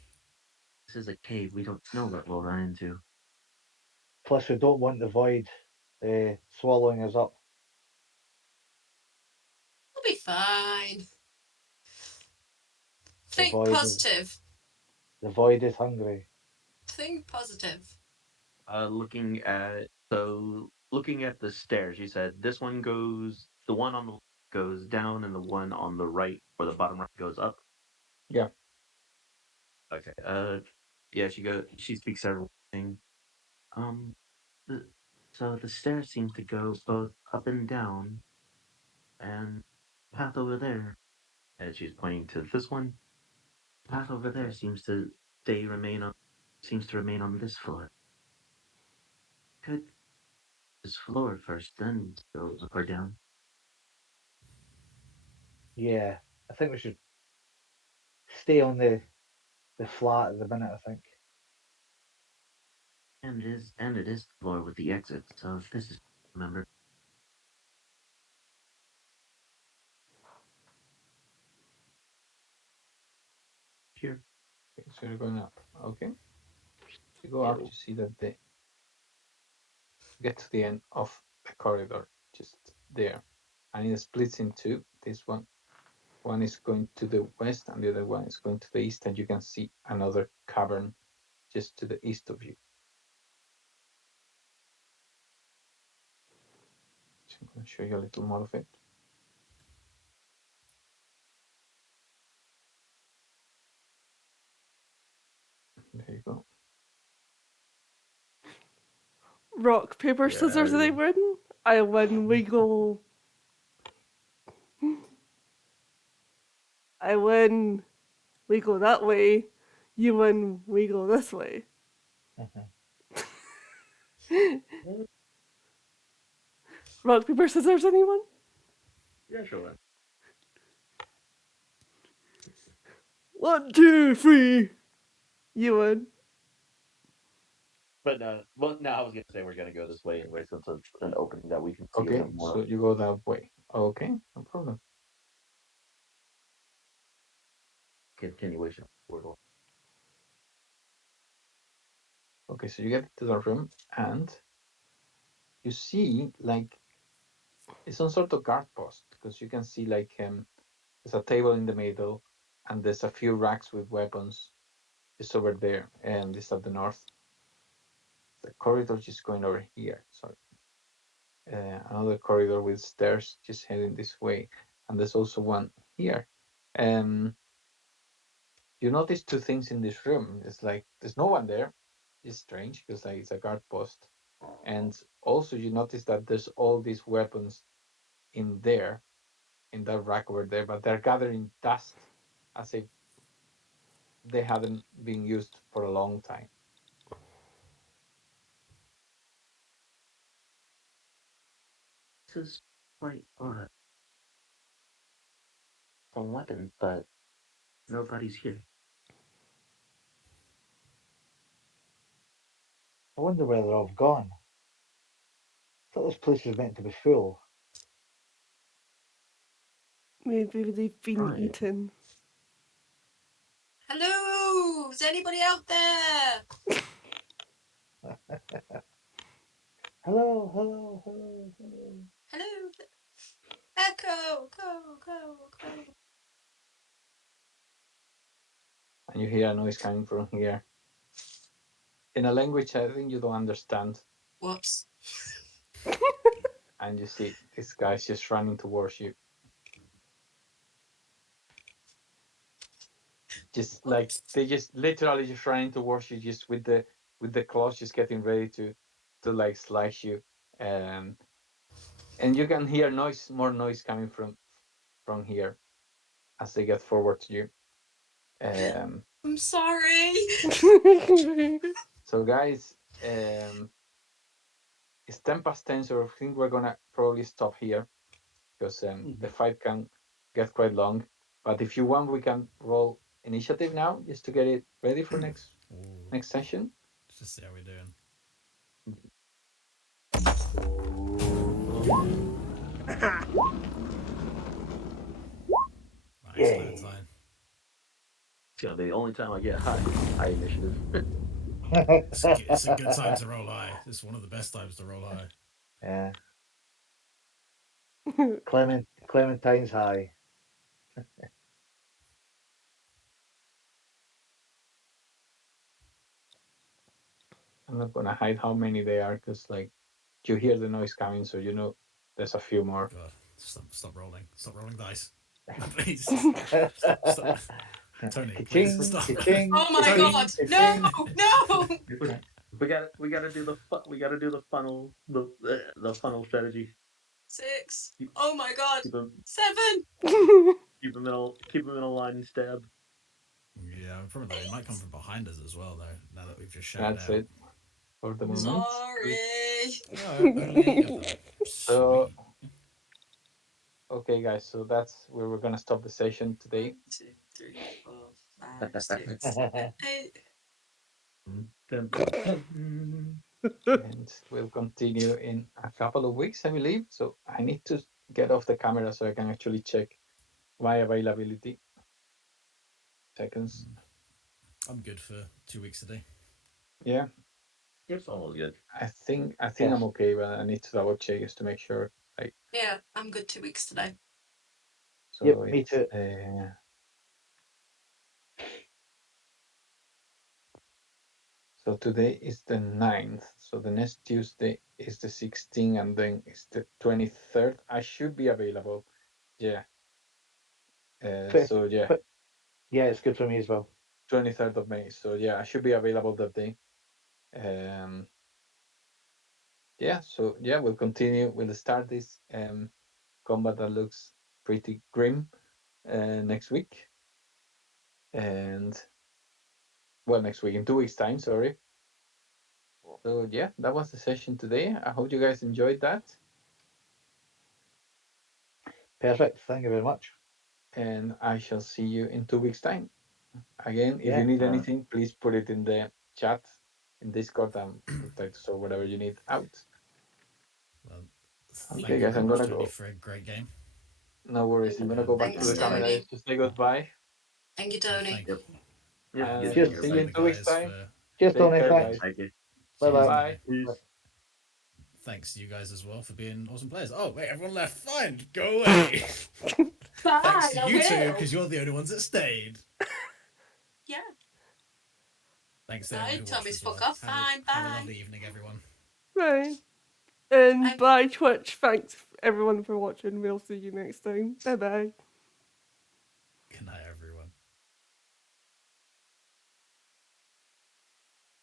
This is a cave we don't know what we'll run into. Plus, we don't want the void swallowing us up. We'll be fine. The Think void is positive. the void is hungry. Think positive. Looking at the stairs, you said this one goes the one on the left goes down and the one on the right or the bottom right goes up. Yeah. Okay. Yeah, she speaks everything. Um the, so the stairs seem to go both up and down and path over there. And she's pointing to this one. Path over there seems to remain on this floor. could this floor first, then go up or down. Yeah, I think we should stay on the flat at the minute. I think. And it is the floor with the exit. So this is remember here. Okay, so you're going up. Okay. You go up, Go. you see that they get to the end of the corridor, just there. And it splits in two. This one is going to the west and the other one is going to the east, and you can see another cavern just to the east of you. So I'm going to show you a little more of it. There you go. Rock, paper, scissors, and I win. I win. We go. I win. We go that way. You win. We go this way. Rock, paper, scissors, anyone? Yeah, sure. 1, 2, 3. You win. But well, no, I was gonna say we're gonna go this way anyway, since it's an opening that we can see a Okay, bit more. so you go that way. Okay, no problem. Continuation of the portal. Okay, so you get to the room and you see like it's some sort of guard post, because you can see like there's a table in the middle and there's a few racks with weapons just over there, and this at the north. The corridor just going over here. Sorry. Another corridor with stairs just heading this way, and there's also one here. You notice two things in this room. It's like there's no one there. It's strange because like it's a guard post, and also you notice that there's all these weapons in there, in that rack over there, but they're gathering dust as if they hadn't been used for a long time. This is quite odd. Some weapons, but nobody's here. I wonder where they're all gone. I thought this place was meant to be full. Maybe they've been Right. eaten. Hello, is anybody out there? Hello, hello, hello, hello. Hello, Echo, go. And you hear a noise coming from here in a language I think you don't understand. Whoops. And you see this guy's just running towards you. Just like they just literally just running towards you, just with the claws, just getting ready to like slice you. And you can hear more noise coming from here as they get forward to you. I'm sorry. So guys, it's 10 past 10, so I think we're gonna probably stop here because the fight can get quite long. But if you want, we can roll initiative now just to get it ready for next session. Let's just see how we're doing. Nice, Yay. 9. It's gonna be the only time I get high initiative. It's a good time to roll high. It's one of the best times to roll high. Yeah. Clementine's high. I'm not gonna hide how many they are because like you hear the noise coming, so you know there's a few more. God, stop rolling. Stop rolling dice. Please. Stop. Tony, please Ka-ching, stop. ka-ching, Oh my ka-ching, god. ka-ching. No. We gotta do the funnel the funnel strategy. 6. Oh my god. Keep them 7. keep them in a line and stab. Yeah, probably it might come from behind us as well, though. Now that we've just shouted That's out. it. for the moment. Sorry. Oh, only 8 of them. So, Sweet. okay, guys, so that's where we're gonna stop the session today. 1, 2, 3, 4, 5, 6, 7, 8. And we'll continue in a couple of weeks, I believe. So I need to get off the camera so I can actually check my availability. Seconds. I'm good for 2 weeks today. Yeah, It's almost good. I think Yes. I'm okay, but I need to double check just to make sure. Like, Yeah, I'm good 2 weeks today. so Yep, me it's too. So today is the 9th. So the next Tuesday is the 16th, and then it's the 23rd. I should be available. Yeah. So yeah, Yeah, it's good for me as well. 23rd of May. So yeah, I should be available that day. Yeah. So yeah, we'll continue. We'll start this combat that looks pretty grim next week. And well, next week in 2 weeks' time. Sorry. So yeah, that was the session today. I hope you guys enjoyed that. Perfect. Thank you very much. And I shall see you in 2 weeks' time. Again, if Yeah. you need anything, please put it in the chat in Discord, and we'll try to sort whatever you need out. Well, Okay, thank you guys, very I'm much, gonna Tony, go. for a great game. No worries. I'm gonna go back to Thanks, the camera Tony. just to say goodbye. Thank you, Well, Tony. thank, Yep. And Good Cheers. seeing see you in everybody. the 2 weeks' guys time. for. Cheers, Take Tony. care, Thanks. guys. Thank you. Bye Cheers, bye. Bye. Peace. Thanks to you guys as well for being awesome players. Oh, wait, everyone left. Fine, go away. Thanks to I you two, will. because you're the only ones that stayed. Yeah. Thanks to everyone Bye, who watched Tommy's as well. fuck off. Have Fine, a bye. lovely evening, everyone. Right. And Bye. bye, Twitch. Thanks, everyone, for watching. We'll see you next time. Bye bye. Good night, everyone.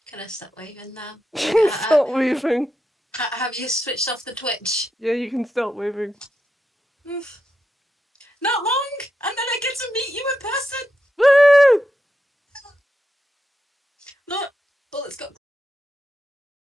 Can I stop waving now? Stop waving. Have you switched off the Twitch? Yeah, you can stop waving. Oof. Not long, and then I get to meet you in person. Woo! Look, oh, it's got